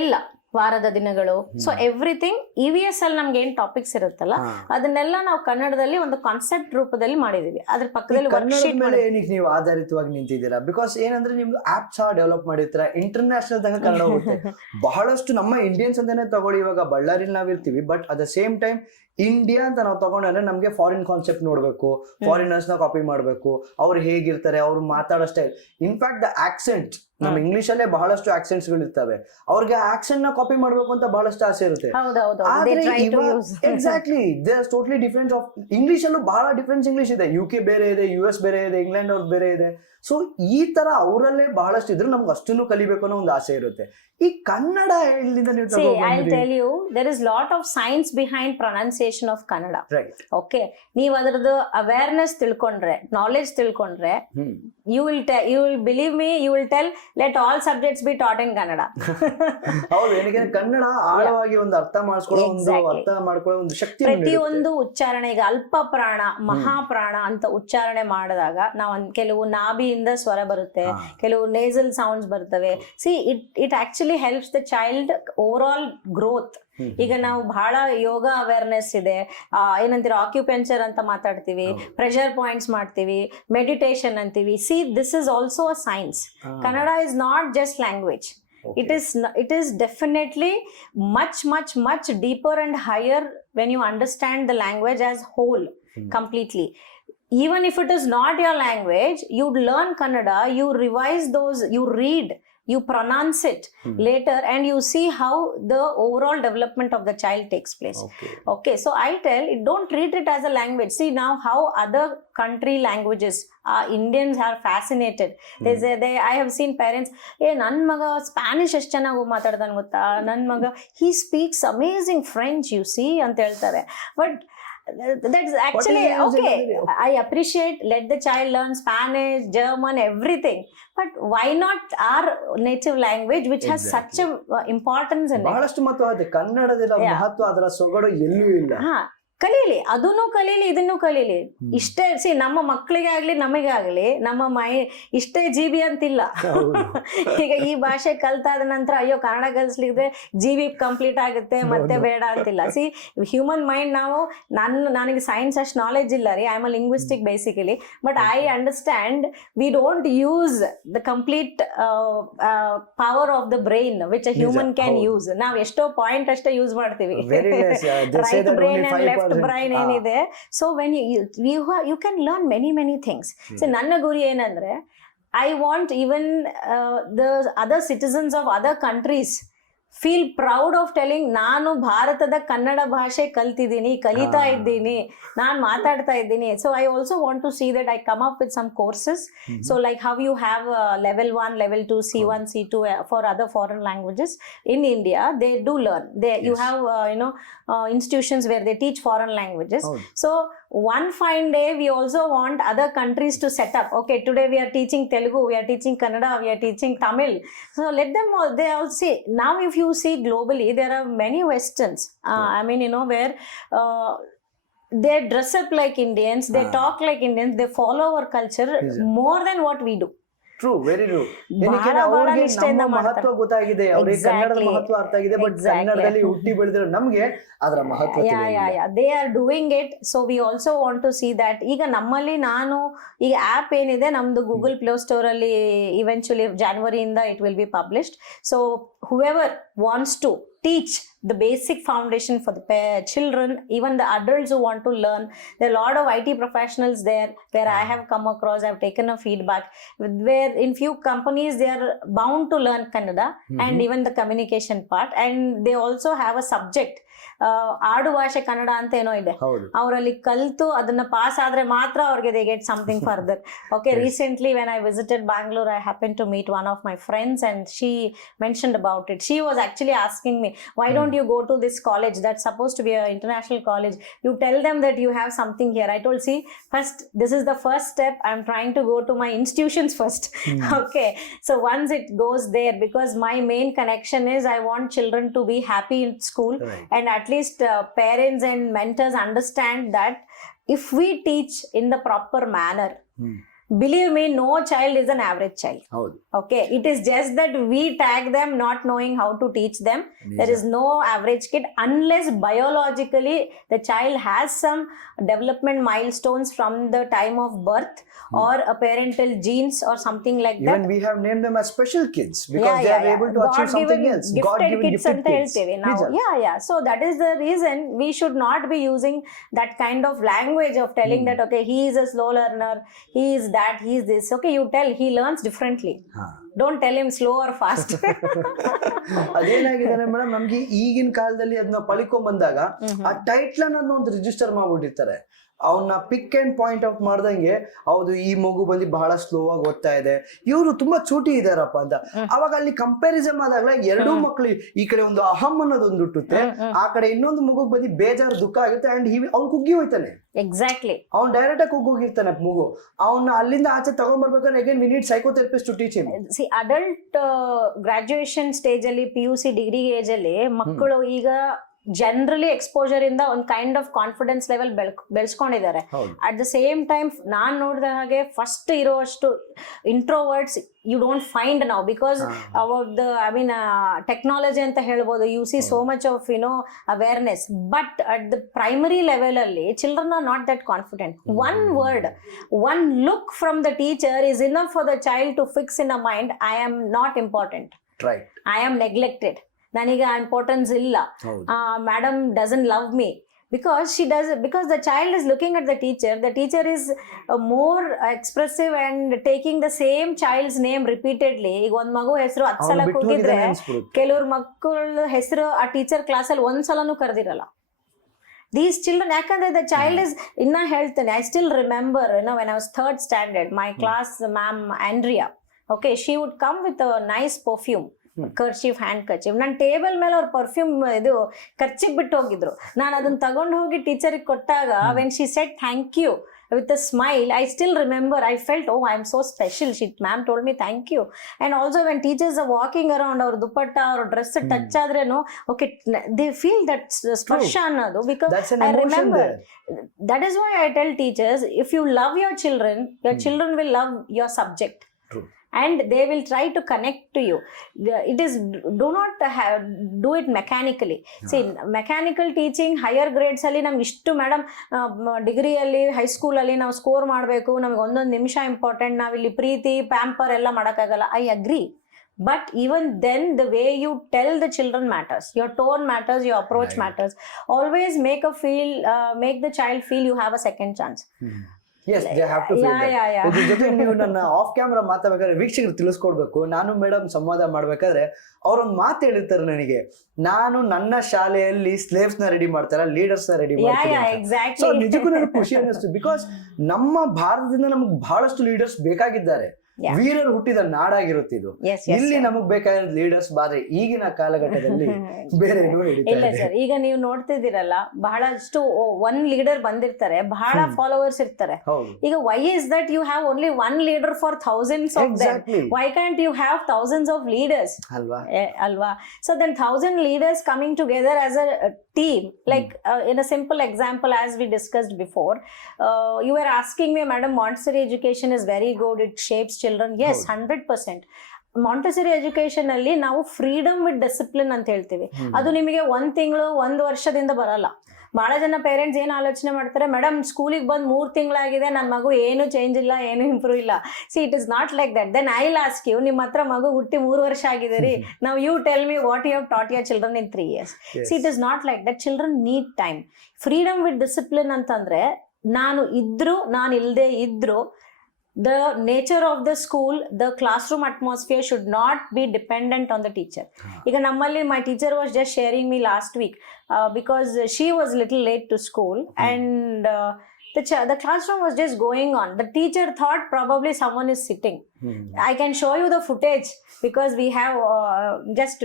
ಎಲ್ಲ ವಾರದ ದಿನಗಳು. ಸೊ ಎವ್ರಿಥಿಂಗ್ EVS ಅಲ್ಲಿ ನಮ್ಗೆ ಏನ್ ಟಾಪಿಕ್ಸ್ ಇರುತ್ತಲ್ಲ, ಅದನ್ನೆಲ್ಲ ನಾವು ಕನ್ನಡದಲ್ಲಿ ಒಂದು ಕಾನ್ಸೆಪ್ಟ್ ರೂಪದಲ್ಲಿ ಮಾಡಿದೀವಿ. ಅದ್ರ ಪಕ್ಕದಲ್ಲಿ ಕನ್ನಡದ ಮೇಲೆ ಏನಕ್ಕೆ ನೀವು ಆಧಾರಿತವಾಗಿ ನಿಂತಿದ್ದೀರಾ? ಬಿಕಾಸ್ ಏನಂದ್ರೆ ನಿಮ್ದು ಆಪ್ಸ್ ಡೆವಲಪ್ ಮಾಡಿರ್ತೀರಾ, ಇಂಟರ್ನ್ಯಾಷನಲ್ ತನಕ ಕನ್ನಡ ಹೋಗುತ್ತೆ. ಬಹಳಷ್ಟು ನಮ್ಮ ಇಂಡಿಯನ್ಸ್ ಅಂತಾನೆ ತಗೊಳ್ಳಿ, ಇವಾಗ ಬಳ್ಳಾರಿಲಿ ನಾವಿರ್ತೀವಿ, but at the same time India ಅಂತ ನಾವು ತಗೊಂಡ್ರೆ ನಮ್ಗೆ ಫಾರಿನ್ ಕಾನ್ಸೆಪ್ಟ್ ನೋಡ್ಬೇಕು, ಫಾರಿನರ್ಸ್ ನ ಕಾಪಿ ಮಾಡ್ಬೇಕು, ಅವ್ರು ಹೇಗಿರ್ತಾರೆ, ಅವ್ರು ಮಾತಾಡೋ ಸ್ಟೈಲ್. ಇನ್ಫ್ಯಾಕ್ಟ್ ದ ಆಕ್ಸೆಂಟ್, ನಮ್ಮ ಇಂಗ್ಲಿಷ್ ಅಲ್ಲೇ ಬಹಳಷ್ಟು ಆಕ್ಸೆಂಟ್ಸ್ ಗಳು ಇರ್ತವೆ, ಅವ್ರಿಗೆ ಆಕ್ಸೆಂಟ್ ನ ಕಾಪಿ ಮಾಡ್ಬೇಕು ಅಂತ ಬಹಳಷ್ಟು ಆಸೆ ಇರುತ್ತೆ. Exactly, they are totally difference of English ಅಲ್ಲೂ ಬಹಳ ಡಿಫರೆನ್ಸ್ ಇಂಗ್ಲಿಷ್ ಇದೆ. UK ಬೇರೆ ಇದೆ, US ಬೇರೆ ಇದೆ, ಇಂಗ್ಲೆಂಡ್ ಅವ್ರದ್ದು ಬೇರೆ ಇದೆ. ಸೊ ಈ ತರ ಅವರಲ್ಲೇ ಬಹಳಷ್ಟು ಇದ್ರೆ ನಮ್ಗೆ ಅಷ್ಟನ್ನು ಕಲಿಬೇಕು ಅನ್ನೋ ಒಂದು ಆಸೆ ಇರುತ್ತೆ. ಈ ಕನ್ನಡ ಎಲ್ಲಿಂದ ನೀವು See, I'll tell you, there is lot of science behind pronunciation of Kannada. Right. Okay, ನೀವು ಅದರದ್ದು ಅವೇರ್ನೆಸ್ ತಿಳ್ಕೊಂಡ್ರೆ, ನಾಲೆಜ್ ತಿಳ್ಕೊಂಡ್ರೆ, you will believe me, you will tell, let all subjects be taught in Kannada. ಹೌದು, ಏನಕ್ಕೆ ಕನ್ನಡ ಆಳವಾಗಿ ಒಂದು ಅರ್ಥ ಮಾಡ್ಕೊಳ್ಳೋ ಒಂದು ಶಕ್ತಿ. ಪ್ರತಿಯೊಂದು ಉಚ್ಚಾರಣೆ, ಈಗ ಅಲ್ಪ ಪ್ರಾಣ, ಮಹಾಪ್ರಾಣ ಅಂತ ಉಚ್ಚಾರಣೆ ಮಾಡಿದಾಗ ನಾವು ಕೆಲವು ನಾಭಿಯಿಂದ ಸ್ವರ ಬರುತ್ತೆ, ಕೆಲವು ನೇಸಲ್ ಸೌಂಡ್ಸ್ ಬರ್ತವೆ. C it actually helps the child over all growth. ಈಗ ನಾವು ಬಹಳ ಯೋಗ ಅವೇರ್ನೆಸ್ ಇದೆ, ಏನಂತೀರ, ಆಕ್ಯುಪೆಂಚರ್ ಅಂತ ಮಾತಾಡ್ತೀವಿ, ಪ್ರೆಷರ್ ಪಾಯಿಂಟ್ಸ್ ಮಾಡ್ತೀವಿ, ಮೆಡಿಟೇಷನ್ ಅಂತೀವಿ. C this is also a science. Kannada is not just language. It is definitely much deeper and higher when you understand the language as whole, completely. Even if it is not your language, you learn Kannada, you revise those, you read, you pronounce it later, and you see how the overall development of the child takes place. Okay, so I tell, don't treat it as a language. See now how other country languages, Indians are fascinated. I have seen parents, ನನ್ನ ಮಗ Spanish ಎಷ್ಟು ಚೆನ್ನಾಗಿ ಮಾತಾಡ್ತಾನೆ ಗೊತ್ತಾ, ನನ್ನ ಮಗ he speaks amazing French, you see ಅಂತ ಹೇಳ್ತಾರೆ. But that's actually okay. I appreciate, let the child learn Spanish, German, everything, but why not our native language which has such a importance in it? ಬಹಳಷ್ಟು ಮಹತ್ವ ಇದೆ ಕನ್ನಡದ ಮಹತ್ವ, ಅದರ ಸೊಗಡು ಎಲ್ಲೂ ಇಲ್ಲ. ಕಲೀಲಿ, ಅದನ್ನು ಕಲೀಲಿ, ಇದನ್ನು ಕಲೀಲಿ. ಇಷ್ಟೇ ನಮ್ಮ ಮಕ್ಕಳಿಗಾಗ್ಲಿ ನಮಗಾಗ್ಲಿ ನಮ್ಮ ಇಷ್ಟೇ GB ಅಂತಿಲ್ಲ. ಈಗ ಈ ಭಾಷೆ ಕಲ್ತಾದ ನಂತರ ಅಯ್ಯೋ ಕನ್ನಡ ಕಲಿಸ್ಲಿಕ್ಕೆ GB ಕಂಪ್ಲೀಟ್ ಆಗುತ್ತೆ ಮತ್ತೆ ಬೇಡ ಅಂತಿಲ್ಲ. ಹ್ಯೂಮನ್ ಮೈಂಡ್ ನಾವು ನನಗೆ ಸೈನ್ಸ್ ಅಷ್ಟು ನಾಲೆಜ್ ಇಲ್ಲ ರೀ, I am a linguistic basically, but I understand we don't use the complete power of the brain which a human can use. ನಾವ್ ಎಷ್ಟೋ ಪಾಯಿಂಟ್ ಅಷ್ಟೇ ಯೂಸ್ ಮಾಡ್ತೀವಿ, right brain and left brain ಏನಿದೆ. So when you can learn many things. So ನನ್ನ ಗುರಿ ಏನಂದ್ರೆ I want even the other citizens of other countries feel proud of telling ನಾನು ಭಾರತದ ಕನ್ನಡ ಭಾಷೆ ಕಲ್ತಿದ್ದೀನಿ, ಕಲಿತಾ ಇದ್ದೀನಿ, ನಾನು ಮಾತಾಡ್ತಾ ಇದ್ದೀನಿ. So I also want to see that I come up with some courses. So like how you have level 1, level 2, C1, C2 for other foreign languages in India, they do learn. You have institutions where they teach foreign languages. So one fine day we also want other countries to set up. Okay, today we are teaching Telugu, we are teaching Kannada, we are teaching Tamil. So let them all, they all see. Now if you see globally, there are many Westerns, I mean, where they dress up like Indians, they talk like Indians, they follow our culture more than what we do. True, very true. ಮಹತ್ವ ಗೊತ್ತಾಗಿದೆ, ಅವ್ರಿಗೆ ಕನ್ನಡದ ಮಹತ್ವ ಅರ್ಥ ಆಗಿದೆ, but ಕನ್ನಡದಲ್ಲಿ ಹುಟ್ಟಿ ಬೆಳೆದಿರೋ ನಮ್ಗೆ ಅದರ ಮಹತ್ವ they are doing it. So we also want to see that. ಈಗ ನಮ್ಮಲ್ಲಿ ಈಗ ಆಪ್ ಏನಿದೆ ನಮ್ದು ಗೂಗಲ್ ಪ್ಲೇ ಸ್ಟೋರ್ ಅಲ್ಲಿ ಇವೆಂಚುಲಿ ಜಾನ್ವರಿಯಿಂದ it will be published. So whoever wants to teach the basic foundation for the children, even the adults who want to learn, there are a lot of IT professionals there where I have come across, I have taken a feedback where in few companies they are bound to learn Kannada and even the communication part, and they also have a subject ಆಡು ಭಾಷೆ ಕನ್ನಡ ಅಂತ ಏನೋ ಇದೆ, ಅವರಲ್ಲಿ ಕಲ್ತು ಅದನ್ನ pass ಆದ್ರೆ ಮಾತ್ರ ಅವ್ರಿಗೆ they get something further. Okay, recently when I visited Bangalore, I happen to meet one of my friends and she mentioned about it. She was actually asking me, why don't you go to this college that's supposed to be an international college, you tell them that you have something here. I told, see, first this is the first step, I'm trying to go to my institutions first. Okay, so once it goes there, because my main connection is I want children to be happy in school, and at least parents and mentors understand that if we teach in the proper manner, believe me, no child is an average child. Okay, it is just that we tag them not knowing how to teach them. There is no average kid unless biologically the child has some development milestones from the time of birth or a parental genes or something like that. Even we have named them as special kids because they are able to achieve something else. God-given kids anta helteve now. Yeah. So that is the reason we should not be using that kind of language of telling that okay, he is a slow learner, he is that, he is this. Okay, you tell he learns differently. Don't tell him slow or fast. ಅದೇನಾಗಿದೆ madam, ನಮ್ಗೆ ಈಗಿನ ಕಾಲದಲ್ಲಿ ಅದನ್ನ ಪಳ್ಕೊಂಡ್ ಬಂದಾಗ ಆ title ಅನ್ನ ಒಂದು register ಮಾಡ್ಬಿಟ್ಟಿರ್ತಾರೆ. ಅವನ್ನ ಪಿಕ್ ಅಂಡ್ ಪಾಯಿಂಟ್ ಔಟ್ ಮಾಡ್ದಂಗೆ, ಹೌದು ಈ ಮಗು ಬಂದು ಬಹಳ ಸ್ಲೋ ಆಗಿ ಓದ್ತಾ ಇದೆ, ಇವರು ತುಂಬಾ ಚೂಟಿ ಇದಾರಪ್ಪ ಅಂತ. ಅವಾಗ ಅಲ್ಲಿ ಕಂಪ್ಯಾರಿಸನ್ ಆದಾಗಲ ಎರಡೂ ಮಕ್ಳು ಈ ಕಡೆ ಒಂದು ಅಹಂ ಅನ್ನೋದೊಂದು ಹುಟ್ಟುತ್ತೆ, ಆ ಕಡೆ ಇನ್ನೊಂದು ಮಗು ಬಂದು ಬೇಜಾರು ದುಃಖ ಆಗುತ್ತೆ, ಅಂಡ್ ಅವ್ನು ಕುಗ್ಗಿ ಹೋಯ್ತಾನೆ. ಎಕ್ಸಾಕ್ಟ್ಲಿ, ಅವ್ನು ಡೈರೆಕ್ಟ್ ಆಗಿ ಕುಗ್ಗೋಗಿರ್ತಾನೆ ಮಗು. ಅವ್ನ ಅಲ್ಲಿಂದ ಆಚೆ ತಗೊಂಡ್ಬರ್ಬೇಕಾದ್ರೆ again we need psychotherapist to teach him. See, adult graduation stage ಅಲ್ಲಿ PUC ಡಿಗ್ರಿ ಏಜ್ ಅಲ್ಲಿ ಮಕ್ಕಳು ಈಗ ಜನರಲಿ ಎಕ್ಸ್ಪೋಜರ್ ಇಂದ ಒಂದು ಕೈಂಡ್ ಆಫ್ ಕಾನ್ಫಿಡೆನ್ಸ್ ಲೆವೆಲ್ ಬೆಳೆಸ್ಕೊಂಡಿದ್ದಾರೆ. ಅಟ್ ದ ಸೇಮ್ ಟೈಮ್ ನಾನ್ ನೋಡಿದ ಹಾಗೆ ಫಸ್ಟ್ ಇರೋಷ್ಟು introverts you don't find now because about the technology anta helbodu, you see so much of awareness, but at the primary level alli children are not that confident. One word, one look from the teacher is enough for the child to fix in a mind, I am not important, right, I am neglected, naniga importance illa, madam doesn't love me, because the child is looking at the teacher is more expressive and taking the same child's name repeatedly. ಈಗ ಒಂದ್ ಮಗು ಹೆಸರು 10 ಸಲ ಕೂಗಿದ್ರೆ ಕೆಲವ್ರ ಮಕ್ಕಳ ಹೆಸರು ಆ teacher class ಅಲ್ಲಿ ಒಂದ್ಸಲನೂ ಕರೆದಿರಲ್ಲ. These children, ಯಾಕಂದ್ರೆ the child is ಇನ್ನ ಹೇಳ್ತೇನೆ, I still remember when I was 3rd standard, my class ma'am Andrea, okay, she would come with a nice perfume kerchief, hand kerchief. ನನ್ನ ಟೇಬಲ್ ಮೇಲೆ ಅವ್ರ perfume ಇದು ಖರ್ಚಿಗೆ ಬಿಟ್ಟು ಹೋಗಿದ್ರು. ನಾನು ಅದನ್ನ ತಗೊಂಡು ಹೋಗಿ ಟೀಚರಿಗೆ ಕೊಟ್ಟಾಗ when she said thank you with a smile, I still remember, I felt, oh, I am so special. Ma'am told me thank you. And also when teachers are walking around, our dupatta or dress touch adreno, okay, they feel that sparsha annadu, because That's an I emotion remember there. that is why I tell teachers, if you love your children will love your subject. True. And they will try to connect to you. It is, do not do it mechanically. See, mechanical teaching, higher grades ಅಲ್ಲಿ ನಮ್ಗೆ ಇಷ್ಟು madam ಡಿಗ್ರಿಯಲ್ಲಿ ಹೈಸ್ಕೂಲಲ್ಲಿ ನಾವು score ಮಾಡಬೇಕು, ನಮ್ಗೆ ಒಂದೊಂದು ನಿಮಿಷ important, ನಾವಿಲ್ಲಿ ಪ್ರೀತಿ ಪ್ಯಾಂಪರ್ ಎಲ್ಲ ಮಾಡೋಕ್ಕಾಗಲ್ಲ. I agree. But even then, the way you tell the children matters. Your tone matters, your approach matters. Always make the child feel you have a second chance. Yes, they have to feel that. ಇದ್ರ ಜೊತೆ ನೀವು none of camera ಮಾತಾಡ್ಬೇಕಾದ್ರೆ ವೀಕ್ಷಕರು ತಿಳಿಸ್ಕೊಡ್ಬೇಕು. ನಾನು madam ಸಂವಾದ ಮಾಡ್ಬೇಕಾದ್ರೆ ಅವ್ರೊಂದು ಮಾತು ಹೇಳಿರ್ತಾರೆ ನನಗೆ, ನಾನು ನನ್ನ ಶಾಲೆಯಲ್ಲಿ ಸ್ಲೇವ್ಸ್ ನ ರೆಡಿ ಮಾಡ್ತಾರ, ಲೀಡರ್ಸ್ ನ ರೆಡಿ ಮಾಡ್ತಾರೆ. ಸೊ ನಿಜಕ್ಕೂ ನನಗೆ ಖುಷಿ ಅನ್ನಿಸ್ತು, ಬಿಕಾಸ್ ನಮ್ಮ ಭಾರತದಿಂದ ನಮಗೆ ಬಹಳಷ್ಟು ಲೀಡರ್ಸ್ ಬೇಕಾಗಿದ್ದಾರೆ. ವೀರರು ಹುಟ್ಟಿದ ನಾಡಾಗಿರುತ್ತೆ ಇದು. ಇಲ್ಲಿ ನಮಗ್ ಬೇಕಾದ ಲೀಡರ್ಸ್ ಬಾದ್ರೆ ಈಗಿನ ಕಾಲಘಟ್ಟದಲ್ಲಿ ಬೇರೆ ಇಲ್ಲ ಸರ್. ಈಗ ನೀವು ನೋಡ್ತಿದ್ದೀರಲ್ಲ, ಬಹಳಷ್ಟು ಒನ್ ಲೀಡರ್ ಬಂದಿರ್ತಾರೆ, ಬಹಳ ಫಾಲೋವರ್ಸ್ ಇರ್ತಾರೆ. ಈಗ why is that you have only one leader for thousands of them? Why can't you have thousands of leaders? ಅಲ್ವಾ? So then 1000 leaders coming together as a team, like in a simple example, as we discussed before, you were asking me, madam, Montessori education is very good, it shapes children. Yes, 100%. Montessori education ಅಲ್ಲಿ ನಾವು freedom with discipline ಅಂತ ಹೇಳ್ತೀವಿ. ಅದು ನಿಮಗೆ 1 ತಿಂಗಳು 1 ವರ್ಷದಿಂದ ಬರಲ್ಲ. ಬಹಳ ಜನ ಪೇರೆಂಟ್ಸ್ ಏನ್ ಆಲೋಚನೆ ಮಾಡ್ತಾರೆ, ಮೇಡಮ್ ಸ್ಕೂಲಿಗೆ ಬಂದು 3 ತಿಂಗಳಾಗಿದೆ, ನನ್ನ ಮಗು ಏನು ಚೇಂಜ್ ಇಲ್ಲ, ಏನು ಇಂಪ್ರೂವ್ ಇಲ್ಲ. See, it is not like that. Then I will ask you, ನಿಮ್ಮ ಹತ್ರ ಮಗು ಹುಟ್ಟಿ 3 ವರ್ಷ ಆಗಿದೆ ರೀ, ನಾವು you tell me what you have taught your children in 3 years. See, it is not like that. Children need time. Freedom with discipline ಅಂತಂದ್ರೆ, ನಾನು ಇದ್ರು ನಾನು ಇಲ್ಲದೆ ಇದ್ರು, the nature of the school, the classroom atmosphere should not be dependent on the teacher. ಈಗ ನಮ್ಮಲ್ಲಿ my teacher was just sharing me last week because she was little late to school and the classroom was just going on. The teacher thought probably someone is sitting. I can show you the footage because we have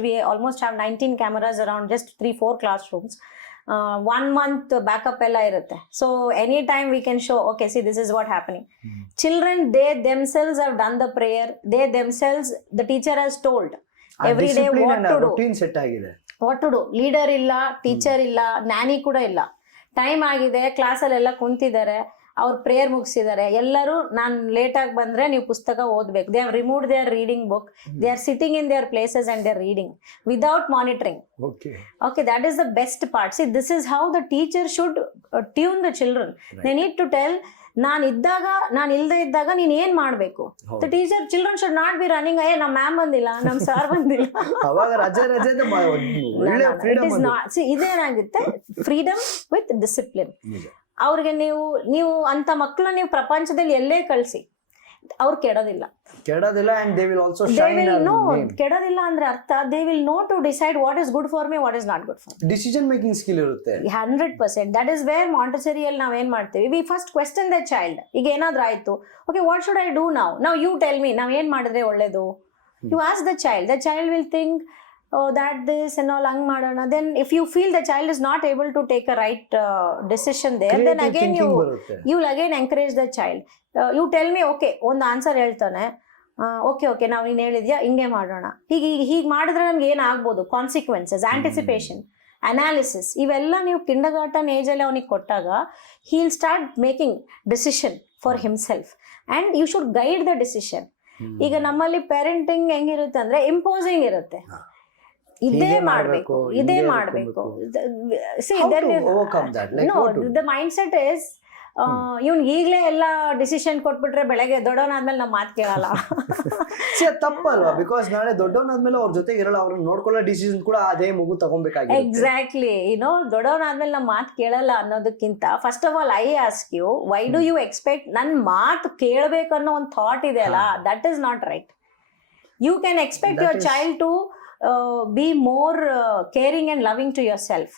we almost have 19 cameras around just 3-4 classrooms. 1 month backup ella irutte. So anytime we can show, okay, see, this is what happening. Children, they themselves have done the prayer. They themselves, the teacher has told every day what to do. routine set agide. What to do. Leader illa, teacher illa, nanny kuda illa. Time agide, class ಅಲ್ಲಿ ಎಲ್ಲ ಕುಂತಿದ್ದಾರೆ, ಅವ್ರು prayer ಮುಗಿಸಿದ್ದಾರೆ. ಎಲ್ಲರೂ ನಾನು late ಆಗಿ ಬಂದ್ರೆ ನೀವು ಪುಸ್ತಕ ಓದ್ಬೇಕು. They have removed their reading book. They are sitting in their places and they are reading without monitoring. Okay, that is the best part. See, this is how the teacher should tune the children. They need to tell, ನಾನು ಇದ್ದಾಗ, ನಾನು ಇಲ್ಲದೆ ಇದ್ದಾಗ ನೀನ್ ಏನ್ ಮಾಡ್ಬೇಕು. The teacher, children should not be running, ಅಯ್ಯ ನಮ್ಮ ಮ್ಯಾಮ್ ಬಂದಿಲ್ಲ, ನಮ್ಮ ಸಾರ್ ಬಂದಿಲ್ಲ. ಅವಾಗ ರಜೆ ಒಳ್ಳೆ ಫ್ರೀಡಮ್. ಇದೇನಾಗುತ್ತೆ, ಫ್ರೀಡಮ್ ವಿತ್ ಡಿಸಿಪ್ಲಿನ್. ಅವ್ರಿಗೆ ನೀವು ಅಂತ ಮಕ್ಕಳನ್ನ ನೀವು ಪ್ರಪಂಚದಲ್ಲಿ ಎಲ್ಲೇ ಕಳಿಸಿ, ಅವ್ರು ಕೆಡೋದಿಲ್ಲ. and they will also shine. ಕೆಡೋದಿಲ್ಲ ಅಂದ್ರೆ ಅರ್ಥ, they will know to decide what is good for me, what is not good for me. Decision making skill ಇರುತ್ತೆ. 100%. That is where Montessori ಅಲ್ಲಿ ನಾವ್ ಏನ್ ಮಾಡ್ತೀವಿ, we first question the child. ಈಗ ಏನಾದ್ರೂ ಆಯ್ತು, okay, what should I do now? Now you tell me, ನಾವ್ ಏನ್ ಮಾಡಿದ್ರೆ ಒಳ್ಳೇದು? You ask the child will think, oh, that this and all, hang ಮಾಡೋಣ. Then if you feel the child is not able to take a right decision there, creative, then again you will again encourage the child. You tell me, okay, ಒಂದು answer ಹೇಳ್ತಾನೆ, okay ನಾವು ನೀನು ಹೇಳಿದ್ಯಾ, ಹಿಂಗೆ ಮಾಡೋಣ, ಹೀಗೆ ಮಾಡಿದ್ರೆ ನಮ್ಗೆ ಏನಾಗ್ಬೋದು, ಕಾನ್ಸಿಕ್ವೆನ್ಸಸ್, ಆಂಟಿಸಿಪೇಷನ್, ಅನಾಲಿಸಿಸ್, ಇವೆಲ್ಲ ನೀವು ಕಿಂಡರ್ಗಾರ್ಟನ್ ಏಜಲ್ಲಿ ಅವನಿಗೆ ಕೊಟ್ಟಾಗ he will start making decision for himself and you should guide the decision. ಈಗ ನಮ್ಮಲ್ಲಿ ಪೇರೆಂಟಿಂಗ್ ಹೆಂಗಿರುತ್ತೆ ಅಂದ್ರೆ ಇಂಪೋಸಿಂಗ್ ಇರುತ್ತೆ, ಇದೇ ಮಾಡ್ಬೇಕು. The mindset is, ಇವ್ನ್ ಈಗ್ಲೇ ಎಲ್ಲ ಡಿಸಿಷನ್ ಕೊಟ್ಬಿಟ್ರೆ ಬೆಳಗ್ಗೆ ದೊಡ್ಡವನಾದ್ಮೇಲೆ ನಾವು ಮಾತು ಕೇಳಲ್ಲ. ತಪ್ಪಲ್ವಾ? ಬಿಕಾಸ್ ನಾಳೆ ದೊಡ್ಡವನಾದ್ಮೇಲೆ ಅವ್ರ ಜೊತೆಗೆ ಇರಲ್ಲ, ಅವ್ರನ್ನ ನೋಡ್ಕೊಳ್ಳೋ ಡಿಸಿಷನ್ ಕೂಡ ಅದೇ ಮಗು ತಗೊಬೇಕಾಗಿ. ಎಕ್ಸಾಕ್ಟ್ಲಿ. ದೊಡ್ಡವನಾದ್ಮೇಲೆ ನಾವು ಮಾತು ಕೇಳಲ್ಲ ಅನ್ನೋದಕ್ಕಿಂತ, first of all I ask you, why do you expect ನನ್ ಮಾತು ಕೇಳಬೇಕು ಅನ್ನೋ ಒಂದು ಥಾಟ್ ಇದೆ ಅಲ್ಲ, that is not right. You can expect your child to be more caring and loving to yourself.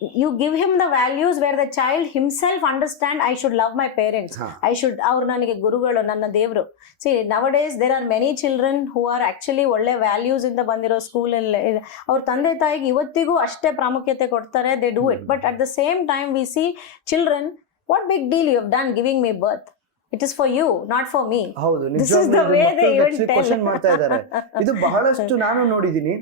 you give him the values where the child himself understand I should love my parents. I should, ಅವ್ರು ನನಗೆ ಗುರುಗಳು, ನನ್ನ ದೇವರು. See, nowadays there are many children who are actually ಒಳ್ಳೆ values ಇಂದ ಬಂದಿರೋ ಸ್ಕೂಲಲ್ಲಿ ಅವ್ರ ತಂದೆ ತಾಯಿಗೆ ಇವತ್ತಿಗೂ ಅಷ್ಟೇ ಪ್ರಾಮುಖ್ಯತೆ ಕೊಡ್ತಾರೆ. they do it, but at the same time we see children, what big deal you have done giving me birth, it is for you, not for me. ಹೌದು, This is the way they even tell. Question ಮಾಡ್ತಾ ಇದ್ದಾರೆ. ಇದು ಬಹಳಷ್ಟು ನಾನು ನೋಡಿದೀನಿ.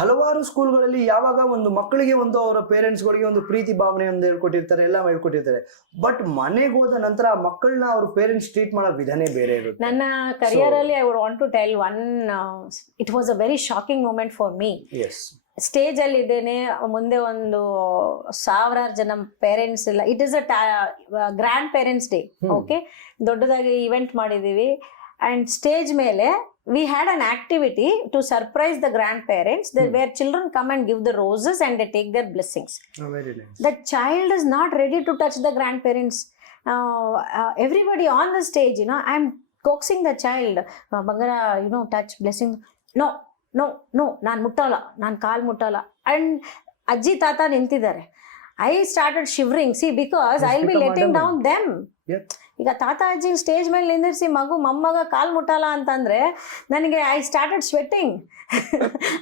ಹಲವಾರು ಸ್ಕೂಲ್ಗಳಲ್ಲಿ ಯಾವಾಗ ಒಂದು ಮಕ್ಕಳಿಗೆ ಒಂದು ಅವರ ಪೇರೆಂಟ್ಸ್ ಗಳಿಗೆ ಒಂದು ಪ್ರೀತಿ ಭಾವನೆ ಒಂದು ಹೇಳ್ಕೊಟ್ಟಿರ್ತಾರೆ, ಎಲ್ಲ ಹೇಳ್ಕೊಟ್ಟಿರ್ತಾರೆ. ಬಟ್ ಮನೆಗೆ ಹೋದ ನಂತರ ಆ ಮಕ್ಕಳನ್ನ ಅವ್ರ ಪೇರೆಂಟ್ಸ್ ಟ್ರೀಟ್ ಮಾಡೋ ವಿಧಾನೇ ಬೇರೆ ಇರುತ್ತೆ. ನನ್ನ ಕರಿಯರ್ ಅಲ್ಲಿ I would want to tell one, it was a very shocking moment for me. Yes, stage ಅಲ್ಲಿ ಇದ್ದೇನೆ, ಮುಂದೆ ಒಂದು 1000 ಜನ ಪೇರೆಂಟ್ಸ್ ಇಲ್ಲ, it is a grandparents day. Okay, ದೊಡ್ಡದಾಗಿ ಇವೆಂಟ್ ಮಾಡಿದೀವಿ. ಅಂಡ್ ಸ್ಟೇಜ್ ಮೇಲೆ we had an activity to surprise the grandparents, where children come and give the roses and they take their blessings. Very nice. The child is not ready to touch the grandparents. Everybody on the stage, I'm coaxing the child, Bangara, touch blessing. No, ನಾನು ಮುಟ್ಟಲ್ಲ, ನಾನು ಕಾಲ್ ಮುಟ್ಟಲ್ಲ. And ಅಜ್ಜಿ ತಾತ ನಿಂತಿದ್ದಾರೆ. I started shivering, C, because I will be letting down them. ಈಗ ತಾತ ಅಜ್ಜಿ stage ಮೇಲೆ ನಿಂದಿರಿಸಿ ಮೊಮ್ಮಗ ಕಾಲ್ ಮುಟ್ಟಲ್ಲ ಅಂತಂದ್ರೆ ನನಗೆ I started sweating.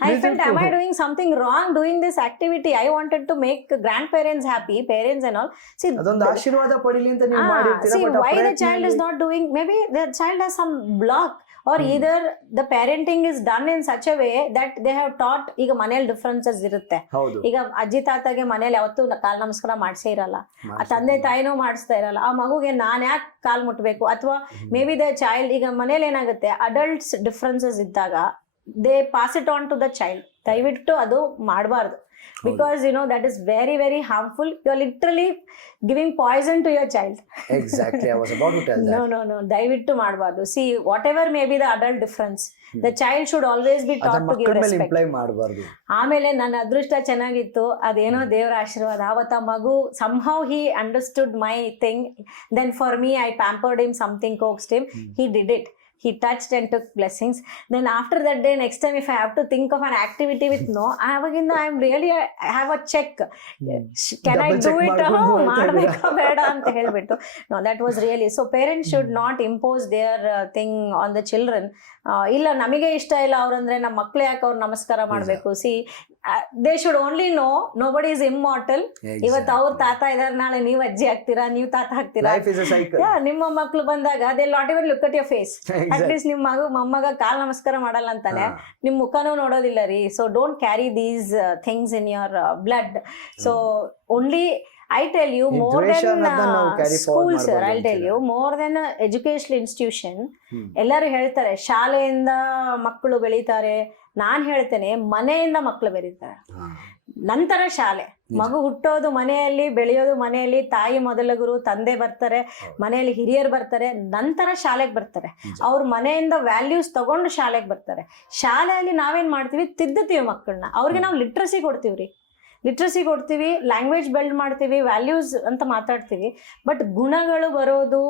I felt, am I doing something wrong doing this activity? I wanted to make grandparents happy, parents and all. See, ಅದೊಂದು ಆಶೀರ್ವಾದ ಪಡೀಲಿ ಅಂತ ನೀವು ಮಾಡಿರ್ತೀರಾ. see, why the child is not doing, maybe the child has some block, or either the parenting is done in such a way that they have taught. ಈಗ ಮನೇಲಿ differences ಇರುತ್ತೆ. ಈಗ ಅಜ್ಜಿ ತಾತಗೆ ಮನೇಲಿ ಯಾವತ್ತೂ ಕಾಲ್ ನಮಸ್ಕಾರ ಮಾಡಿಸೇ ಇರಲ್ಲ, ಆ ತಂದೆ ತಾಯಿನೂ ಮಾಡಿಸ್ತಾ ಇರಲ್ಲ. ಆ ಮಗುಗೆ ನಾನ್ ಯಾಕೆ ಕಾಲ್ ಮುಟ್ಬೇಕು? ಅಥವಾ ಮೇ ಬಿ ದ ಚೈಲ್ಡ್, ಈಗ ಮನೇಲಿ ಏನಾಗುತ್ತೆ, ಅಡಲ್ಟ್ಸ್ ಡಿಫ್ರೆನ್ಸಸ್ ಇದ್ದಾಗ they pass it on to the child. ದಯವಿಟ್ಟು ಅದು ಮಾಡಬಾರ್ದು. Because that is very, very harmful. You are literally giving poison to your child. Exactly, I was about to tell that. No, ದಯವಿಟ್ಟು ಮಾಡಬಾರ್ದು. See, whatever may be the adult difference, the child should always be taught to give respect. Imply ಮಾಡಬಾರ್ದು. ಆಮೇಲೆ ನನ್ನ ಅದೃಷ್ಟ ಚೆನ್ನಾಗಿತ್ತು, ಅದೇನೋ ದೇವರ ಆಶೀರ್ವಾದ. ಅವತ್ತ ಮಗು somehow he understood my thing. Then for me, I pampered him, something coaxed him. He did it. He touched and took blessings. Then after that day, next time if I have to think of an activity with I'm really, I have a check. Can I do it? ಮಾಡಬೇಕಾ ಬೇಡ ಅಂತ ಹೇಳ್ಬಿಟ್ಟು. No, that was really, so parents should not impose their thing on the children. ಇಲ್ಲ, ನಮಗೆ ಇಷ್ಟ ಇಲ್ಲ ಅವ್ರಂದ್ರೆ ನಮ್ಮ ಮಕ್ಳು ಯಾಕೆ ಅವ್ರು ನಮಸ್ಕಾರ ಮಾಡ್ಬೇಕು? C, they should only know nobody is immortal. ಇವತ್ತು ಅವ್ರ ತಾತ ಇದಾರೆ, ನಾಳೆ ನೀವು ಅಜ್ಜಿ ಆಗ್ತೀರಾ, ನೀವು ತಾತ ಆಗ್ತೀರಾ. Life is a cycle. ನಿಮ್ಮ ಮಕ್ಳು ಬಂದಾಗ they will not even look at your face. At least ನಿಮ್ಮ ಮೊಮ್ಮಗ ಕಾಲ್ ನಮಸ್ಕಾರ ಮಾಡಲ್ಲ ಅಂತಾನೆ, ನಿಮ್ ಮುಖನೂ ನೋಡೋದಿಲ್ಲ ರೀ. So don't carry these things in your blood. So only I tell you, more than school, sir, I'll tell you, more than an educational institution, ಎಲ್ಲರೂ ಹೇಳ್ತಾರೆ ಶಾಲೆಯಿಂದ ಮಕ್ಕಳು ಬೆಳೀತಾರೆ. ನಾನ್ ಹೇಳ್ತೇನೆ, ಮನೆಯಿಂದ ಮಕ್ಕಳು ಬೆಳೀತಾರೆ, ನಂತರ ಶಾಲೆ. ಮಗು ಹುಟ್ಟೋದು ಮನೆಯಲ್ಲಿ, ಬೆಳೆಯೋದು ಮನೆಯಲ್ಲಿ. ತಾಯಿ ಮೊದಲ ಗುರು, ತಂದೆ ಬರ್ತಾರೆ, ಮನೆಯಲ್ಲಿ ಹಿರಿಯರು ಬರ್ತಾರೆ, ನಂತರ ಶಾಲೆಗೆ ಬರ್ತಾರೆ. ಅವ್ರ ಮನೆಯಿಂದ ವ್ಯಾಲ್ಯೂಸ್ ತಗೊಂಡು ಶಾಲೆಗೆ ಬರ್ತಾರೆ. ಶಾಲೆಯಲ್ಲಿ ನಾವೇನ್ ಮಾಡ್ತೀವಿ, ತಿದ್ದುತ್ತೀವಿ ಮಕ್ಕಳನ್ನ. ಅವ್ರಿಗೆ ನಾವು ಲಿಟ್ರಸಿ ಕೊಡ್ತೀವ್ರಿ, ಲ್ಯಾಂಗ್ವೇಜ್ ಬಿಲ್ಡ್ ಮಾಡ್ತೀವಿ, ವ್ಯಾಲ್ಯೂಸ್ ಅಂತ ಮಾತಾಡ್ತೀವಿ. ಬಟ್ ಗುಣಗಳು ಬರೋದು,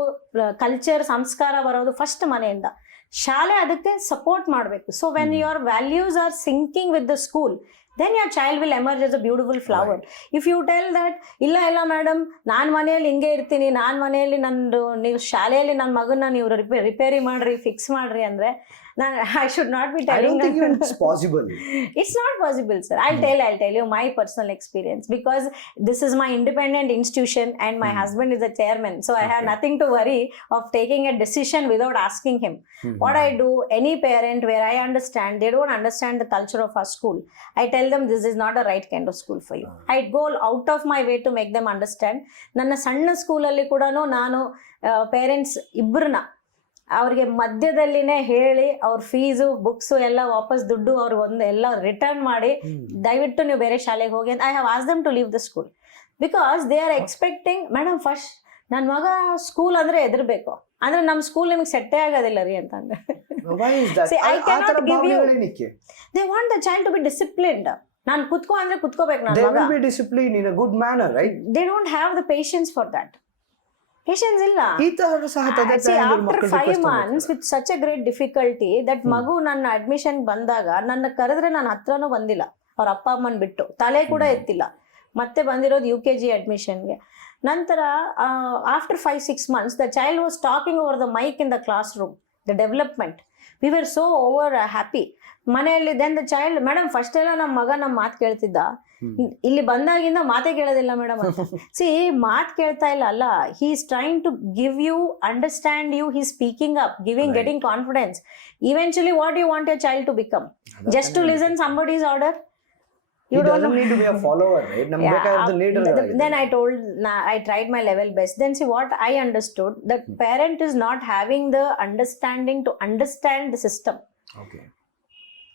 ಕಲ್ಚರ್, ಸಂಸ್ಕಾರ ಬರೋದು ಫಸ್ಟ್ ಮನೆಯಿಂದ. ಶಾಲೆ ಅದಕ್ಕೆ ಸಪೋರ್ಟ್ ಮಾಡಬೇಕು. So when your values are syncing with the school, then your child will emerge as a beautiful flower. Right. If you tell that, ಇಲ್ಲ ಮೇಡಮ್, ನಾನು ಮನೆಯಲ್ಲಿ ಹಿಂಗೆ ಇರ್ತೀನಿ, ನಾನು ಮನೆಯಲ್ಲಿ ನೀವು ಶಾಲೆಯಲ್ಲಿ ನನ್ನ ಮಗನ್ನ ನೀವು ರಿಪೇರಿ ಮಾಡ್ರಿ, ಫಿಕ್ಸ್ ಮಾಡ್ರಿ ಅಂದ್ರೆ I should not be telling. I don't think it's possible. It's not possible, sir. I'll tell you my personal experience, because this is my independent institution and my husband is the chairman. So I have nothing to worry of taking a decision without asking him. What I do, any parent where I understand, they don't understand the culture of our school, I tell them this is not a right kind of school for you. I go out of my way to make them understand. ನನ್ನ ಸಣ್ಣ ಸ್ಕೂಲಲ್ಲಿ ಕೂಡ ನಾನು parents ಇಬ್ಬರನ್ನ ಅವ್ರಿಗೆ ಮಧ್ಯದಲ್ಲಿನೇ ಹೇಳಿ, ಅವ್ರ fees, books ಎಲ್ಲ ವಾಪಸ್ ದುಡ್ಡು ಅವ್ರಿಗೆ ಎಲ್ಲ ರಿಟರ್ನ್ ಮಾಡಿ, ದಯವಿಟ್ಟು ನೀವು ಬೇರೆ ಶಾಲೆಗೆ ಹೋಗಿ ಅಂತ I have asked them to leave the school. Because they are expecting, madam first ನನ್ನ ಮಗ ಸ್ಕೂಲ್ ಅಂದ್ರೆ ಎದುರ್ಬೇಕು, ಅಂದ್ರೆ ನಮ್ಮ ಸ್ಕೂಲ್ ನಿಮಗೆ ಸೆಟ್ಟೇ ಆಗೋದಿಲ್ಲ ರೀ ಅಂತಂದ್ರೆ. I cannot give you. They want the child to be disciplined. ನಾನು ಕುತ್ಕೋ ಅಂದ್ರೆ ಕುತ್ಕೋಬೇಕು, ನನ್ನ ಮಗ discipline in a good manner, right? They don't have the patience for that. Patience ಇಲ್ಲ. After 5 months with such a great difficulty that ಮಗು ನನ್ನ admission ಬಂದಾಗ ನನ್ನ ಕರೆದ್ರೆ ನನ್ನ ಹತ್ರನೂ ಬಂದಿಲ್ಲ, ಅವ್ರ ಅಪ್ಪ ಅಮ್ಮನ್ ಬಿಟ್ಟು ತಲೆ ಕೂಡ ಎತ್ತಿಲ್ಲ. ಮತ್ತೆ ಬಂದಿರೋದು UKG ಅಡ್ಮಿಷನ್ಗೆ. ನಂತರ after 5-6 months the child was talking over the mic in the classroom, the development, we were so over happy. ಮನೆಯಲ್ಲಿ then the child, madam first ಎಲ್ಲ ನಮ್ಮ ಮಗ ನಮ್ಮ ಮಾತು ಕೇಳ್ತಿದ್ದ, ಇಲ್ಲಿ ಬಂದಾಗಿಂದ ಮಾತೇ ಕೇಳೋದಿಲ್ಲ ಮೇಡಮ್ ಅಂತ. ಸಿ ಮಾತು ಕೇಳ್ತಾ ಇಲ್ಲ ಅಲ್ಲ, he is trying to give you, understand you, he speaking up, giving, getting confidence. Eventually what you want your child to become? Just to listen somebody's order? He doesn't need to be a follower, right? Then I tried my level best. Then see what I understood, the parent is not having the understanding to understand the system. Okay.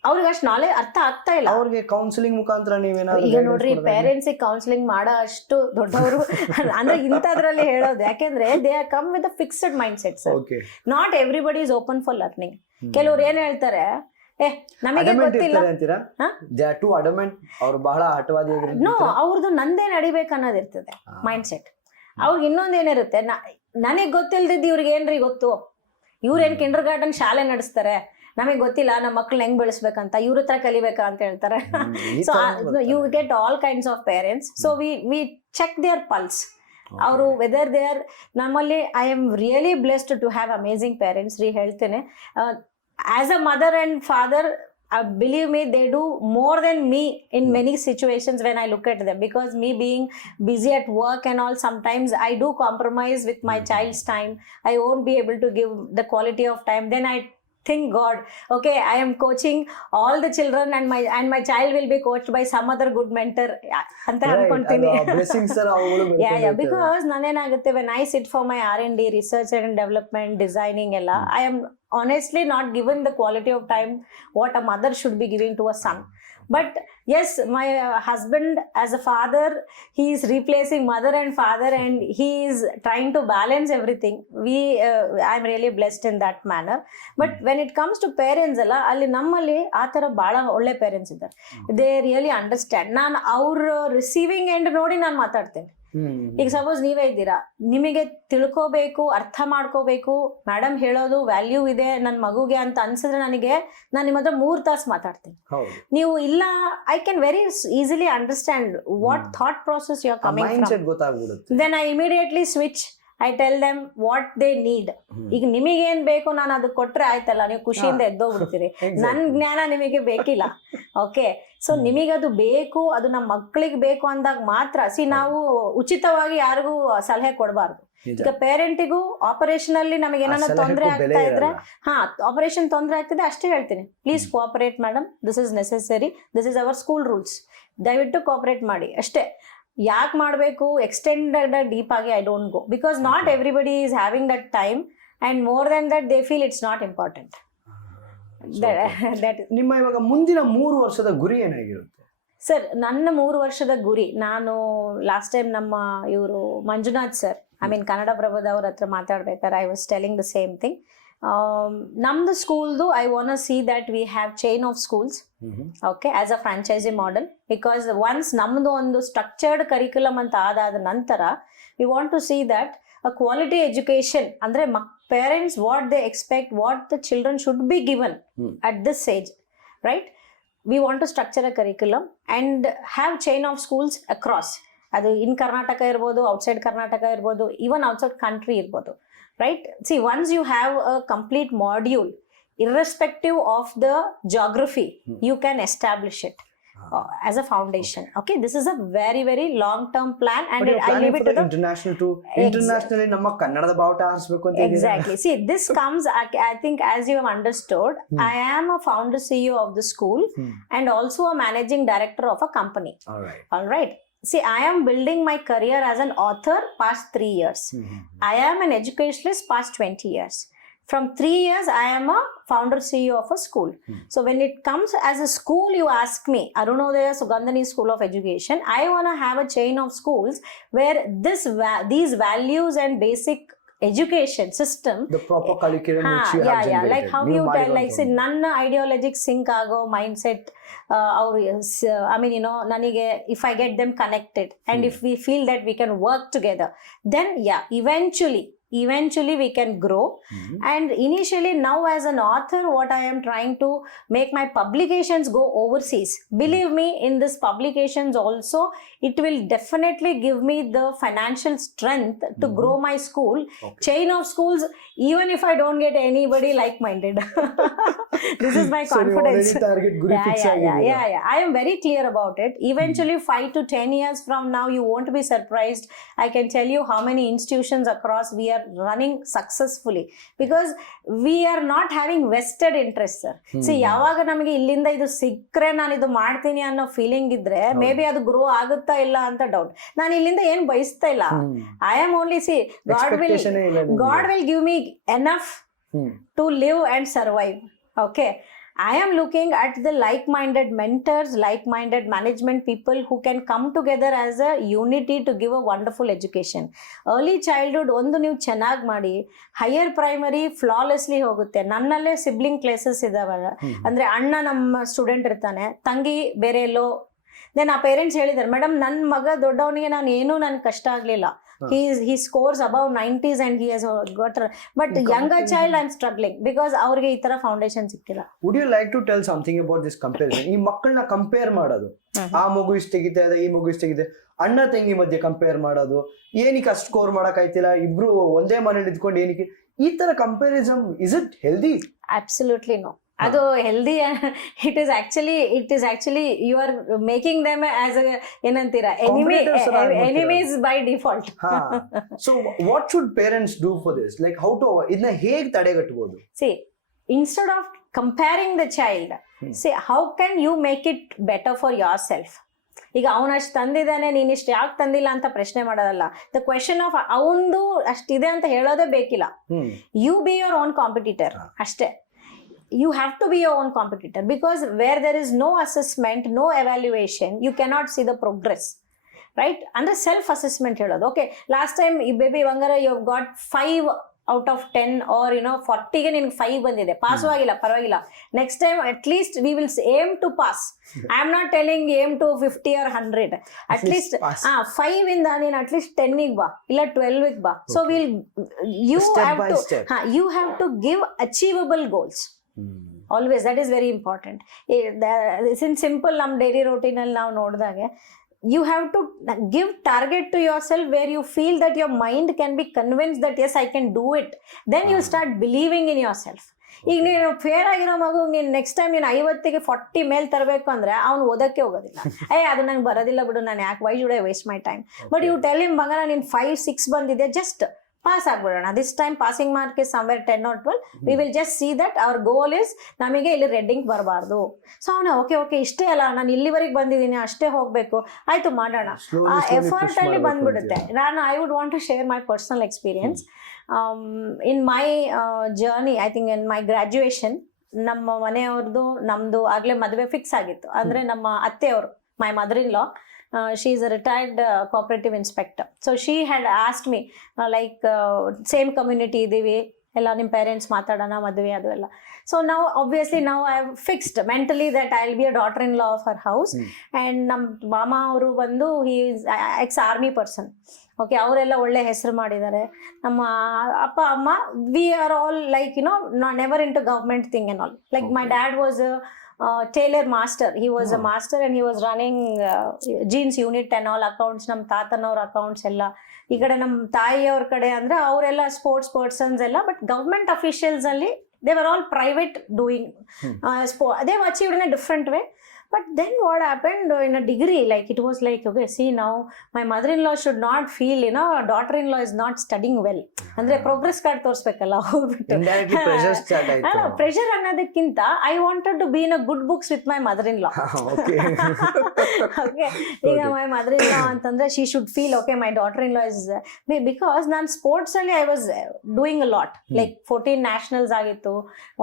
ಅವ್ರಿಗೆ ಅಷ್ಟು knowledge ಅರ್ಥ ಆಗ್ತಾ ಇಲ್ಲ. ಅವ್ರಿಗೆ counselling ಮುಖಾಂತರ ನೀವೇನಾದ್ರು ಈಗ ನೋಡ್ರಿ, ಪೇರೆಂಟ್ಸ್ ಕೌನ್ಸಿಲಿಂಗ್ ಮಾಡೋ ಅಷ್ಟು ದೊಡ್ಡವರು ಅಂದ್ರೆ ಇಂಥದ್ರಲ್ಲಿ ಹೇಳೋದು, ಯಾಕೆಂದ್ರೆ they are come with a fixed mind set sir. Not everybody is open for learning. ಕೆಲವ್ರು ಏನ್ ಹೇಳ್ತಾರೆ, ನಮಗೆ ಗೊತ್ತಿಲ್ಲ ಅಂತೀರಾ, ಅವ್ರು ಬಹಳ ಆಟವಾದಿ. ನೋ, ಅವ್ರದ್ದು ನಂದೇ ನಡಿಬೇಕು ಅನ್ನೋದು ಇರ್ತದೆ ಮೈಂಡ್ ಸೆಟ್. ಅವ್ರಿಗೆ ಇನ್ನೊಂದೇನಿರುತ್ತೆ, ನನಗ್ ಗೊತ್ತಿಲ್ದಿದ್ದು ಇವ್ರಿಗೆ ಏನ್ರಿ ಗೊತ್ತು, ಇವ್ರೇನ್ ಕಿಂಡರ್ ಗಾರ್ಡನ್ ಶಾಲೆ ನಡೆಸ್ತಾರೆ, ನಮಗೆ ಗೊತ್ತಿಲ್ಲ ನಮ್ಮ ಮಕ್ಳನ್ನ ಹೆಂಗ್ ಬೆಳೆಸ್ಬೇಕಂತ, ಇವ್ರ ಹತ್ರ ಕಲಿಬೇಕಾ ಅಂತ ಹೇಳ್ತಾರೆ. So you get all kinds of parents. So we check their pulse. ಅವರು ವೆದರ್ ದೇ ಆರ್, ನಮ್ಮಲ್ಲಿ I am really blessed to have amazing parents ರೀ ಹೇಳ್ತೇನೆ. As a mother and father, believe me, they do more than me in many situations when I look at them, because me being busy at work and all, sometimes I do compromise with my child's time. I won't be able to give the quality of time. Then I think, God, okay, I am coaching all the children and my child will be coached by some other good mentor anta ankontini. Yeah, because nanenagutte, when I sit for my R&D, research and development, designing ella, I am honestly not given the quality of time what a mother should be giving to a son. But yes, my husband as a father, he is replacing mother and father, and he is trying to balance everything. I'm really blessed in that manner. But when it comes to parents alla, alli nammalli athara baala olle parents idare. They really understand. Nan our receiving end nodi nan matadtene. ಈಗ suppose ನೀವೇ ಇದ್ದೀರಾ, ನಿಮಗೆ ತಿಳ್ಕೋಬೇಕು, ಅರ್ಥ ಮಾಡ್ಕೋಬೇಕು, madam ಹೇಳೋದು value ಇದೆ ನನ್ನ ಮಗುಗೆ ಅಂತ ಅನ್ಸಿದ್ರೆ ನನಗೆ, ನಾನು ನಿಮ್ಮ ಹತ್ರ 3 ತಾಸು ಮಾತಾಡ್ತೀನಿ. ನೀವು ಇಲ್ಲ, I can very easily understand what thought process you are coming from. Then I immediately switch. I tell them what they need. ಈಗ ನಿಮಗೇನ್ ಬೇಕು ನಾನು ಅದು ಕೊಟ್ರೆ ಆಯ್ತಲ್ಲ, ನೀವು ಖುಷಿಯಿಂದ ಎದ್ದೋಗ್ಬಿಡ್ತೀರಿ. ನನ್ ಜ್ಞಾನ ನಿಮಗೆ ಬೇಕಿಲ್ಲ. ಓಕೆ, ಸೊ ನಿಮಗದು ಬೇಕು, ಅದು ನಮ್ಮ ಮಕ್ಕಳಿಗೆ ಬೇಕು ಅಂದಾಗ ಮಾತ್ರ. ನಾವು ಉಚಿತವಾಗಿ ಯಾರಿಗೂ ಸಲಹೆ ಕೊಡಬಾರ್ದು. ಈಗ ಪೇರೆಂಟಿಗೂ ಆಪರೇಷನ್ ಅಲ್ಲಿ ನಮಗೆ ಏನಾದ್ರು ತೊಂದರೆ ಆಗ್ತಾ ಇದ್ರೆ, ಆಪರೇಷನ್ ತೊಂದರೆ ಆಗ್ತಿದೆ ಅಷ್ಟೇ ಹೇಳ್ತೀನಿ, please cooperate madam, this is necessary, this is our school rules, ದಯವಿಟ್ಟು ಕೋಆಪರೇಟ್ ಮಾಡಿ ಅಷ್ಟೇ. ಯಾಕೆ ಮಾಡಬೇಕು ಎಕ್ಸ್ಟೆಂಡೆಡ್ ಡೀಪ್ ಆಗಿ I don't go, because not everybody is having that time, and more than that they feel it's not important. ನಿಮ್ಮ ಇವಾಗ ಮುಂದಿನ 3 ವರ್ಷದ ಗುರಿ ಏನಾಗಿರುತ್ತೆ ಸರ್? ನನ್ನ 3 ವರ್ಷದ ಗುರಿ, ನಾನು ಲಾಸ್ಟ್ ಟೈಮ್ ನಮ್ಮ ಇವರು Manjunath sir, I mean Kannada ಪ್ರಭದವ್ರ ಹತ್ರ ಮಾತಾಡ್ಬೇಕಾದ್ರೆ I was telling the same thing. ನಮ್ದು ಸ್ಕೂಲ್ದು I want to see that we have chain of schools, okay, as a franchise model. Because once ನಮ್ದು ಒಂದು ಸ್ಟ್ರಕ್ಚರ್ಡ್ ಕರಿಕ್ಯುಲಮ್ ಅಂತ ಆದಾದ ನಂತರ we want to see that a quality education, andre parents what they expect, what the children should be given at this age, right? We want to structure a curriculum and have chain of schools across, adu in Karnataka irbodu, outside Karnataka irbodu, even outside country irbodu, right? See, once you have a complete module irrespective of the geography, you can establish it as a foundation. Okay, this is a very very long term plan, and I leave it to the internationally namma kannadada baavata harisbeku anta. Exactly. See, this comes, I think, as you have understood, I am a founder CEO of the school and also a managing director of a company. All right. See, I am building my career as an author past 3 years. I am an educationalist past 20 years. From 3 years, I am a founder CEO of a school. So when it comes as a school, you ask me, Arunodaya Sugandhani School of Education, I want to have a chain of schools where these values and basic education system, the proper curriculum which you have generated, like how you tell, like say ನನ್ನ ideologic sync ಆಗೋ mindset, I mean, you know, nanige, if I get them connected and if we feel that we can work together, then yeah, eventually eventually we can grow. And initially now as an author, what I am trying to make my publications go overseas. Believe me, in this publications also, it will definitely give me the financial strength to grow my school. Chain of schools, even if I don't get anybody like-minded. This is my confidence. Yeah. I am very clear about it. Eventually 5 to 10 years from now, you won't be surprised. I can tell you how many institutions across we are running successfully, because we are not having vested interest, sir. See, ಯಾವಾಗ ನಮಗೆ ಇಲ್ಲಿಂದ ಇದು ಸಿಕ್ಕರೆ ನಾನು ಇದು ಮಾಡ್ತೀನಿ ಅನ್ನೋ feeling ಇದ್ರೆ ಮೇ ಬಿ ಅದು ಗ್ರೋ ಆಗುತ್ತಾ ಇಲ್ಲ ಅಂತ ಡೌಟ್. ನಾನು ಇಲ್ಲಿಂದ ಏನ್ ಬಯಸ್ತಾ ಇಲ್ಲ. I am only see God will give me enough to live and survive. Okay, I am looking at the like-minded mentors, like-minded management people who can come together as a unity to give a wonderful education. Early childhood ಒಂದು ನೀವು ಚೆನ್ನಾಗಿ ಮಾಡಿ, higher primary ಫ್ಲಾಲೆಸ್ಲಿ ಹೋಗುತ್ತೆ. ನನ್ನಲ್ಲೇ sibling classes ಇದಾವಲ್ಲ, ಅಂದ್ರೆ ಅಣ್ಣ ನಮ್ಮ ಸ್ಟೂಡೆಂಟ್ ಇರ್ತಾನೆ, ತಂಗಿ ಬೇರೆ ಎಲ್ಲೋ. ದೆನ್ ಆ ಪೇರೆಂಟ್ಸ್ ಹೇಳಿದಾರೆ, ಮೇಡಮ್ ನನ್ನ ಮಗ ದೊಡ್ಡವನಿಗೆ ನಾನು ಏನೂ ನನ್ಗೆ ಕಷ್ಟ ಆಗಲಿಲ್ಲ, he scores above 90s and he has got, but younger child I'm struggling because ಅವ್ರಿಗೆ ಈ ತರ ಫೌಂಡೇಶನ್ ಸಿಕ್ಕಿಲ್ಲ. Would you like to tell something about this comparison? ಈ ಮಕ್ಕಳನ್ನ ಕಂಪೇರ್ ಮಾಡೋದು, ಆ ಮಗು ಇಷ್ಟಗಿದೆ ಅದ, ಈ ಮಗು ಇಷ್ಟಗಿದೆ, ಅಣ್ಣ ತಂಗಿ ಮಧ್ಯೆ ಕಂಪೇರ್ ಮಾಡೋದು, ಏನಕ್ಕೆ ಅಷ್ಟು ಸ್ಕೋರ್ ಮಾಡಕ್ ಆಯ್ತಿಲ್ಲ, ಇಬ್ರು ಒಂದೇ ಮನೇಲಿ ಇದ್ಕೊಂಡು ಏನಕ್ಕೆ, ಈ ತರ comparison, is it healthy? Absolutely no. ಅದು healthy it is actually you are making them as a ಏನಂತೀರಾ enemies by default. So what should parents do for this? Like how to ಇದನ್ನ ಹೇಗೆ ತಡೆಗಟ್ಟಬಹುದು? See, instead of comparing the child, see how can you make it better for yourself. ಈಗ ಅವನಷ್ಟು ತಂದಿದ್ದಾನೆ, ನೀನ್ ಇಷ್ಟು ಯಾಕೆ ತಂದಿಲ್ಲ ಅಂತ ಪ್ರಶ್ನೆ ಮಾಡೋದಲ್ಲ. ದ ಕ್ವೆಶನ್ ಆಫ್ ಅವನದು ಅಷ್ಟಿದೆ ಅಂತ ಹೇಳೋದೇ ಬೇಕಿಲ್ಲ. ಯು ಬಿ ಯುವರ್ ಓನ್ ಕಾಂಪಿಟಿಟರ್ ಅಷ್ಟೇ. You have to be your own competitor, because where there is no assessment, no evaluation, you cannot see the progress, right? Under self assessment helodu, okay, last time baby Vangara you have got 5 out of 10 or 40 ಗೆ ನಿನಗೆ 5 ಬಂದಿದೆ, pass ಆಗಿಲ್ಲ, ಪರವಾಗಿಲ್ಲ. Next time at least we will aim to pass. I am not telling aim to 50 or 100, at least 5 ಇಂದ ನೀನು at least 10 ಗೆ ಬಾ, ಇಲ್ಲ 12 ಗೆ ಬಾ. So will you have to give achievable goals. Always, that is very important. In simple ನಮ್ಮ daily routine ಅಲ್ಲಿ ನಾವು ನೋಡಿದಾಗೆ, you have to give target to yourself where you feel that your mind can be convinced that yes I can do it. Then you start believing in yourself. ಈಗ ನೀನು fair ಆಗಿರೋ ಮಗು ನೀನು next time ನೀನು 50ಗೆ 40 ಮೇಲೆ ತರಬೇಕು ಅಂದ್ರೆ ಅವ್ನು ಓದಕ್ಕೆ ಹೋಗೋದಿಲ್ಲ. ಅದು ನಂಗೆ ಬರೋದಿಲ್ಲ ಬಿಡು, ನಾನು ಯಾಕೆ, why should I waste my time. But you tell him, ಮಗನ ನೀನು 5-6 ಬಂದಿದೆ, ಜಸ್ಟ್ ಪಾಸ್ ಆಗ್ಬಿಡೋಣ. This time passing mark is somewhere 10 or 12. We will just see that our goal is ನಮಗೆ ಇಲ್ಲಿ ರೆಡ್ಡಿಂಗ್ ಬರಬಾರ್ದು. ಸೊ ಅವನು ಓಕೆ ಇಷ್ಟೇ ಅಲ್ಲ, ನಾನು ಇಲ್ಲಿವರೆಗೆ ಬಂದಿದ್ದೀನಿ, ಅಷ್ಟೇ ಹೋಗ್ಬೇಕು, ಆಯ್ತು ಮಾಡೋಣ. ಆ ಎಫರ್ಟ್ ಅಲ್ಲಿ ಬಂದ್ಬಿಡುತ್ತೆ. I would want to share my personal experience. In my journey, I think in my graduation, ನಮ್ಮ ಮನೆಯವ್ರದ್ದು ನಮ್ದು ಆಗ್ಲೇ ಮದುವೆ ಫಿಕ್ಸ್ ಆಗಿತ್ತು. ಅಂದ್ರೆ ನಮ್ಮ ಅತ್ತೆಯವರು, my mother-in-law, she is a retired cooperative inspector. So she had asked me same community idೀವಿ, ಎಲ್ಲ ನಿಮ್ಮ ಪೇರೆಂಟ್ಸ್ ಮಾತಾಡೋಣ, ಮದುವೆ ಅದು ಎಲ್ಲ. ಸೊ ನಾವು obviously now I have fixed mentally that I will be a daughter-in-law of her house. And ನಮ್ಮ ಮಾಮ ಅವರು ಬಂದು he is ex-army person. Okay, ಅವರೆಲ್ಲ ಒಳ್ಳೆ ಹೆಸರು ಮಾಡಿದ್ದಾರೆ. ನಮ್ಮ ಅಪ್ಪ ಅಮ್ಮ, we are all never into government thing and all. Like my dad was a tailor master. He was a master and he was running jeans unit and all accounts. ನಮ್ಮ ತಾತನವ್ರ accounts ಎಲ್ಲ. ಈ ಕಡೆ ನಮ್ಮ ತಾಯಿಯವ್ರ ಕಡೆ ಅಂದ್ರೆ ಅವರೆಲ್ಲ ಸ್ಪೋರ್ಟ್ಸ್ ಪರ್ಸನ್ಸ್ ಎಲ್ಲ. But government officials ಅಲ್ಲಿ they were all private doing sport. They have achieved in a different way. But then what happened in a degree, it was okay, see now my mother-in-law should not feel, daughter-in-law is not studying well. ಅಂದ್ರೆ progress card ತೋರಿಸ್ಬೇಕಲ್ಲ, ಹೋಗ್ಬಿಟ್ಟು pressure ಅನ್ನೋದಕ್ಕಿಂತ I wanted to be in a good books with my mother-in-law. Okay, ಈಗ my mother-in-law ಅಂತಂದ್ರೆ she should feel okay my daughter-in-law is, because ನಾನು sports ಅಲ್ಲಿ I was doing a lot. 14 nationals ಆಗಿತ್ತು,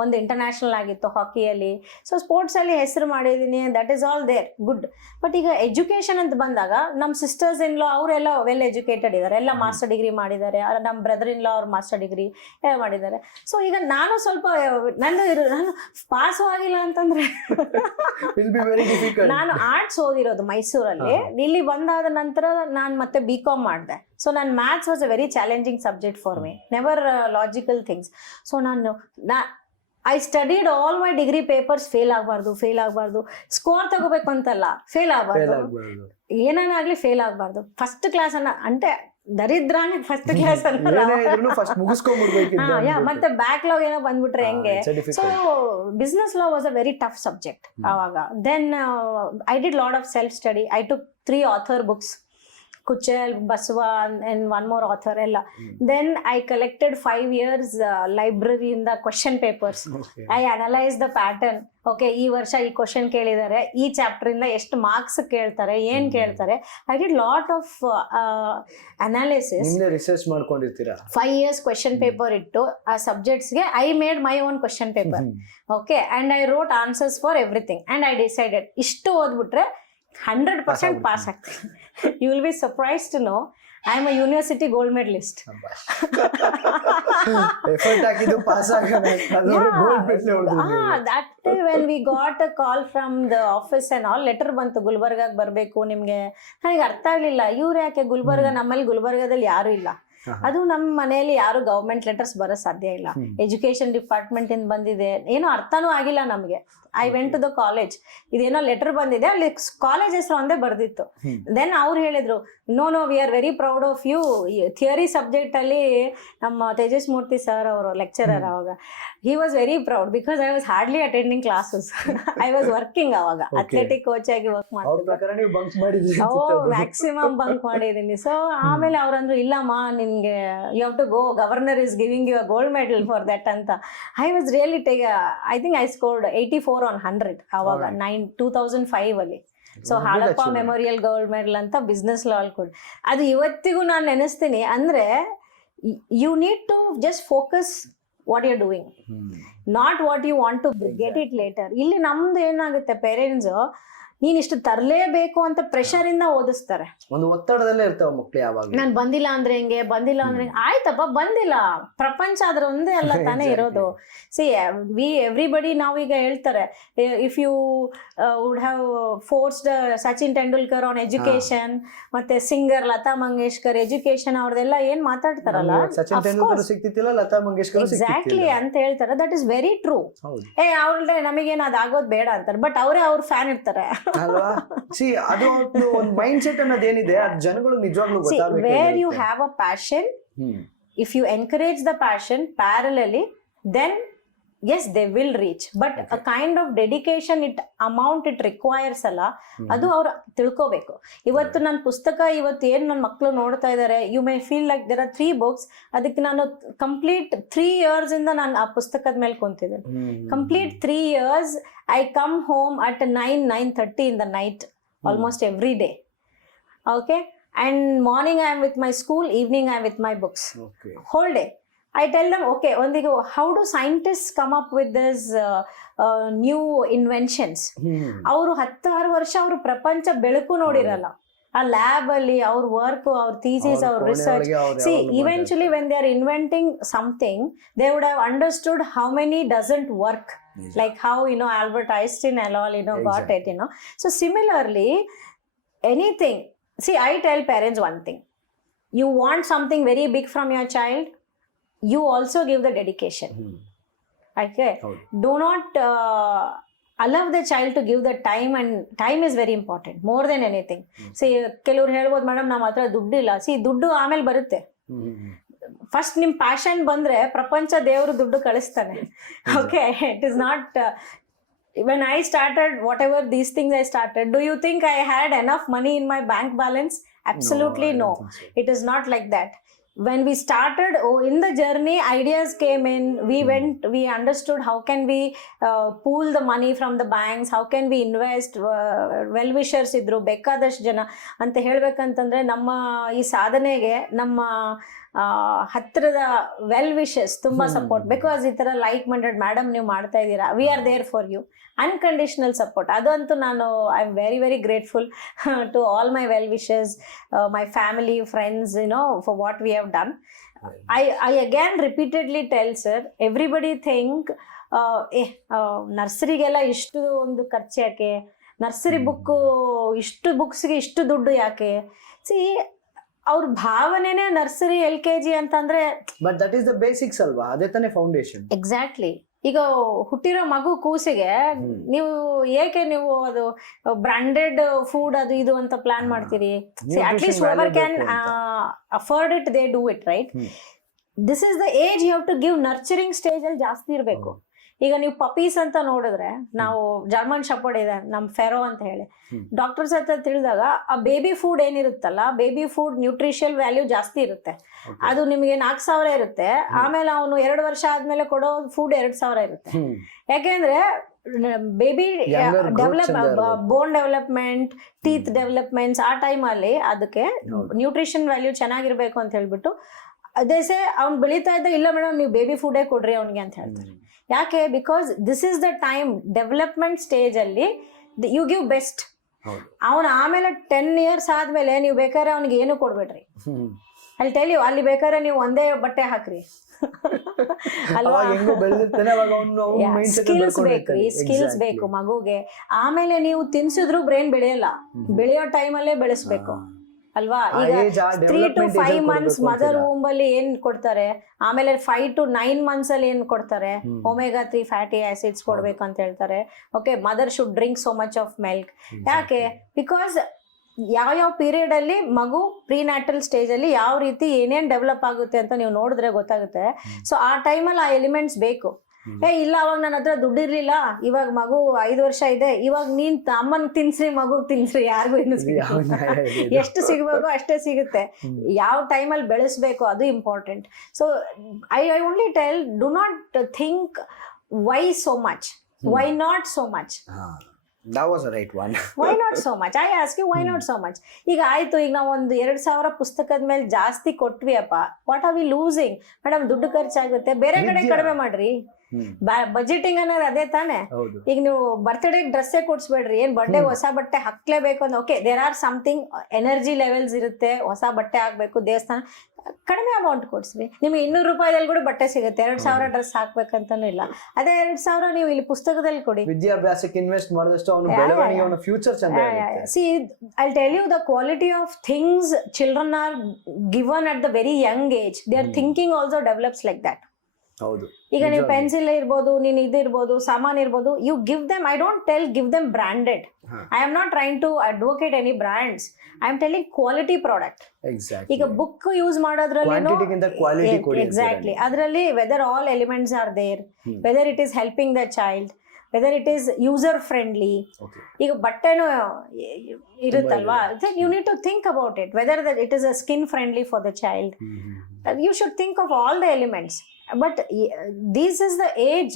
ಒಂದು international ಆಗಿತ್ತು ಹಾಕಿಯಲ್ಲಿ. So sports ಅಲ್ಲಿ ಹೆಸರು ಮಾಡಿದೀನಿ. That is all there good. But ಈಗ ಎಜುಕೇಶನ್ ಅಂತ ಬಂದಾಗ ನಮ್ಮ ಸಿಸ್ಟರ್ಸ್ ಇನ್ ಲಾ ಅವರೆಲ್ಲ ವೆಲ್ ಎಜುಕೇಟೆಡ್ ಇದ್ದಾರೆ, ಎಲ್ಲ ಮಾಸ್ಟರ್ ಡಿಗ್ರಿ ಮಾಡಿದ್ದಾರೆ. ನಮ್ಮ ಬ್ರದರ್ ಇನ್ ಲಾ ಅವ್ರು ಮಾಸ್ಟರ್ ಡಿಗ್ರಿ ಮಾಡಿದ್ದಾರೆ. ಸೊ ಈಗ ನಾನು ಸ್ವಲ್ಪ ನಾನು ಪಾಸು ಆಗಿಲ್ಲ ಅಂತಂದ್ರೆ ನಾನು ಆರ್ಟ್ಸ್ ಓದಿರೋದು ಮೈಸೂರಲ್ಲಿ. ಇಲ್ಲಿ ಬಂದಾದ ನಂತರ ನಾನು ಮತ್ತೆ BCom ಮಾಡಿದೆ. ಸೊ ನಾನು maths was a very challenging subject for me, never logical things. So I studied all my degree papers. Fail ಆಗಬಾರ್ದು, ಸ್ಕೋರ್ ತಗೋಬೇಕು ಅಂತಲ್ಲ, ಫೇಲ್ ಆಗಬಾರ್ದು, ಏನಾಗ್ಲಿ ಫೇಲ್ ಆಗಬಾರ್ದು. ಫಸ್ಟ್ ಕ್ಲಾಸ್ అంటే ದರಿದ್ರಾನೆ ಫಸ್ಟ್ ಕ್ಲಾಸ್ ಮತ್ತೆ ಬ್ಯಾಕ್ಲಾಗ್ ಏನೋ ಬಂದ್ಬಿಟ್ರೆ ಹೆಂಗೆ. So business law was a very tough subject ಆವಾಗ. Then I did lot of self study. I took 3 author books, Kuchel, Baswa and one more author ella. Then I collected 5 years library in the question papers. I analyzed the pattern. Okay, ಈ ವರ್ಷ ಈ question ಕೇಳಿದ್ದಾರೆ, ಈ chapter ಇಂದ ಎಷ್ಟು marks ಕೇಳ್ತಾರೆ, ಏನ್ ಕೇಳ್ತಾರೆ. I did lot of analysis. Research ಮಾಡ್ಕೊಂಡಿರ್ತೀರಾ. 5 years ಕ್ವಶನ್ ಪೇಪರ್ ಇಟ್ಟು ಆ ಸಬ್ಜೆಕ್ಟ್ಸ್ಗೆ I made my own question paper. Okay, and I wrote answers for everything. And I decided ಇಷ್ಟು ಓದ್ಬಿಟ್ರೆ 100% ಪಾಸ್ ಆಗ್ತೀನಿ. You will be surprise to know I am a university gold medalist. That day when we got a call from the office and all, letter ಬಂತು ಗುಲ್ಬರ್ಗಾಗ್ ಬರ್ಬೇಕು ನಿಮ್ಗೆ. ನನಗೆ ಅರ್ಥ ಆಗ್ಲಿಲ್ಲ, ಇವ್ರು ಯಾಕೆ ಗುಲ್ಬರ್ಗ, ನಮ್ಮಲ್ಲಿ ಗುಲ್ಬರ್ಗದಲ್ಲಿ ಯಾರು ಇಲ್ಲ. ಅದು ನಮ್ಮ ಮನೆಯಲ್ಲಿ ಯಾರು ಗವರ್ಮೆಂಟ್ ಲೆಟರ್ಸ್ ಬರೋ ಸಾಧ್ಯ ಇಲ್ಲ. ಎಜುಕೇಶನ್ ಡಿಪಾರ್ಟ್ಮೆಂಟ್ ಇಂದ ಬಂದಿದೆ, ಏನೋ ಅರ್ಥನೂ ಆಗಿಲ್ಲ ನಮಗೆ. I went to the college, ಇದೇನೋ ಲೆಟರ್ ಬಂದಿದೆ, ಅಲ್ಲಿ ಕಾಲೇಜ್ ಹೆಸರು ಒಂದೇ ಬರ್ದಿತ್ತು. ದೆನ್ ಅವ್ರು ಹೇಳಿದ್ರು, no we are very proud of you. Theory subject ಅಲ್ಲಿ ನಮ್ಮ ತೇಜಸ್ ಮೂರ್ತಿ ಸರ್ ಅವರು ಲೆಕ್ಚರರ್ ಅವಾಗ. He was very proud because I was hardly attending classes. I was working ಅವಾಗ, ಅಥ್ಲೆಟಿಕ್ ಕೋಚ್ ಆಗಿ ವರ್ಕ್ ಮಾಡ್ತಿದ್ದೆ. ಮ್ಯಾಕ್ಸಿಮಮ್ ಬಂಕ್ ಮಾಡಿದೀನಿ. ಸೊ ಆಮೇಲೆ ಅವ್ರಂದ್ರು, ಇಲ್ಲಮ್ಮ ನಿನ್ಗೆ you have to go, governor is giving you a gold medal for that ಅಂತ. I was really I think I scored 84 on 100 ಅವಾಗ 2005 ಅಲ್ಲಿ. ಸೊ ಹಾಳಪ್ಪ ಮೆಮೋರಿಯಲ್ ಗೋಲ್ಡ್ ಮೆಡಲ್ ಅಂತ ಬಿಸ್ನೆಸ್ ಲಾ ಕೊಡ್. ಅದು ಇವತ್ತಿಗೂ ನಾನು ನೆನೆಸ್ತೀನಿ. ಅಂದ್ರೆ you need to just focus what you doing, not what you want to get it later. ಇಲ್ಲಿ ನಮ್ದು ಏನಾಗುತ್ತೆ, ಪೇರೆಂಟ್ಸ್ ನೀನ್ ಇಷ್ಟು ತರಲೇಬೇಕು ಅಂತ ಪ್ರೆಷರ್ ಇಂದ ಓದಿಸ್ತಾರೆ. ಒಂದು ಒತ್ತಡದಲ್ಲೇ ಇರ್ತಾವ ಮಕ್ಳು ಯಾವಾಗ. ನಾನ್ ಬಂದಿಲ್ಲ ಅಂದ್ರೆ ಹೆಂಗೆ, ಬಂದಿಲ್ಲ ಅಂದ್ರೆ ಆಯ್ತಪ್ಪ, ಬಂದಿಲ್ಲ. ಪ್ರಪಂಚ ಅದ್ರ ಒಂದೇ ಅಲ್ಲ ತಾನೇ ಇರೋದು. ಸಿ ಎವ್ರಿಬಡಿ ನಾವೀಗ ಹೇಳ್ತಾರೆ, if you would have forced Sachin Tendulkar on education, ಮತ್ತೆ ಸಿಂಗರ್ ಲತಾ ಮಂಗೇಶ್ಕರ್ ಎಜುಕೇಶನ್, ಅವ್ರದೆಲ್ಲ ಏನ್ ಮಾತಾಡ್ತಾರಲ್ಲ, ಸಚಿನ್ ತೆಂಡೂಲ್ಕರ್ ಸಿಕ್ತಿಲ್ಲ, ಲತಾ ಮಂಗೇಶ್ಕರ್ ಎಕ್ಸಾಕ್ಟ್ಲಿ ಅಂತ ಹೇಳ್ತಾರೆ. That is very true. ಅವ್ರ ನಮಗೇನು ಅದಾಗೋದ್ ಬೇಡ ಅಂತಾರೆ, ಬಟ್ ಅವರೇ ಅವ್ರ ಫ್ಯಾನ್ ಇರ್ತಾರೆ ಅಲ್ವಾ. ಸಿ ಅದು ಒಂದು ಮೈಂಡ್ ಸೆಟ್ ಅನ್ನೋದೇನಿದೆ, ಅದು ಜನಗಳು ನಿಜವಾಗ್ಲೂ ಗೊತ್ತಾಗಬೇಕು. Where you have a passion, if you encourage the passion parallelly, then yes they will reach, but a kind of dedication, it amount it requires ಅಲ್ಲ, ಅದು ಅವ್ರು ತಿಳ್ಕೋಬೇಕು. ಇವತ್ತು ನನ್ನ ಪುಸ್ತಕ ಇವತ್ತು ಏನು ನನ್ನ ಮಕ್ಕಳು ನೋಡ್ತಾ ಇದ್ದಾರೆ, you may feel like there are 3 books. ಅದಕ್ಕೆ ನಾನು ಕಂಪ್ಲೀಟ್ 3 years ಇಂದ ನಾನು ಆ ಪುಸ್ತಕದ ಮೇಲೆ ಕುಂತಿದ್ದೇನೆ. Complete 3 years. I come home at 9:30 in the night almost every day. Okay, and morning I am with my school, evening I am with my books. Okay, whole day. I tell them, okay, ondigo, how do scientists come up with this new inventions? ಅವರು 16 ವರ್ಷ ಅವರು ಪ್ರಪಂಚ ಬೆಳಕು ನೋಡಿರಲ್ಲ. ಆ lab ಅಲ್ಲಿ ಅವ್ರ work, ಅವ್ರ thesis, ಅವ್ರ research. C eventually when they are inventing something, they would have understood how many doesn't work. Like how, Albert Einstein and all, got it, So similarly, anything. See, I tell parents one thing. You want something very big from your child, you also give the dedication. Okay, do not allow the child to give the time, and time is very important more than anything. See, ಕೆಲವರು ಹೇಳ್ಬೋದು, madam ನಮ್ಮ ಹತ್ರ ದುಡ್ಡಿಲ್ಲ. C, ದುಡ್ಡು ಆಮೇಲೆ ಬರುತ್ತೆ. First ನಿಮ್ passion ಬಂದ್ರೆ ಪ್ರಪಂಚ ದೇವರು ದುಡ್ಡು ಕಳಿಸ್ತಾನೆ. Okay, it is not when I started whatever these things I started, do you think I had enough money in my bank balance? Absolutely no. It is not like that. when we started, in the journey ideas came in, we understood how can we pool the money from the banks, how can we invest, well wishers ಇದ್ರು ಬೇಕಾದಷ್ಟು ಜನ. ಅಂತ ಹೇಳ್ಬೇಕಂತಂದ್ರೆ ನಮ್ಮ ಈ ಸಾಧನೆಗೆ ನಮ್ಮ ಹತ್ತಿರದ well wishes ತುಂಬಾ ಸಪೋರ್ಟ್, ಬಿಕಾಸ್ ಈ ತರ ಲೈಕ್ ಮೈಂಡೆಡ್ ಮೇಡಮ್ ನೀವು ಮಾಡ್ತಾ ಇದ್ದೀರಾ, we are there for you, unconditional support. ಅದಂತೂ ನಾನು I am very very grateful to all my well wishes, my family, friends, for what we have done. I again repeatedly tell sir, everybody think ನರ್ಸರಿಗೆಲ್ಲ ಇಷ್ಟು ಒಂದು ಖರ್ಚು ಯಾಕೆ, nursery ಇಷ್ಟು ಬುಕ್ಸ್ಗೆ ಇಷ್ಟು ದುಡ್ಡು ಯಾಕೆ. ಸಿ ಅವ್ರ ಭಾವನೆನೇ ನರ್ಸರಿ LKG ಅಂತಂದ್ರೆ, but that is the basics ಅಲ್ವಾ, ಅದೇ ತಾನೇ ಫೌಂಡೇಶನ್. ಎಕ್ಸಾಕ್ಟ್ಲಿ. ಈಗ ಹುಟ್ಟಿರೋ ಮಗು ಕೂಸಿಗೆ ನೀವು ಏಕೆ ನೀವು ಅದು ಬ್ರಾಂಡೆಡ್ ಫುಡ್ ಅದು ಇದು ಅಂತ ಪ್ಲಾನ್ ಮಾಡ್ತೀರಿ? At least whoever can afford it, they do it, right? This is the age you have to give. Nurturing stage ಅಲ್ಲಿ ಜಾಸ್ತಿ ಇರಬೇಕು. ಈಗ ನೀವು ಪಪೀಸ್ ಅಂತ ನೋಡಿದ್ರೆ, ನಾವು ಜರ್ಮನ್ ಶೆಪರ್ಡ್ ಇದೆ ನಮ್ ಫೆರೋ ಅಂತ ಹೇಳಿ, ಡಾಕ್ಟರ್ಸ್ ಹತ್ರ ತಿಳಿದಾಗ ಆ ಬೇಬಿ ಫುಡ್ ಏನಿರುತ್ತಲ್ಲ, ಬೇಬಿ ಫುಡ್ ನ್ಯೂಟ್ರಿಷಿಯಲ್ ವ್ಯಾಲ್ಯೂ ಜಾಸ್ತಿ ಇರುತ್ತೆ. ಅದು ನಿಮಗೆ 4,000 ಇರುತ್ತೆ, ಆಮೇಲೆ ಅವನು 2 ವರ್ಷ ಆದ್ಮೇಲೆ ಕೊಡೋ ಫುಡ್ 2,000 ಇರುತ್ತೆ. ಯಾಕೆಂದ್ರೆ ಬೇಬಿ ಬೋನ್ ಡೆವಲಪ್ಮೆಂಟ್, ಟೀತ್ ಡೆವಲಪ್ಮೆಂಟ್ಸ್, ಆ ಟೈಮಲ್ಲಿ ಅದಕ್ಕೆ ನ್ಯೂಟ್ರಿಷನ್ ವ್ಯಾಲ್ಯೂ ಚೆನ್ನಾಗಿರ್ಬೇಕು ಅಂತ ಹೇಳ್ಬಿಟ್ಟು ಅದೇ ಅವ್ನು ಬೆಳೀತಾ ಇದ್ದ, ಇಲ್ಲ ಮೇಡಮ್ ನೀವು ಬೇಬಿ ಫುಡೇ ಕೊಡ್ರಿ ಅವ್ನಿಗೆ ಅಂತ ಹೇಳ್ತಾರೆ. ಯಾಕೆ? Because this is the time, development stage ಅಲ್ಲಿ ಯು ಗಿವ್ ಬೆಸ್ಟ್. ಅವನು ಆಮೇಲೆ 10 years ಆದ್ಮೇಲೆ ನೀವು ಬೇಕಾದ್ರೆ ಅವ್ನಿಗೆ ಏನು ಕೊಡ್ಬೇಡ್ರಿ, ಅಲ್ಲಿ ಟೆಲ್ ಯು, ಅಲ್ಲಿ ಬೇಕಾದ್ರೆ ನೀವು ಒಂದೇ ಬಟ್ಟೆ ಹಾಕ್ರಿ ಅಲ್ವಾ. ಸ್ಕಿಲ್ಸ್ ಬೇಕ್ರಿ, ಸ್ಕಿಲ್ಸ್ ಬೇಕು ಮಗುಗೆ. ಆಮೇಲೆ ನೀವು ತಿನ್ಸಿದ್ರು ಬ್ರೈನ್ ಬೆಳೆಯಲ್ಲ, ಬೆಳೆಯೋ ಟೈಮಲ್ಲೇ ಬೆಳೆಸ್ಬೇಕು ಅಲ್ವಾ. ಈಗ 3 to 5 months ಮದರ್ ವೂಂಬ್ ಅಲ್ಲಿ ಏನ್ ಕೊಡ್ತಾರೆ, ಆಮೇಲೆ 5 to 9 months ಅಲ್ಲಿ ಏನ್ ಕೊಡ್ತಾರೆ, ಒಮೆಗಾ 3 ಫ್ಯಾಟಿ ಆಸಿಡ್ಸ್ ಕೊಡ್ಬೇಕು ಅಂತ ಹೇಳ್ತಾರೆ. Okay, mother should drink so much of milk. ಯಾಕೆ? ಬಿಕಾಸ್ ಯಾವ ಪೀರಿಯಡ್ ಅಲ್ಲಿ ಮಗು ಪ್ರೀನ್ಯಾಟಲ್ ಸ್ಟೇಜ್ ಅಲ್ಲಿ ಯಾವ ರೀತಿ ಏನೇನ್ ಡೆವಲಪ್ ಆಗುತ್ತೆ ಅಂತ ನೀವು ನೋಡಿದ್ರೆ ಗೊತ್ತಾಗುತ್ತೆ. ಸೊ ಆ ಟೈಮಲ್ಲಿ ಆ ಎಲಿಮೆಂಟ್ಸ್ ಬೇಕು. ಇಲ್ಲ ಅವಾಗ ನನ್ನ ಹತ್ರ ದುಡ್ಡಿರ್ಲಿಲ್ಲ, ಇವಾಗ ಮಗು 5 ವರ್ಷ ಇದೆ, ಇವಾಗ ನೀನ್ ಅಮ್ಮನ್ ತಿನ್ಸ್ರಿ, ಮಗು ತಿನ್ಸ್ರಿ, ಯಾರಿಗೂ ಇನ್ನು ಎಷ್ಟು ಸಿಗ್ಬೇಕು ಅಷ್ಟೇ ಸಿಗುತ್ತೆ. ಯಾವ ಟೈಮಲ್ಲಿ ಬೆಳೆಸ್ಬೇಕು ಅದು important. So I only tell, do not think why so much, why not so much. That was the right one. Why not so much? I ask you, why not so much? ಈಗ ಆಯ್ತು, ಈಗ ನಾವು ಒಂದು 2,000 ಪುಸ್ತಕದ ಮೇಲೆ ಜಾಸ್ತಿ ಕೊಟ್ವಿ ಅಪ್ಪ, what are we losing? Madam ದುಡ್ಡು ಖರ್ಚಾಗುತ್ತೆ, ಬೇರೆ ಕಡೆ ಕಡಿಮೆ ಮಾಡ್ರಿ. ಬಜೆಟಿಂಗ್ ಅನ್ನೋದು ಅದೇ ತಾನೆ. ಈಗ ನೀವು ಬರ್ತ್ಡೇ ಡ್ರೆಸ್ಸೇ ಕೊಡ್ಸ್ಬೇಡ್ರಿ, ಏನ್ ಬರ್ಡೇ ಹೊಸ ಬಟ್ಟೆ ಹಾಕ್ಲೇಬೇಕು ಅಂತ. Okay, there are something energy levels ಇರುತ್ತೆ, ಹೊಸ ಬಟ್ಟೆ ಹಾಕ್ಬೇಕು, ದೇವಸ್ಥಾನ, ಕಡಿಮೆ ಅಮೌಂಟ್ ಕೊಡ್ಸ್ರಿ. ನಿಮ್ಗೆ 200 ರೂಪಾಯಿದಲ್ಲಿ ಕೂಡ ಬಟ್ಟೆ ಸಿಗುತ್ತೆ, 2,000 ಡ್ರೆಸ್ ಹಾಕ್ಬೇಕಂತಾನು ಇಲ್ಲ. ಅದೇ 2,000 ನೀವು ಇಲ್ಲಿ ಪುಸ್ತಕದಲ್ಲಿ ಕೊಡಿ. ವಿದ್ಯಾಭ್ಯಾಸಕ್ಕೆ ಇನ್ವೆಸ್ಟ್ ಮಾಡಿದಷ್ಟು ಅವನ ಬೆಳವಣಿಗೆ, ಅವನ ಫ್ಯೂಚರ್ ಚೆನ್ನಾಗಿ. See, I'll tell you, the quality of things children are given at the very young age, their thinking also develops like that. ಹೌದು. ಈಗ ನೀವು ಪೆನ್ಸಿಲ್ ಇರ್ಬೋದು, ನೀನ್ ಇದಿರ್ಬೋದು, ಸಾಮಾನ್ ಇರ್ಬೋದು, you give them, I don't tell give them branded. I am not trying to advocate any brands, I am telling quality product. ಈಗ book use ಮಾಡೋದ್ರಲ್ಲಿ ಎಕ್ಸಾಕ್ಟ್ಲಿ ಅದರಲ್ಲಿ whether all elements are there, whether it is helping the child, whether it is user friendly. ಈಗ ಬಟ್ಟೆನೂ ಇರುತ್ತಲ್ವಾ, you need to think about it, whether it is a skin friendly for the child. You should think of all the elements. But this is the age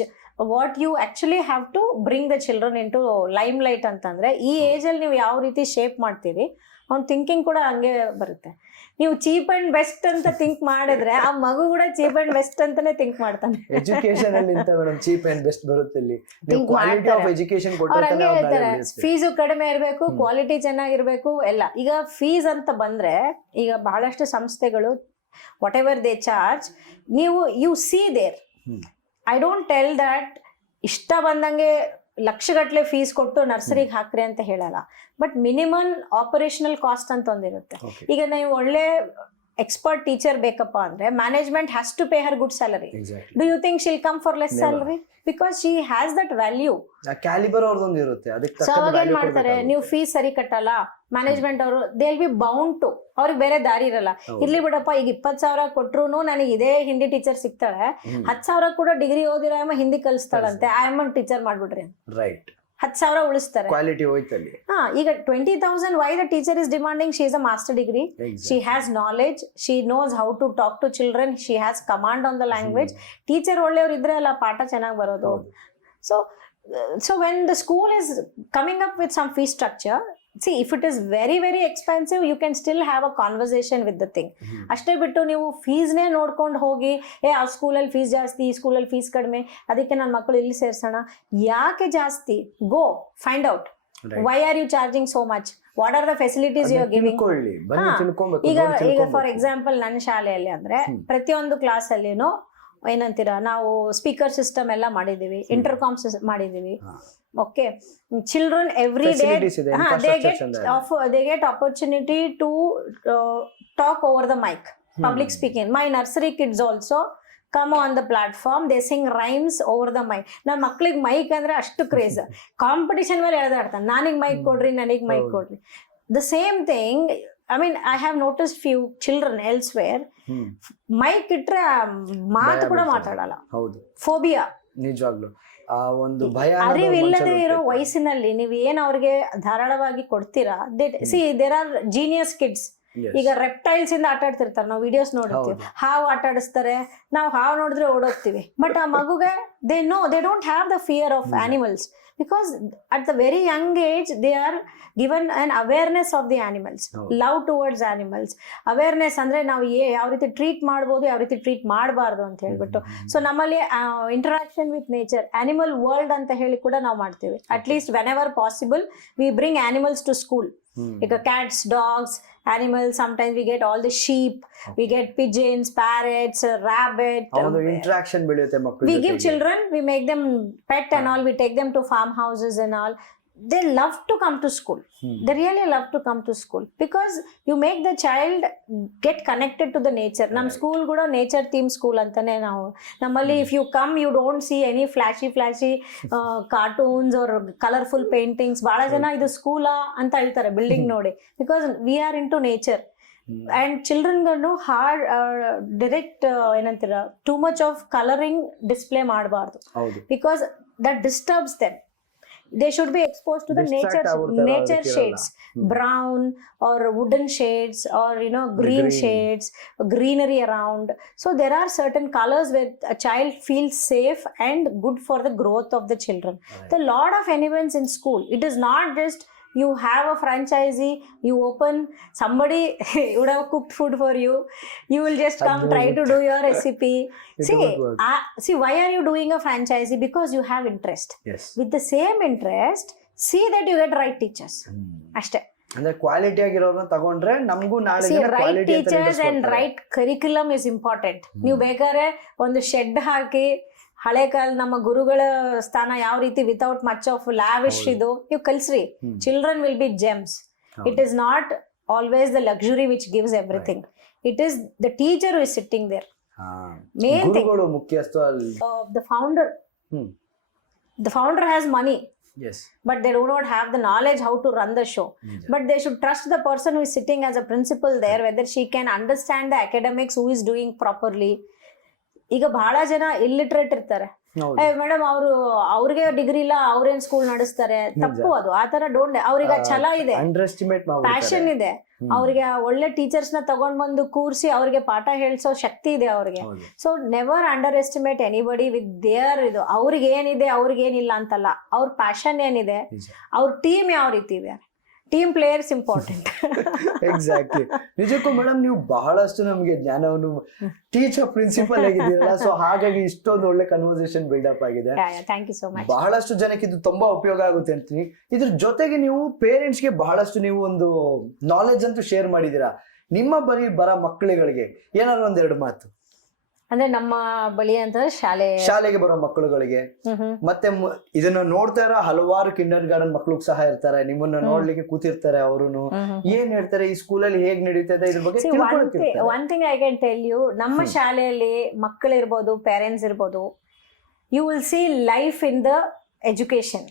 what you actually have to bring the children into limelight ಅಂತಂದ್ರೆ, ಈ age ಅಲ್ಲಿ ನೀವು ಯಾವ ರೀತಿ shape ಮಾಡ್ತೀರಿ, ಅವ್ನ thinking ಕೂಡ ಹಂಗೆ ಬರುತ್ತೆ. ನೀವು ಚೀಪ್ ಅಂಡ್ ಬೆಸ್ಟ್ ಅಂತ ಥಿಂಕ್ ಮಾಡಿದ್ರೆ ಆ ಮಗು ಕೂಡ ಚೀಪ್ ಅಂಡ್ ಬೆಸ್ಟ್ ಅಂತಾನೆ ಥಿಂಕ್ ಮಾಡ್ತಾನೆ. ಎಜುಕೇಶನ್ ಅಲ್ಲಿ ಇಂತ ಮೇಡಮ್ ಚೀಪ್ ಅಂಡ್ ಬೆಸ್ಟ್ ಬರುತ್ತೆ ಇಲ್ಲಿ. ನೀವು ಕ್ವಾಲಿಟಿ ಆಫ್ ಎಜುಕೇಶನ್ ಕೊಡ್ತಾನೆ ಹೇಳ್ತಾರೆ, ಫೀಸು ಕಡಿಮೆ ಇರಬೇಕು, ಕ್ವಾಲಿಟಿ ಚೆನ್ನಾಗಿರ್ಬೇಕು ಎಲ್ಲ. ಈಗ ಫೀಸ್ ಅಂತ ಬಂದ್ರೆ, ಈಗ ಬಹಳಷ್ಟು ಸಂಸ್ಥೆಗಳು whatever they charge, you see there. I don't tell that ಇಷ್ಟ ಬಂದಂಗೆ ಲಕ್ಷಗಟ್ಲೆ ಫೀಸ್ ಕೊಟ್ಟು ನರ್ಸರಿಗೆ ಹಾಕ್ರಿ ಅಂತ ಹೇಳಲ್ಲ. ಬಟ್ ಮಿನಿಮಮ್ ಆಪರೇಷನಲ್ ಕಾಸ್ಟ್ ಅಂತ ಒಂದಿರುತ್ತೆ. ಈಗ ನೀವು ಒಳ್ಳೆ ಎಕ್ಸ್ಪರ್ಟ್ ಟೀಚರ್ ಬೇಕಪ್ಪ ಅಂದ್ರೆ, management has to pay her good salary. Do you think she'll come for less salary? Because she has that value. Calibre ಅವ್ರದೊಂದು ಇರುತ್ತೆ. ಸೊ ಅವಾಗ ಏನ್ ಮಾಡ್ತಾರೆ, ನೀವು ಫೀಸ್ ಸರಿ ಕಟ್ಟಲ್ಲ, ಮ್ಯಾನೇಜ್ಮೆಂಟ್ ಅವರು they will be bound to, ಅವ್ರಿಗೆ ಬೇರೆ ದಾರಿ ಇರಲ್ಲ. ಇರ್ಲಿ ಬಿಡಪ್ಪ, ಈಗ 20,000 ಕೊಟ್ರು ನನಗೆ ಇದೇ ಹಿಂದಿ ಟೀಚರ್ ಸಿಗ್ತಾಳೆ, 10,000 ಕೂಡ ಡಿಗ್ರಿ ಓದಿರೋ ಹಿಂದಿ ಕಲಿಸ್ತಾಳಂತೆ, ಐ ಎಮ್ ಟೀಚರ್ ಮಾಡ್ಬಿಡ್ರಿ. ರೈಟ್. 10,000 ಉಳಿಸ್ತಾರೆ. ಕ್ವಾಲಿಟಿ ಹೋಯ್ತಲ್ಲಿ. ಈಗ 20,000 why the teacher is demanding? She is a master degree. She has knowledge, she knows how to talk to children, she has command on the language. Teacher ಒಳ್ಳೆಯವರು ಇದ್ರೆ ಅಲ್ಲ ಪಾಠ ಚೆನ್ನಾಗಿ ಬರೋದು. So when the school is coming up with some fee structure, see, if it is very very expensive, you can still have a conversation with the thing. ಅಷ್ಟೇ ಬಿಟ್ಟು ನೀವು ಫೀಸ್ನೇ ನೋಡ್ಕೊಂಡು ಹೋಗಿ ಆ ಸ್ಕೂಲಲ್ಲಿ ಫೀಸ್ ಜಾಸ್ತಿ, ಈ ಸ್ಕೂಲಲ್ಲಿ ಫೀಸ್ ಕಡಿಮೆ, ಅದಕ್ಕೆ ನನ್ನ ಮಕ್ಕಳು ಇಲ್ಲಿ ಸೇರ್ಸೋಣ. ಯಾಕೆ ಜಾಸ್ತಿ? Go find out. Why are you charging so much? What are the facilities you are giving? ಈಗ ಫಾರ್ ಎಕ್ಸಾಂಪಲ್ ನನ್ನ ಶಾಲೆಯಲ್ಲಿ ಅಂದ್ರೆ ಪ್ರತಿಯೊಂದು ಕ್ಲಾಸ್ ಅಲ್ಲಿನೂ ಏನಂತೀರಾ, ನಾವು ಸ್ಪೀಕರ್ ಸಿಸ್ಟಮ್ ಎಲ್ಲ ಮಾಡಿದೀವಿ, ಇಂಟರ್ಕಾಮ್ ಮಾಡಿದೀವಿ. Okay, children every day they get opportunity to talk over the mic, public speaking. My nursery kids also come on the platform, they sing rhymes over the mic. ನನ್ನ ಮಕ್ಳಿಗೆ mic ಅಂದ್ರೆ ಅಷ್ಟು craze. Competition ಮೇಲೆ ಎಳೆದಾಡ್ತಾನೆ, ನನಗೆ mic ಕೊಡ್ರಿ, ನನಗೆ mic ಕೊಡ್ರಿ. The same thing, I mean, I have noticed few children elsewhere, mic ಇಟ್ರೆ ಮಾತು ಕೂಡ ಮಾತಾಡಲ್ಲ. ಹೌದು, ಫೋಬಿಯಾ. ನಿಜವಾಗ್ಲು ಆ ಒಂದು ಭಯ. ಅರಿವಿಲ್ಲದೆ ಇರೋ ವಯಸ್ಸಿನಲ್ಲಿ ನೀವು ಏನ್ ಅವ್ರಿಗೆ ಧಾರಾಳವಾಗಿ ಕೊಡ್ತೀರಾ. See there are genius kids. ಈಗ ರೆಪ್ಟೈಲ್ಸ್ ಇಂದ ಆಟ ಆಡ್ತಿರ್ತಾರೆ, ನಾವು ವಿಡಿಯೋಸ್ ನೋಡ್ತೀವಿ. ಹಾವು ಆಟ ಆಡಿಸ್ತಾರೆ, ನಾವು ಹಾವು ನೋಡಿದ್ರೆ ಓಡೋಗ್ತೀವಿ. ಬಟ್ ಆ ಮಗುಗೆ they don't have the fear of animals, because at the very young age they are given an awareness of the animals, love towards animals. Awareness ಅಂದ್ರೆ ನಾವು ಯಾವ ರೀತಿ ಟ್ರೀಟ್ ಮಾಡ್ಬೋದು, ಯಾವ ರೀತಿ ಟ್ರೀಟ್ ಮಾಡಬಾರ್ದು ಅಂತ ಹೇಳ್ಬಿಟ್ಟು. ಸೊ ನಮ್ಮಲ್ಲಿ interaction with nature, animal world ಅಂತ ಹೇಳಿ ಕೂಡ ನಾವು ಮಾಡ್ತೀವಿ. At least whenever possible we bring animals to school. ಈಗ cats, dogs, animals, sometimes we get all the sheep, we get pigeons, parrots, rabbit. Interaction ಬೆಳೆಯುತ್ತೆ ಮಕ್ಕಳು. We give children, we make them pet and all, we take them to farmhouses and all. They love to come to school. They really love to come to school because you make the child get connected to the nature. Nam school kuda nature theme school antane ನಾವು ನಮ್ಮಲ್ಲಿ. If you come, you don't see any flashy cartoons or colorful paintings. ಬಹಳ ಜನ ಇದು ಸ್ಕೂಲಾ ಅಂತ ಹೇಳ್ತಾರೆ building ನೋಡಿ, because we are into nature. And children ಗಳನ್ನು hard direct ಏನಂತೀರ, too much of coloring display ಮಾಡಬಾರ್ದು, because that disturbs them. They should be exposed to the nature shades, brown or wooden shades, or green shades, greenery around. So there are certain colors where a child feels safe and good for the growth of the children. There are a lot of elements in school. It is not just you have a franchisee, you open, somebody would have cooked food for you, you will just come try to do your recipe. See, why are you doing a franchisee? Because you have interest. Yes. With the same interest, see that you get right teachers. ಅಷ್ಟೇ. ಅಂದ್ರೆ quality ಆಗಿರೋರನ್ನ ತಗೊಂಡ್ರೆ ನಮಗೂ ನಾಳೆ right teachers and write curriculum is important. ನೀವು ಬೇಕಾದ್ರೆ ಒಂದು shed ಹಾಕಿ ಹಳೆ ಕಾಲ ನಮ್ಮ ಗುರುಗಳ ಸ್ಥಾನ ಯಾವ ರೀತಿ ವಿತೌಟ್ ಮಚ್ ಆಫ್ ಲಾವಿಶ್ ಇದು ನೀವು ಕಲ್ಸ್ರಿ. Children will be gems. It is not always the luxury which gives everything. It is the teacher who is sitting there. Main thing, the founder has money. Yes. But they do not have the knowledge how to run the show. But they should trust the person who is sitting as a principal there, whether she can understand the academics, who is doing properly. ಈಗ ಬಹಳ ಜನ illiterate ಇರ್ತಾರೆ. Madam ಅವ್ರಿಗೆ degree ಇಲ್ಲ, ಅವ್ರೇನ್ school ನಡೆಸ್ತಾರೆ. ತಪ್ಪು ಅದು. ಆತರ ಡೋಂಟ್. ಅವ್ರಿಗೆ ಛಲ ಇದೆ, ಪ್ಯಾಷನ್ ಇದೆ, ಅವ್ರಿಗೆ ಒಳ್ಳೆ ಟೀಚರ್ಸ್ ನ ತಗೊಂಡ್ ಬಂದು ಕೂರ್ಸಿ ಅವ್ರಿಗೆ ಪಾಠ ಹೇಳ್ಸೋ ಶಕ್ತಿ ಇದೆ ಅವ್ರಿಗೆ. So never under estimate anybody with their ಇದು. ಅವ್ರಿಗೆ ಏನಿದೆ, ಅವ್ರಿಗೆ ಏನಿಲ್ಲ ಅಂತಲ್ಲ, ಅವ್ರ ಪ್ಯಾಷನ್ ಏನಿದೆ, ಅವ್ರ ಟೀಮ್ ಯಾವ ರೀತಿ ಇದೆ, ಟೀಮ್ ಪ್ಲೇಯರ್ಸ್ ಇಂಪಾರ್ಟೆಂಟ್. ಎಕ್ಸಾಕ್ಟ್ಲಿ. ನಿಜಕ್ಕೂ ಮೇಡಮ್, ನೀವು ಬಹಳಷ್ಟು ನಮ್ಗೆ ಜ್ಞಾನವನ್ನು ಟೀಚರ್ ಪ್ರಿನ್ಸಿಪಲ್ ಆಗಿದ್ದೀರಲ್ಲ, ಸೊ ಹಾಗಾಗಿ ಇಷ್ಟೊಂದು ಒಳ್ಳೆ ಕನ್ವರ್ಸೇಷನ್ ಬಿಲ್ಡಪ್ ಆಗಿದೆ. Thank you so much. ಬಹಳಷ್ಟು ಜನಕ್ಕೆ ಇದು ತುಂಬಾ ಉಪಯೋಗ ಆಗುತ್ತೆ ಅಂತೀನಿ. ಇದ್ರ ಜೊತೆಗೆ ನೀವು ಪೇರೆಂಟ್ಸ್ಗೆ ಬಹಳಷ್ಟು ನೀವು ಒಂದು ನಾಲೆಜ್ ಅಂತೂ ಶೇರ್ ಮಾಡಿದೀರಾ. ನಿಮ್ಮ ಬರೀ ಬರ ಮಕ್ಕಳುಗಳಿಗೆ ಏನಾದ್ರು ಒಂದೆರಡು ಮಾತು ಅಂದ್ರೆ ನಮ್ಮ ಬಳಿ ಅಂತಂದ್ರೆ ಶಾಲೆಗೆ ಬರೋ ಮಕ್ಕಳುಗಳಿಗೆ, ಮತ್ತೆ ಇದನ್ನ ನೋಡ್ತಾ ಇರೋ ಹಲವಾರು ಕಿಂಡರ್ ಗಾರ್ಡನ್ ಮಕ್ಳಿಗೆ ಸಹ ಇರ್ತಾರೆ, ನಿಮ್ಮನ್ನ ನೋಡ್ಲಿಕ್ಕೆ ಕೂತಿರ್ತಾರೆ. ಅವರು ಏನ್ ಹೇಳ್ತಾರೆ, ಈ ಸ್ಕೂಲಲ್ಲಿ ಹೇಗ್ ನಡೀತದೆ ಇದ್ರ ಬಗ್ಗೆ? One thing I can tell you, ನಮ್ಮ ಶಾಲೆಯಲ್ಲಿ ಮಕ್ಕಳಿರ್ಬೋದು, ಪೇರೆಂಟ್ಸ್ ಇರ್ಬೋದು, you will see life in the education.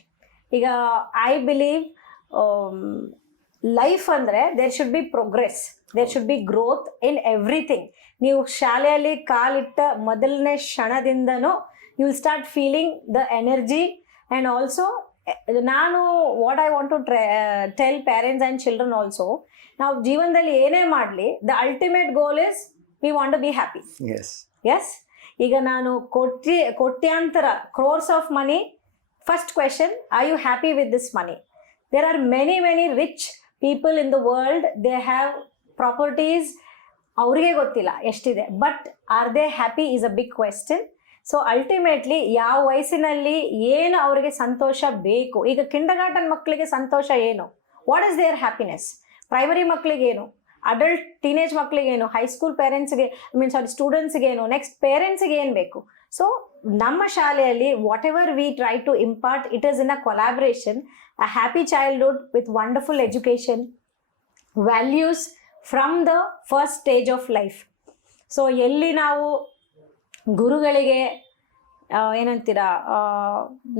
ಈಗ ಐ ಬಿಲೀವ್ ಲೈಫ್ ಅಂದ್ರೆ there should be progress, there should be growth in everything. ನೀವು ಶಾಲೆಯಲ್ಲಿ ಕಾಲಿಟ್ಟ ಮೊದಲನೇ ಕ್ಷಣದಿಂದನೂ you will start feeling the energy, and also ನಾನು what I want to tell parents and children also, ನಾವು ಜೀವನದಲ್ಲಿ ಏನೇ ಮಾಡಲಿ the ultimate goal is we want to be happy. Yes, ಈಗ ನಾನು ಕೋಟ್ಯಾಂತರ crores of money, first question, are you happy with this money? There are many rich people in the world, they have properties, ಅವ್ರಿಗೆ ಗೊತ್ತಿಲ್ಲ ಎಷ್ಟಿದೆ, but are they happy is a big question. So ultimately ಯಾವ ವಯಸ್ಸಿನಲ್ಲಿ ಏನು ಅವರಿಗೆ ಸಂತೋಷ ಬೇಕು, ಈಗ kindergarten ಮಕ್ಕಳಿಗೆ ಸಂತೋಷ ಏನು, what is there happiness, primary ಮಕ್ಕಳಿಗೇನು, ಅಡಲ್ಟ್ ಟೀನೇಜ್ ಮಕ್ಕಳಿಗೇನು, ಹೈಸ್ಕೂಲ್ ಪೇರೆಂಟ್ಸ್ಗೆ ಸ್ಟೂಡೆಂಟ್ಸ್ಗೇನು, ನೆಕ್ಸ್ಟ್ ಪೇರೆಂಟ್ಸ್ಗೆ ಏನು ಬೇಕು. ಸೊ ನಮ್ಮ ಶಾಲೆಯಲ್ಲಿ whatever we try to impart, it is in a collaboration, a happy childhood with wonderful education, values from the first stage of life. So ಎಲ್ಲಿ ನಾವು ಗುರುಗಳಿಗೆ ಏನಂತೀರ,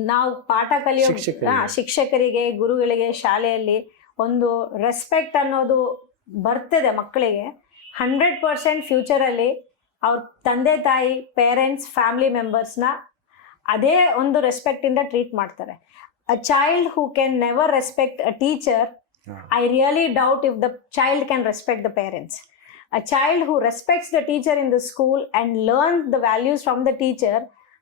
ನಾವು ಪಾಠ ಕಲಿಯೋ ಶಿಕ್ಷಕರಿಗೆ, ಗುರುಗಳಿಗೆ ಶಾಲೆಯಲ್ಲಿ ಒಂದು ರೆಸ್ಪೆಕ್ಟ್ ಅನ್ನೋದು ಬರ್ತದೆ ಮಕ್ಕಳಿಗೆ, 100% ಫ್ಯೂಚರಲ್ಲಿ ಅವ್ರ ತಂದೆ ತಾಯಿ, ಪೇರೆಂಟ್ಸ್, ಫ್ಯಾಮಿಲಿ ಮೆಂಬರ್ಸ್ನ ಅದೇ ಒಂದು ರೆಸ್ಪೆಕ್ಟಿಂದ ಟ್ರೀಟ್ ಮಾಡ್ತಾರೆ. A child who can never respect a teacher, I really doubt if the child can respect the parents. A child who respects the teacher in the school and learns the values from the teacher,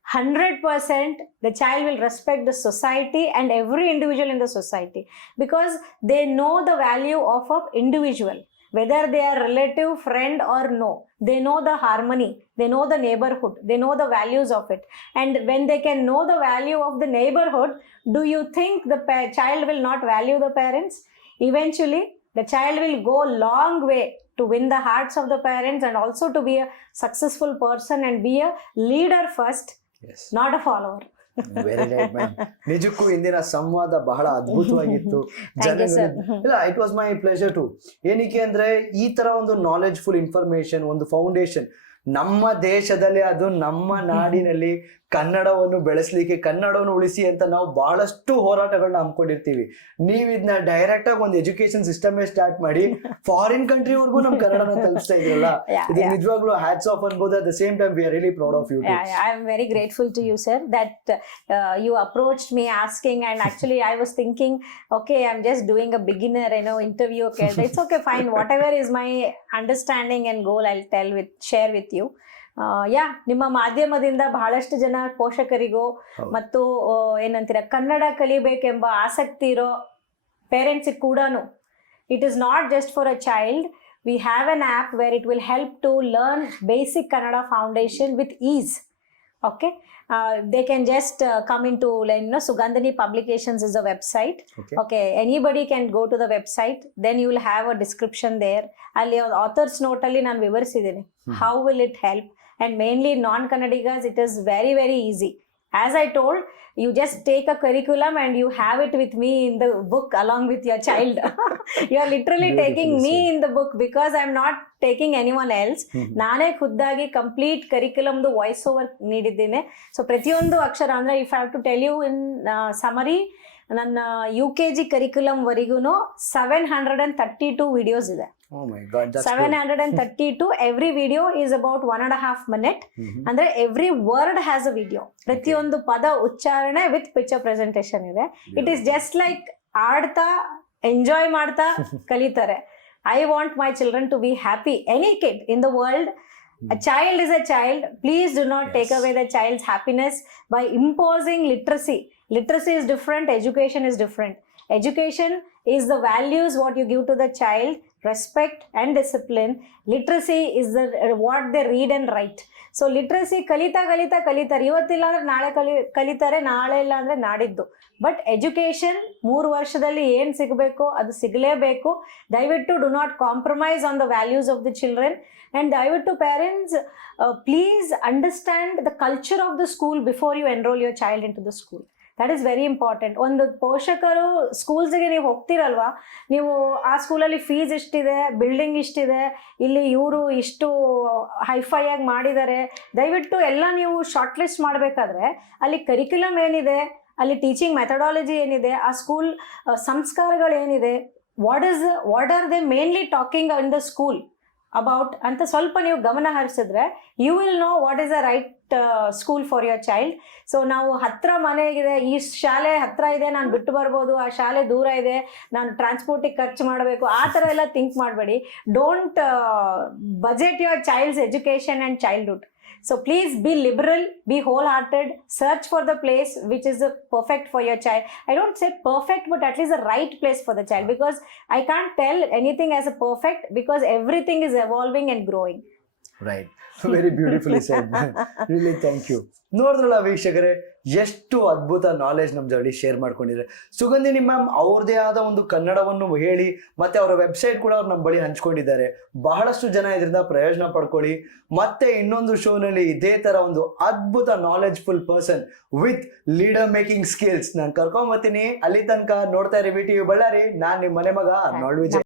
100% the child will respect the society and every individual in the society, because they know the value of an individual, whether they are relative, friend or no. They know the harmony, they know the neighborhood, they know the values of it. And when they can know the value of the neighborhood, do you think the child will not value the parents? Eventually the child will go long way to win the hearts of the parents and also to be a successful person and be a leader first, not a follower. Very right ma'am. ನಿಜಕ್ಕೂ ಇಂದಿನ ಸಂವಾದ ಬಹಳ ಅದ್ಭುತವಾಗಿತ್ತು. ಇಲ್ಲ, it was my pleasure to. ಏನಕ್ಕೆ ಅಂದ್ರೆ ಈ ತರ ಒಂದು ನಾಲೆಡ್ಜ್ಫುಲ್ ಇನ್ಫಾರ್ಮೇಶನ್, ಒಂದು ಫೌಂಡೇಶನ್ ನಮ್ಮ ದೇಶದಲ್ಲಿ, ಅದು ನಮ್ಮ ನಾಡಿನಲ್ಲಿ ಕನ್ನಡವನ್ನು ಬೆಳೆಸಲಿಕ್ಕೆ, ಕನ್ನಡವನ್ನು ಉಳಿಸಿ ಅಂತ ನಾವು ಬಹಳಷ್ಟು ಹೋರಾಟಗಳನ್ನ ಹಮ್ಮಿಕೊಂಡಿರ್ತೀವಿ. ನೀವು ಇದನ್ನ ಡೈರೆಕ್ಟ್ ಆಗಿ ಒಂದು ಎಜುಕೇಶನ್ ಸಿಸ್ಟಮ್ ಸ್ಟಾರ್ಟ್ ಮಾಡಿ ಫಾರಿನ್ ಕಂಟ್ರಿವರೆಗೂ ನಮ್ ಕನ್ನಡನ ತಲುಪಿಸ್ತಾ ಇದ್ರಲ್ಲ, ಇದು ನಿಜವಾಗ್ಲೂ ಹ್ಯಾಟ್ಸ್ ಆಫ್ ಅನ್ಬೋದು. At the same time we are really proud of you. I am very grateful to you, sir, that you approached me asking, and actually I was thinking, okay, I'm just doing a beginner, interview. Okay, it's okay, fine, whatever is my understanding and goal, I'll share with you. ನಿಮ್ಮ ಮಾಧ್ಯಮದಿಂದ ಬಹಳಷ್ಟು ಜನ ಪೋಷಕರಿಗೂ ಮತ್ತು ಏನಂತೀರ ಕನ್ನಡ ಕಲಿಬೇಕೆಂಬ ಆಸಕ್ತಿ ಇರೋ ಪೇರೆಂಟ್ಸಿಗೆ ಕೂಡ, it is not just for a child. We have an app where it will help to learn basic Kannada foundation with ease. Okay, they can just come into Sugandhini Publications is a website. Okay, anybody can go to the website, then you will have a description there. ಅಲ್ಲಿ author's note ಅಲ್ಲಿ ನಾನು ವಿವರಿಸಿದ್ದೀನಿ how will it help, and mainly non-Kannadigas it is very easy. As I told, you just take a curriculum and you have it with me in the book along with your child. You are literally taking me in the book, because I am not taking anyone else. ನಾನೇ ಖುದ್ದಾಗಿ complete ಕರಿಕ್ಯುಲಮ್ದು voice over ನೀಡಿದ್ದೇನೆ. So ಪ್ರತಿಯೊಂದು ಅಕ್ಷರ ಅಂದರೆ, if I have to tell you in summary, ನನ್ನ UKG curriculum ವರೆಗೂ 732 videos ಇದೆ. Oh my God, that's 732. Every video is about 1.5 minutes. ಅಂದ್ರೆ every word has a video. ಪ್ರತಿಯೊಂದು ಪದ ಉಚ್ಚಾರಣೆ ವಿತ್ ಪಿಕ್ಚರ್ ಪ್ರೆಸೆಂಟೇಷನ್ ಇದೆ. ಇಟ್ ಈಸ್ ಜಸ್ಟ್ ಲೈಕ್ ಆಡ್ತಾ enjoy ಮಾಡ್ತಾ ಕಲಿತಾರೆ. I want my children to be happy. Any kid in the world, a child is a child. Please do not take away the child's happiness by imposing literacy. Literacy is different, education is different. Education is the values what you give to the child, respect and discipline. Literacy is the what they read and write. So literacy ಕಲಿತಾರೆ, ಇವತ್ತಿಲ್ಲ ಅಂದ್ರೆ ನಾಳೆ ಕಲಿತಾರೆ, ನಾಳೆ ಇಲ್ಲ ಅಂದ್ರೆ ನಾಡಿದ್ದು. But education 3 ವರ್ಷದಲ್ಲಿ ಏನು ಸಿಗಬೇಕು ಅದು ಸಿಗಲೇಬೇಕು. ದಯವಿಟ್ಟು do not compromise on the values of the children. And ದಯವಿಟ್ಟು parents, please understand the culture of the school before you enrol your child in to the school. That is very important. ಒಂದು ಪೋಷಕರು ಸ್ಕೂಲ್ಸ್ಗೆ ನೀವು ಹೋಗ್ತಿರಲ್ವಾ, ನೀವು ಆ ಸ್ಕೂಲಲ್ಲಿ fees ಇಷ್ಟಿದೆ, building ಇಷ್ಟಿದೆ, ಇಲ್ಲಿ ಇವರು ಇಷ್ಟು ಹೈಫೈಯಾಗಿ ಮಾಡಿದ್ದಾರೆ, ದಯವಿಟ್ಟು ಎಲ್ಲ ನೀವು ಶಾರ್ಟ್ ಲಿಸ್ಟ್ ಮಾಡಬೇಕಾದ್ರೆ ಅಲ್ಲಿ ಕರಿಕ್ಯುಲಮ್ ಏನಿದೆ, ಅಲ್ಲಿ ಟೀಚಿಂಗ್ ಮೆಥಡಾಲಜಿ ಏನಿದೆ, ಆ ಸ್ಕೂಲ್ ಸಂಸ್ಕಾರಗಳೇನಿದೆ, what are they mainly talking in the school, about ಅಂತ ಸ್ವಲ್ಪ ನೀವು ಗಮನ ಹರಿಸಿದ್ರೆ you will know what is the right school for your child. So ನಾವು ಹತ್ರ ಮನೆಗಿದೆ, ಈ ಶಾಲೆ ಹತ್ರ ಇದೆ, ನಾನು ಬಿಟ್ಟು ಬರ್ಬೋದು, ಆ ಶಾಲೆ ದೂರ ಇದೆ, ನಾನು ಟ್ರಾನ್ಸ್ಪೋರ್ಟಿಗೆ ಖರ್ಚು ಮಾಡಬೇಕು, ಆ ಥರ ಎಲ್ಲ ಥಿಂಕ್ ಮಾಡಬೇಡಿ. Don't budget your child's education and childhood. So please be liberal, be wholehearted, search for the place which is perfect for your child. I don't say perfect, but at least the right place for the child, because I can't tell anything as a perfect, because everything is evolving and growing. Right, very beautifully said. Really thank you. ನೋಡಿದ್ರಲ್ಲ ವೀಕ್ಷಕರೇ, ಎಷ್ಟು ಅದ್ಭುತ knowledge ನಮ್ಮ ಜೊತೆ share ಮಾಡ್ಕೊಂಡಿದ್ದಾರೆ Sugandhini ma'am. ಅವ್ರದೇ ಆದ ಒಂದು ಕನ್ನಡವನ್ನು ಹೇಳಿ ಮತ್ತೆ ಅವರ ವೆಬ್ಸೈಟ್ ಕೂಡ ಅವ್ರು ನಮ್ಮ ಬಳಿ ಹಂಚ್ಕೊಂಡಿದ್ದಾರೆ. ಬಹಳಷ್ಟು ಜನ ಇದರಿಂದ ಪ್ರಯೋಜನ ಪಡ್ಕೊಳ್ಳಿ. ಮತ್ತೆ ಇನ್ನೊಂದು ಶೋನಲ್ಲಿ ಇದೇ ತರ ಒಂದು ಅದ್ಭುತ knowledgeful person with leader making skills ನಾನು ಕರ್ಕೊಂಬರ್ತೀನಿ. ಅಲ್ಲಿ ತನಕ ನೋಡ್ತಾ ಇರಿ VTV ಬಳ್ಳಾರಿ. ನಾನ್ ನಿಮ್ಮ ಮನೆ ಮಗ ಅರ್ನಾಲ್ಡ್ ವಿಜಯ್.